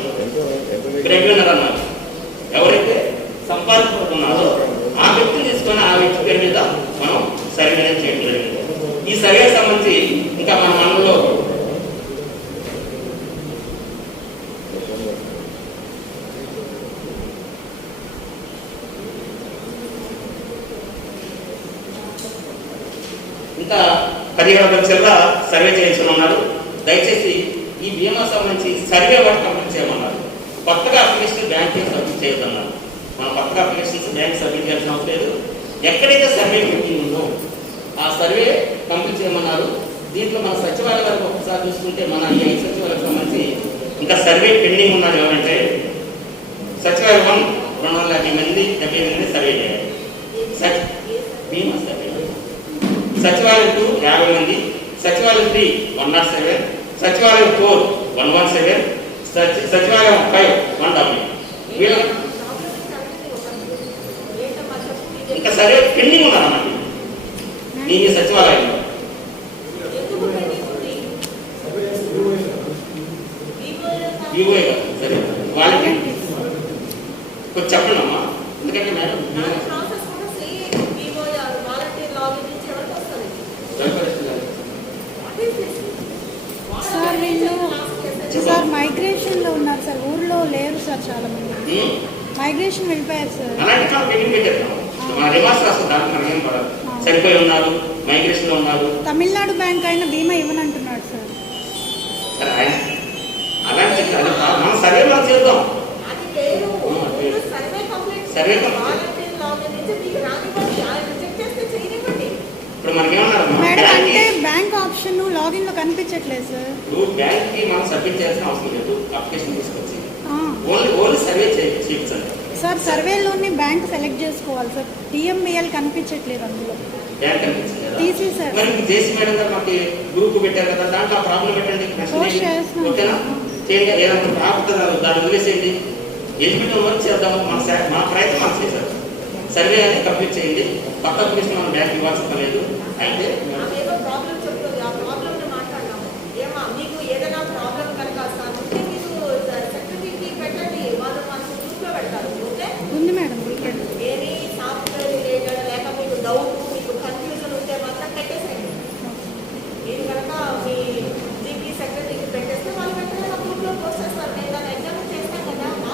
బ్రెడ్విన్నర్ అన్నారు, ఎవరైతే సంపాదన పరులు ఉన్నారో ఆ వ్యక్తిని తీసుకొని ఆ వ్యక్తి పేరు మీద మనం సర్వే చేయడం జరిగింది. ఈ సర్వే సంబంధించి ఇంకా మన మనలో ఇంకా 17 లక్షల సర్వే చేయించుకుని ఉన్నారు. దయచేసి ఈ బీమా సంబంధించి సర్వే వర్క్ కంప్లీట్ చేయమన్నారు. కొత్తగా అప్లికేషన్ బ్యాంక్ సబ్మిట్ చేయొద్దన్నారు. మనం కొత్తగా అప్లికేషన్స్ బ్యాంక్ సబ్మిట్ చేయాల్సిన అవసరం లేదు. ఎక్కడైతే సర్వే పెండింగ్ ఉందో ఆ సర్వే కంప్లీట్ చేయమన్నారు. దీంట్లో మన సచివాలయ వరకు ఒకసారి చూసుకుంటే మన ఈ 5 సచివాలయాలకు సంబంధించి ఇంకా సర్వే పెండింగ్ ఉన్నారు. ఏమంటే సచివాలయం 1 250 మంది 70 మంది సర్వే చేయాలి. బీమా సర్వే. సచివాలయం 2 50 మంది, సచివాలయం 3 107, సచివాలయం 4 117, సచివాలయం 5 170. వీళ్ళ ఇంకా సరే పెండింగ్ ఉన్నారన్నమాట మీ సచివాలయంలో. సరే వాళ్ళకి కొంచెం చెప్పండి అమ్మా. ఎందుకంటే మేడం సార్ వీళ్ళు సార్ మైగ్రేషన్లో ఉన్నారు సార్, ఊర్లో లేరు సార్, చాలా మంది మైగ్రేషన్ వెళ్ళిపోయారు సార్. సరిపోయి ఉన్నారు, మైగ్రేషన్ లో ఉన్నారు. తమిళనాడు బ్యాంక్ అయినా బీమా ఇవ్వనంటున్నాడు సార్. అలాంటి మనం సర్వే మనం చేద్దాం. సర్వే ఇప్పుడు మనకేమన్నారు మేడం అంటే బ్యాంక్ ఆప్షన్ లాగిన్ లో కనిపించట్లేదు సార్. బ్యాంక్ కి మనం సబ్మిట్ చేయాల్సిన అవసరం లేదు. అప్లికేషన్ తీసుకొచ్చి ఓన్లీ సర్వే చేయించండి సార్. సర్వేలోని బ్యాంక్ సెలెక్ట్ చేసుకోవాలి సార్. టీఎంబిఎల్ కనిపించట్లేదు అందులో. బ్యాంక్ కనిపించింది కదా తీసేసారు. మరి జేసీ మేడం గారు మాకు గ్రూప్ పెట్టారు కదా, దాంట్లో ఆ ప్రాబ్లం పెట్టండి. ఓకేనా, చేయండి. ఏదైనా ప్రాబ్లం దాన్ని వదిలేసేయండి. ఎలిజిబిలిటీ వర్క్ చేద్దాము. మన ప్రయత్నం మనం చేశారు. సర్వే అనేది కంప్లీట్ చేయండి. కొత్త అప్లికేషన్ మనం బ్యాంక్ ఇవ్వాల్సిన లేదు. అయితే ఉంది మేడం. మీరు కనుక మీ జీపీ సెక్రటరీకి పెట్టేస్తే వాళ్ళు వెంటనే మా గ్రూప్లో పోస్ట్ చేస్తారు. నేను దాన్ని ఎగ్జామిన్ చేస్తాను కదా.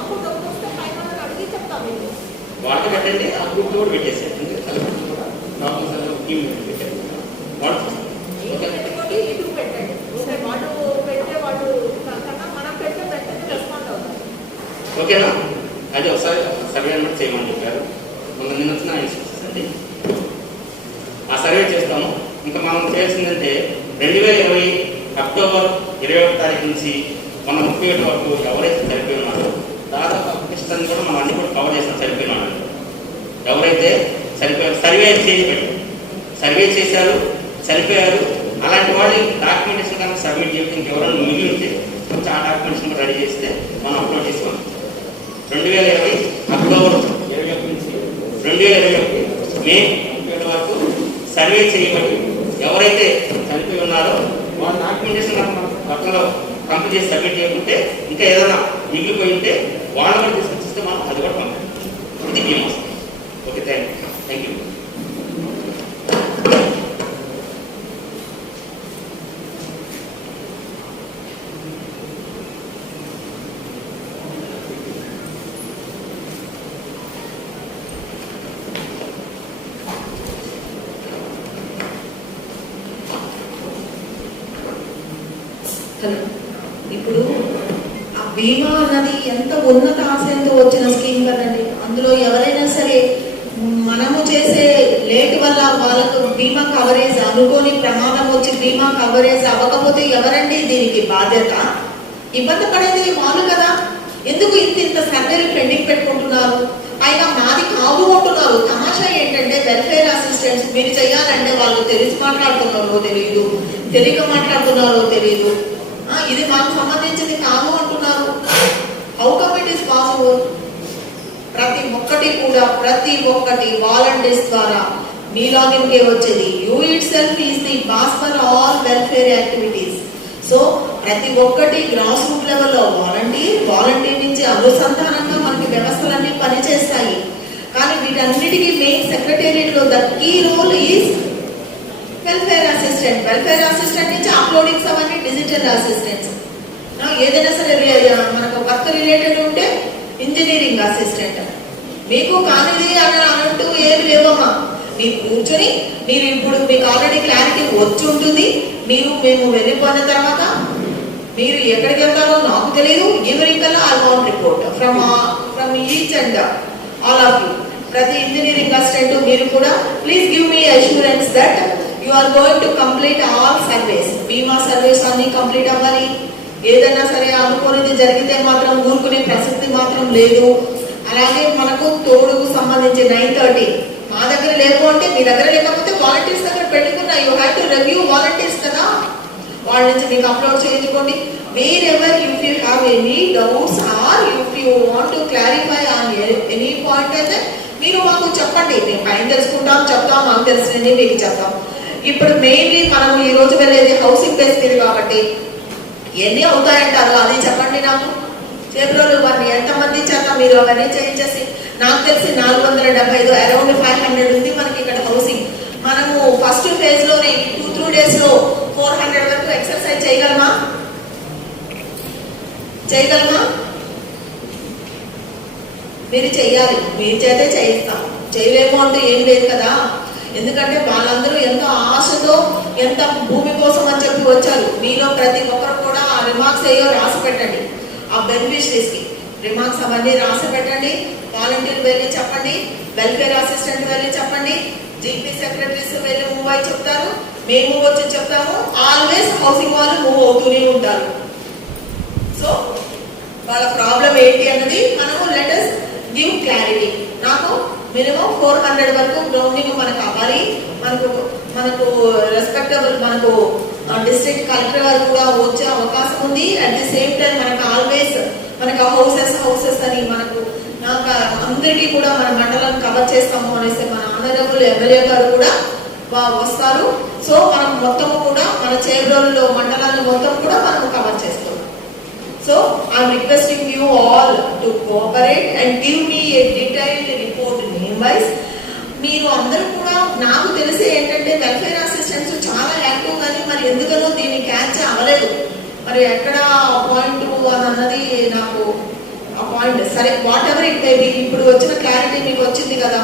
వాటిని పెట్టండి, ఆ గ్రూప్ కూడా పెట్టేసేయండి. సెలబ్రిటీ కూడా నార్మల్ టీమ్ పెట్టండి. వాళ్ళు ఓకే ఓకేనా? అది ఒకసారి సర్వే అనమాట చేయమని చెప్పారు. నిన్న వచ్చిన అండి ఆ సర్వే చేస్తాము. ఇంకా మనం చేయాల్సిందంటే 2020 అక్టోబర్ 21 తారీఖు నుంచి మన 31 వరకు ఎవరైతే చనిపోయి ఉన్నారో దాదాపు అప్లికేషన్ కూడా మనం అన్ని కూడా కవర్ చేస్తాం. చనిపోయిన వాళ్ళు ఎవరైతే చనిపోయారు, సర్వే చేశారు, చనిపోయారు, అలాంటి వాళ్ళు డాక్యుమెంటేషన్ కనుక సబ్మిట్ చేస్తే ఇంకెవరైనా మిగిలి ఉంటే కొంచెం ఆ డాక్యుమెంటేషన్ కూడా రెడీ చేస్తే మనం అప్లోడ్ చేసుకోవాలి. 2020 అక్టోబర్ 21 నుంచి 2021 మే 31 వరకు సర్వే చేయబడి ఎవరైతే చనిపోయి ఉన్నారో వాళ్ళ డాక్యుమెంటేషన్ పక్కలో కంప్లీట్ చేసి సబ్మిట్ చేయకుంటే ఇంకా ఏదైనా మిగిలిపోయి ఉంటే వాళ్ళు కూడా తీసుకొచ్చిస్తే మనం అది కూడా పంపాలి. ఇది బీమా. Okay, thank you. ఇప్పుడు ఆ బీమా అన్నది ఎంత ఉన్నత ఆశయంతో వచ్చిన స్కీమ్ కదండి. అందులో ఎవరైనా సరే మనము చేసే లేట్ వల్ల వాళ్ళకు బీమా కవరేజ్ అనుకోని ప్రమాదం వచ్చి బీమా కవరేజ్ అవ్వకపోతే ఎవరండి దీనికి బాధ్యత? ఇబ్బంది పడేది వాళ్ళు కదా. ఎందుకు ఇంత సర్వేలు పెండింగ్ పెట్టుకుంటున్నారు? అయినా మాది కాదు అంటున్నారు. తమాషా ఏంటంటే వెల్ఫేర్ అసిస్టెంట్స్ మీరు చేయాలంటే వాళ్ళు తెలిసి మాట్లాడుతున్నారో తెలియదు, తెలియక మాట్లాడుతున్నారో తెలియదు. ఇది మాకు సంబంధించింది కాదు అంటున్నారు. How come it is possible? ప్రతి ఒక్కటి వాలంటీర్స్ ద్వారా మీ లాగిన్ కే వచ్చేది. You it self is the boss for all welfare activities. So ప్రతి ఒక్కటి గ్రాస్ రూట్ లెవెల్లో వాలంటీర్ నుంచి అనుసంధానంగా మనకి వ్యవస్థలన్నీ పనిచేస్తాయి. కానీ వీటన్నిటికీ మెయిన్ సెక్రటేరియట్ లో the key role is welfare assistant నుంచి అప్లోడింగ్స్ అవన్నీ డిజిటల్ అసిస్టెంట్స్. ఏదైనా సరే మనకు వర్క్ రిలేటెడ్ ఉంటే ఇంజనీరింగ్ అసిస్టెంట్. మీకు కానిది అని అంటూ ఏమి లేవమ్మా. మీరు కూర్చొని మీరు ఇప్పుడు మీకు ఆల్రెడీ క్లారిటీ వచ్చి ఉంటుంది. మేము వెళ్ళిపోయిన తర్వాత మీరు ఎక్కడికి వెళ్తారో నాకు తెలియదు. ఎవరికల్లా I want report from each and all of you. ప్రతి ఇంజనీరింగ్ అసిస్టెంట్ మీరు కూడా please give me assurance that you are going to complete all surveys. బీమా సర్వేస్ అన్ని కంప్లీట్ అవ్వాలి. ఏదైనా సరే అనుకోనిది జరిగితే మాత్రం ఊరుకునే ప్రసక్తి మాత్రం లేదు. అలాగే మనకు తోడుకు సంబంధించి 9:30 మా దగ్గర లేవు అంటే మీ దగ్గర లేకపోతే వాలంటీర్స్ దగ్గర పెట్టుకున్నా. You have to review volunteers కదా. వాళ్ళ నుంచి మీకు అప్లోడ్ చేయించుకోండి. Wherever if you have any doubts or if you want to clarify on any point అయితే మీరు మాకు చెప్పండి. మేము పైన తెలుసుకుంటాం, చెప్తాం, మాకు తెలిసినవి మీకు చెప్తాం. ఇప్పుడు మెయిన్లీ మనం ఈ రోజు వెళ్ళేది హౌసింగ్ బేస్ మీద కాబట్టి ఎన్ని అవుతాయంటారు అది చెప్పండి. నాకు ఫిబ్రవరి 1 ఎంతమంది చేత మీరు అవన్నీ చేయించేసి నాకు తెలిసి 475 అరౌండ్ 500 ఉంది మనకి ఇక్కడ హౌసింగ్. మనము ఫస్ట్ ఫేజ్ లోనే 2-3 days లో 400 వరకు ఎక్సర్సైజ్ చేయగలమా? మీరు చెయ్యాలి. మీరు చేతే చేయిస్తాం. చేయలేము అంటే ఏం లేదు కదా. ఎందుకంటే వాళ్ళందరూ ఎంతో ఆశతో ఎంత భూమి కోసం అని చెప్పి వచ్చారు. మీలో ప్రతి ఒక్కరు కూడా ఆ రిమార్క్స్ ఏయో రాసి పెట్టండి. ఆ బెనిఫిషరీస్ కి రిమార్క్స్ అవన్నీ రాసి పెట్టండి. వాలంటీర్ వెళ్ళి చెప్పండి, వెల్ఫేర్ అసిస్టెంట్ వెళ్ళి చెప్పండి, జీపీ సెక్రటరీస్ వెళ్ళి మూవ్ అయి చెప్తారు, మేము వచ్చి చెప్తాము. ఆల్వేస్ హౌసింగ్ వాళ్ళు మూవ్ అవుతూనే ఉంటారు. సో వాళ్ళ ప్రాబ్లం ఏంటి అన్నది మనము లెట్ us గివ్ క్లారిటీ. నాకు మినిమం 400 వరకు గ్రౌండింగ్ మనకు అవ్వాలి. మనకు రెస్పెక్టబుల్ మనకు డిస్ట్రిక్ట్ కలెక్టర్ గారు కూడా వచ్చే అవకాశం ఉంది. అట్ ది సేమ్ టైం మనకు ఆల్వేస్ మనకు హౌసెస్ అని మనకు అందరికీ కూడా మన మండలాన్ని కవర్ చేస్తాము అనేసి మన ఆనరబుల్ ఎమ్మెల్యే గారు కూడా వస్తారు. సో మనం మొత్తం కూడా మన చేబ్రోలులో మండలాన్ని మొత్తం కూడా మనం కవర్ చేస్తాం. So I am requesting you all to cooperate and give me a detailed report name-wise. మీరు అందరూ కూడా నాకు తెలిసి ఏంటంటే వెల్ఫేర్ అసిస్టెంట్స్ చాలా యాక్టివ్ కానీ మరి ఎందుకనో దీన్ని క్యాచ్ అవ్వలేదు. మరి ఎక్కడ పాయింట్ అని అన్నది నాకు అపాయింట్, సరే what ever it may be, ఇప్పుడు వచ్చిన క్లారిటీ మీకు వచ్చింది కదా.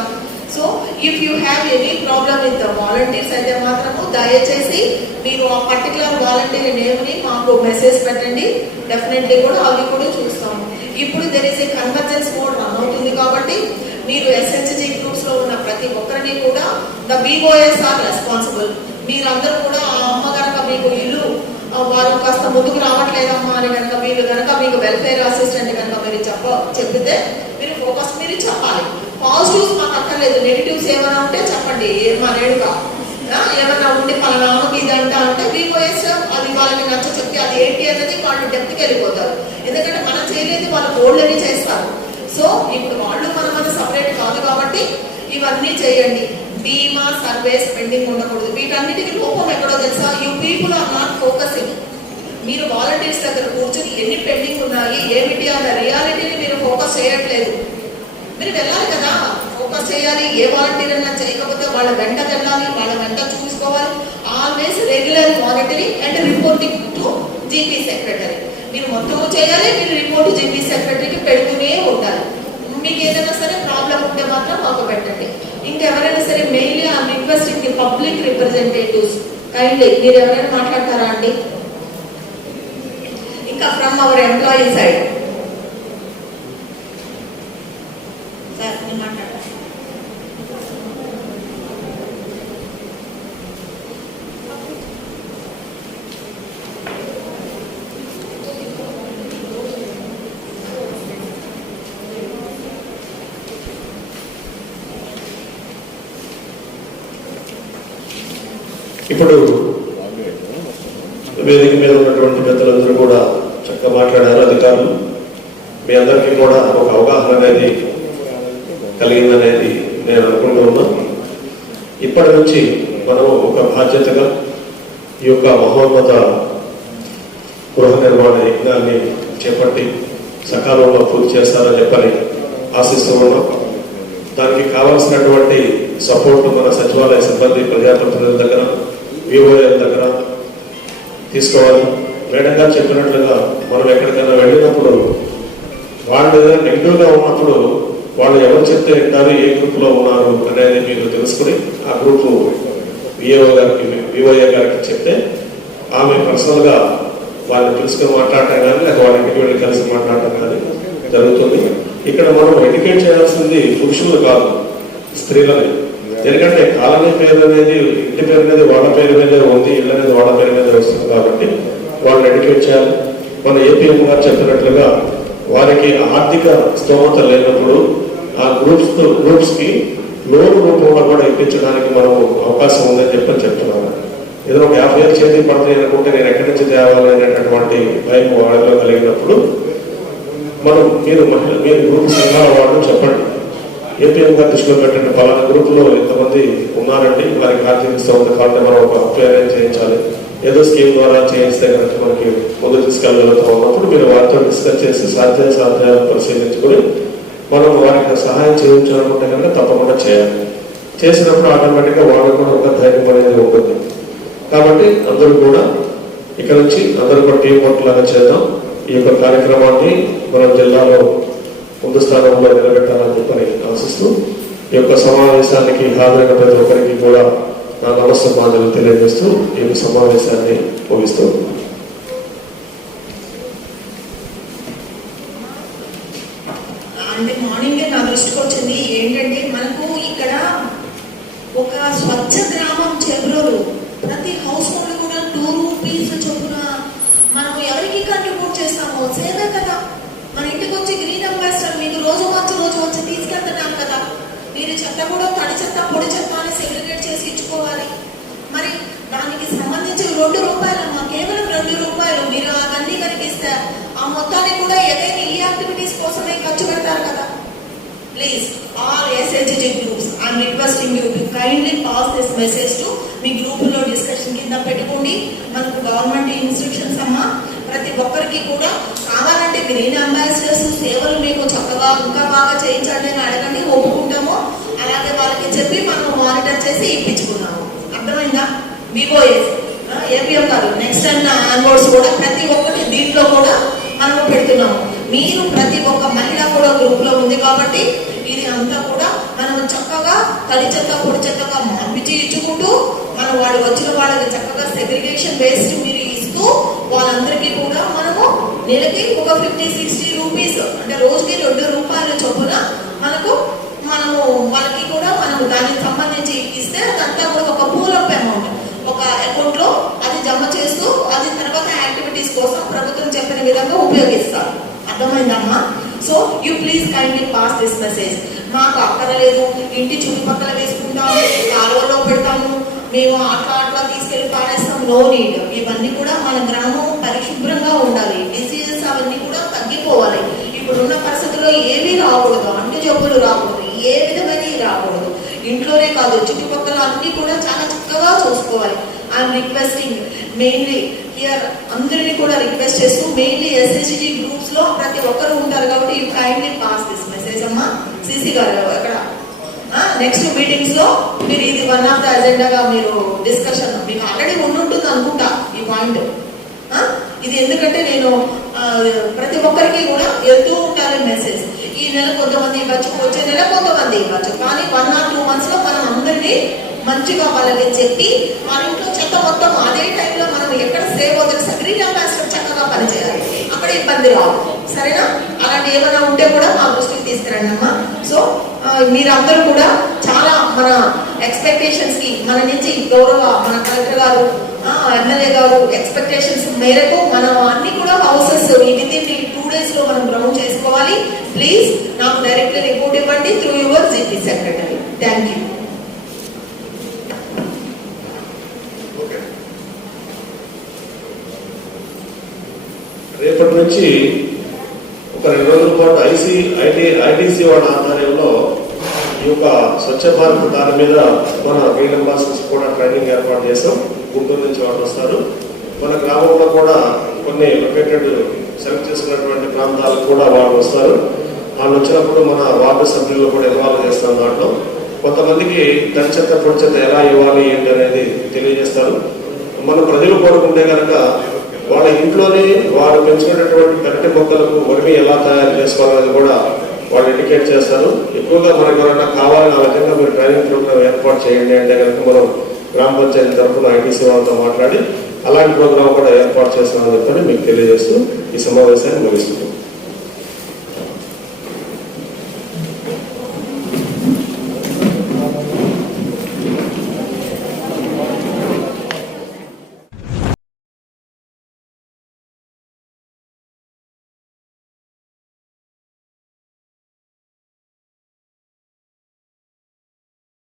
So if you have any problem with the volunteers అయితే మాత్రము దయచేసి మీరు ఆ పర్టికులర్ వాలంటీర్ నేమ్ని మాకు మెసేజ్ పెట్టండి. డెఫినెట్లీ కూడా అవి కూడా చూస్తాము. ఇప్పుడు there is a convergence mode run అవుతుంది కాబట్టి మీరు ఎస్హెచ్జి గ్రూప్స్లో ఉన్న ప్రతి ఒక్కరిని కూడా ద BOS ఆర్ రెస్పాన్సిబుల్. మీరందరూ కూడా ఆ అమ్మ కనుక మీకు ఇల్లు వారు కాస్త ముందుకు రావట్లేదమ్మా అని కనుక మీరు కనుక మీకు వెల్ఫేర్ అసిస్టెంట్ కనుక మీరు చెప్పితే మీరు ఫోకస్ మీరు చెప్పాలి. పాజిటివ్స్ మాకు అక్కర్లేదు, నెగిటివ్స్ ఏమైనా ఉంటే చెప్పండి. మా నేడుగా ఏమైనా ఉండి పలానామకి ఇదంటా అంటే BOS అది వాళ్ళకి నచ్చ చెప్తే అది ఏంటి అనేది వాళ్ళు డెప్త్కి వెళ్ళిపోతారు. ఎందుకంటే మనం చేయలేదు వాళ్ళు గోల్డ్ని చేస్తారు. సో ఇప్పుడు వాళ్ళు మన సపరేట్ కాదు కాబట్టి ఇవన్నీ చేయండి. బీమా సర్వేస్ పెండింగ్ ఉండకూడదు. వీటన్నిటికీ లోపం ఎక్కడో తెలుసా, you people are not focusing. మీరు వాలంటీర్స్ దగ్గర కూర్చొని ఎన్ని పెండింగ్ ఉన్నాయి ఏమిటి అన్న రియాలిటీని మీరు ఫోకస్ చేయట్లేదు. మీరు వెళ్ళాలి కదా, ఫోకస్ చేయాలి. ఏ వాలంటీర్ అన్నా చేయకపోతే వాళ్ళ వెంట వెళ్ళాలి, వాళ్ళ వెంట చూసుకోవాలి. Always regular monitoring and reporting to GP secretary. మీరు మొత్తము చేయాలి, మీరు రిపోర్ట్ జీపీ సెక్రటరీకి పెడుతూనే ఉండాలి. మీకు ఏదైనా సరే ప్రాబ్లం ఉంటే మాత్రం మాకు పెట్టండి. ఇంకెవరైనా సరే మెయిన్లీ ఆ requesting the public representatives kindly మీరు ఎవరైనా మాట్లాడతారా అండి? ఇంకా from our employee side sir నేను మాట్లాడతాను. ఇప్పుడు వేదిక మీద ఉన్నటువంటి పెద్దలందరూ కూడా చక్కగా మాట్లాడారు. అధికారులు మీ అందరికీ కూడా ఒక అవగాహన అనేది కలిగిందనేది నేను అనుకుంటూ ఉన్నాను. ఇప్పటి నుంచి మనం ఒక బాధ్యతగా ఈ యొక్క మహోన్నత గృహ నిర్మాణ యజ్ఞాన్ని చేపట్టి సకాలంలో పూర్తి చేస్తారని చెప్పని ఆశిస్తూ ఉన్నాం. దానికి కావాల్సినటువంటి సపోర్ట్ మన సచివాలయ సిబ్బంది, ప్రజాప్రతినిధుల దగ్గర, VOL దగ్గర తీసుకోవాలి. మేడం గారు చెప్పినట్లుగా మనం ఎక్కడికైనా వెళ్ళినప్పుడు వాళ్ళు ఏదైనా నెగిటివ్గా ఉన్నప్పుడు వాళ్ళు ఎవరు చెప్తే వింటారు, ఏ గ్రూప్లో ఉన్నారు అనేది మీరు తెలుసుకుని ఆ గ్రూప్ VOA గారికి చెప్తే ఆమె పర్సనల్గా వాళ్ళని పిలుచుకొని మాట్లాడటం కానీ లేక వాళ్ళ ఇంటికి వెళ్ళి కలిసి మాట్లాడటం కానీ జరుగుతుంది. ఇక్కడ మనం ఎడ్యుకేట్ చేయాల్సింది పురుషులు కాదు, స్త్రీలని. ఎందుకంటే కాలనీ పేరు అనేది, ఇంటి పేరు అనేది వాళ్ళ పేరు మీదే ఉంది, ఇల్లు అనేది వాళ్ళ పేరు మీదే వస్తుంది కాబట్టి వాళ్ళని ఎడ్యుకేట్ చేయాలి. మన APM గారు చెప్పినట్లుగా వారికి ఆర్థిక స్తోమత లేనప్పుడు ఆ గ్రూప్స్కి లోన్ రూపంలో కూడా ఇప్పించడానికి మనము అవకాశం ఉందని చెప్తున్నాను. ఏదో ఒక 50 ఏళ్ళు చేతికి పడతాయి అనుకుంటే నేను ఎక్కడి నుంచి తేవాలి అనేటటువంటి భయం వాళ్ళలో కలిగినప్పుడు మీరు గ్రూప్ సంఘాల వాళ్ళు చెప్పండి, APM గారు దృష్టిలో పెట్టండి, పలానా గ్రూపులో ఎంతమంది ఉన్నారండి, వారికి ఆర్థిక స్తోమత కాబట్టి మనం ఒక అప్లై చేయించాలి, ఏదో స్కీమ్ ద్వారా చేయిస్తే కనుక మనకి ముందు తీసుకెళ్ళగలుగుతూ ఉన్నప్పుడు మీరు వారితో డిస్కస్ చేసి సాధ్యాలు పరిశీలించుకొని మనం వారికి సహాయం చేయించాలనుకుంటే కనుక తప్పకుండా చేయాలి. చేసినప్పుడు ఆటోమేటిక్గా వాళ్ళకు కూడా ఒక ధైర్యం అనేది ఉంటుంది. కాబట్టి అందరూ కూడా ఇక్కడ నుంచి అందరూ కూడా టీం వర్క్ లాగా చేద్దాం. ఈ యొక్క కార్యక్రమాన్ని మన జిల్లాలో ముందు స్థానంలో నిలబెట్టాలని చెప్పని ఆశిస్తూ ఈ యొక్క సమావేశానికి హాజరైన ప్రతి ఒక్కరికి కూడా నా నమస్కారాలు తెలియజేస్తూ ఈ యొక్క సమావేశాన్ని ముగిస్తూ అంటే మార్నింగే నా దృష్టికి వచ్చింది ఏంటంటే మనకు ఇక్కడ ఒక స్వచ్ఛ గ్రామం చెరువులు ప్రతి హౌస్ హోల్డ్ కూడా 2 రూపీస్ చొప్పున మనం ఎవరికి కంట్రిబ్యూట్ చేస్తామో సేవే కదా. మన ఇంటికి వచ్చి గ్రీన్ అంబాసిడర్ మీకు రోజు వచ్చి తీసుకెళ్తున్నాం కదా. మీరు చెత్త కూడా తడి చెత్త పొడి చెత్త అని సెగ్రిగేట్ చేసి ఇచ్చుకోవాలి. మరి దానికి సంబంధించి 2 రూపాయలమ్మా, కేవలం 2 రూపాయలు. మీరు అవన్నీ కనిపిస్తే ఆ మొత్తాన్ని కూడా ఏదైనా ఈ యాక్టివిటీస్ కోసమే ఖర్చు పెడతారు కదా. Please all SHG groups I'm requesting you to kindly pass this message to మీ గ్రూపులో డిస్కషన్ కింద పెట్టుకోండి. మనకు గవర్నమెంట్ ఇన్స్ట్రక్షన్స్ అమ్మా, ప్రతి ఒక్కరికి కూడా కావాలంటే గ్రీన్ అంబాసిడర్స్ సేవలు మీకు చక్కగా ఇంకా బాగా చేయించండి అని అడగండి, ఒప్పుకుంటాము. అలాగే వాళ్ళకి చెప్పి మనం మానిటర్ చేసి ఇప్పించుకున్నాము. అర్థమైందా? BOS APM గారు నెక్స్ట్ అండ్ ఆన్వర్డ్స్ కూడా ప్రతి ఒక్కటి దీంట్లో కూడా మనము పెడుతున్నాము. మీరు ప్రతి ఒక్క మహిళ గ్రూప్ లో ఉంది కాబట్టి ఇది అంతా కూడా మనం చక్కగా తడి చెత్త పొడి చెత్తగా పంపించి ఇచ్చుకుంటూ మనం వాడు వచ్చిన వాళ్ళకి చక్కగా సెగ్రిగేషన్ వేస్ట్ మీరు ఇస్తూ వాళ్ళందరికీ కూడా మనము నెలకి ఒక 50-60 రూపీస్ అంటే రోజుకి 2 రూపాయల చొప్పున మనము వాళ్ళకి కూడా మనము దానికి సంబంధించి ఇస్తే అదంతా కూడా ఒక పూల్ అప్ అమౌంట్ ఒక అకౌంట్ లో అది జమ చేస్తూ అది తర్వాత యాక్టివిటీస్ కోసం ప్రభుత్వం చెప్పిన విధంగా ఉపయోగిస్తారు. అర్థమైందమ్మా? So you please kindly pass this message. మాకు అక్కర్లేదు, ఇంటి చుట్టుపక్కల వేసుకుంటాము, కాలువలో పెడతాము, మేము అట్లా తీసుకెళ్లి పారేస్తాం. No need. ఇవన్నీ కూడా మన గ్రామం పరిశుభ్రంగా ఉండాలి. డిసీజెస్ అవన్నీ కూడా తగ్గిపోవాలి. ఇప్పుడున్న పరిస్థితుల్లో ఏమీ రాకూడదు, అంటు జబ్బులు రాకూడదు, ఏ విధమైనవి రాకూడదు. ఇంట్లోనే కాదు చుట్టుపక్కల అన్ని కూడా చాలా చక్కగా చూసుకోవాలి. ఐఎమ్ రిక్వెస్టింగ్ మెయిన్లీ హియర్ అందరినీ కూడా రిక్వెస్ట్ చేస్తూ మెయిన్లీ ఎస్హెచ్జి గ్రూప్స్ లో ప్రతి ఒక్కరు ఉంటారు కాబట్టి you kindly pass this message అమ్మా. సిసి గారు అక్కడ నెక్స్ట్ మీటింగ్స్ లో మీరు ఇది వన్ ఆఫ్ ద అజెండాగా మీరు డిస్కషన్ మీకు ఆల్రెడీ ఉండుంటుంది అనుకుంటా ఈ పాయింట్. ఇది ఎందుకంటే నేను ప్రతి ఒక్కరికి కూడా వెళ్తూ ఉంటాను మెసేజ్. ఈ నెల కొంతమంది ఇవ్వచ్చు, వచ్చే నెల కొంతమంది ఇవ్వచ్చు, కానీ 1 or 2 months లో మనం అందరినీ మంచిగా వాళ్ళకి చెప్పి మన ఇంట్లో చెత్త మొత్తం అదే టైంలో మనం ఎక్కడ సేవ్ అవుతుంది గ్రీన్ అంబాసిడర్ చక్కగా పనిచేయాలి. అక్కడ ఇబ్బంది రావు. సరేనా? అలాంటి ఏమైనా ఉంటే కూడా మా దృష్టికి తీసుకురండి అమ్మా. సో మీరందరూ కూడా చాలా మన ఎక్స్పెక్టేషన్స్ కి మన నుంచి గౌరవ మన కలెక్టర్ గారు ఎమ్మెల్యే గారు ఎక్స్పెక్టేషన్స్ మేరకు మనం అన్ని కూడా హౌసెస్ విత్ ఇన్ 2 days లో మనం గ్రౌండ్ చేసుకోవాలి. ప్లీజ్ నాకు డైరెక్ట్లీ రిపోర్ట్ ఇవ్వండి through your GP secretary. Thank you. రేపటి నుంచి ఒక 2 రోజుల పాటు ఐటీసీ వాళ్ళ ఆధ్వర్యంలో ఈ యొక్క స్వచ్ఛ భారత్ దాని మీద మన గ్రీన్ అంబాసిడర్స్ కూడా ట్రైనింగ్ ఏర్పాటు చేసాం. గుంటూరు నుంచి వాళ్ళు వస్తారు. మన గ్రామంలో కూడా కొన్ని లొకేటెడ్ సెలెక్ట్ చేసుకున్నటువంటి ప్రాంతాలకు కూడా వాళ్ళు వస్తారు. వాళ్ళు వచ్చినప్పుడు మన వార్డు సభ్యులు కూడా ఇన్వాల్వ్ చేస్తాం. దాంట్లో కొంతమందికి తడి చెత్త పొడి చెత్త ఎలా ఇవ్వాలి ఏంటి అనేది తెలియజేస్తారు. మన ప్రజలు కోరుకుంటే కనుక వాళ్ళ ఇంట్లోనే వారు పెంచుకున్నటువంటి పెరటి మొక్కలకు వరిమి ఎలా తయారు చేసుకోవాలనేది కూడా వాళ్ళు ఇండికేట్ చేస్తారు. ఎక్కువగా మనకు ఎవరైనా కావాలని ఆ విధంగా మీరు ట్రైనింగ్ ప్రోగ్రామ్ ఏర్పాటు చేయండి అంటే కనుక మనం గ్రామ పంచాయతీ తరఫున ఐటీసీ వాళ్ళతో మాట్లాడి అలాంటి ప్రోగ్రామ్ కూడా ఏర్పాటు చేస్తామని చెప్పని మీకు తెలియజేస్తూ ఈ సమావేశాన్ని ముగిస్తున్నాం.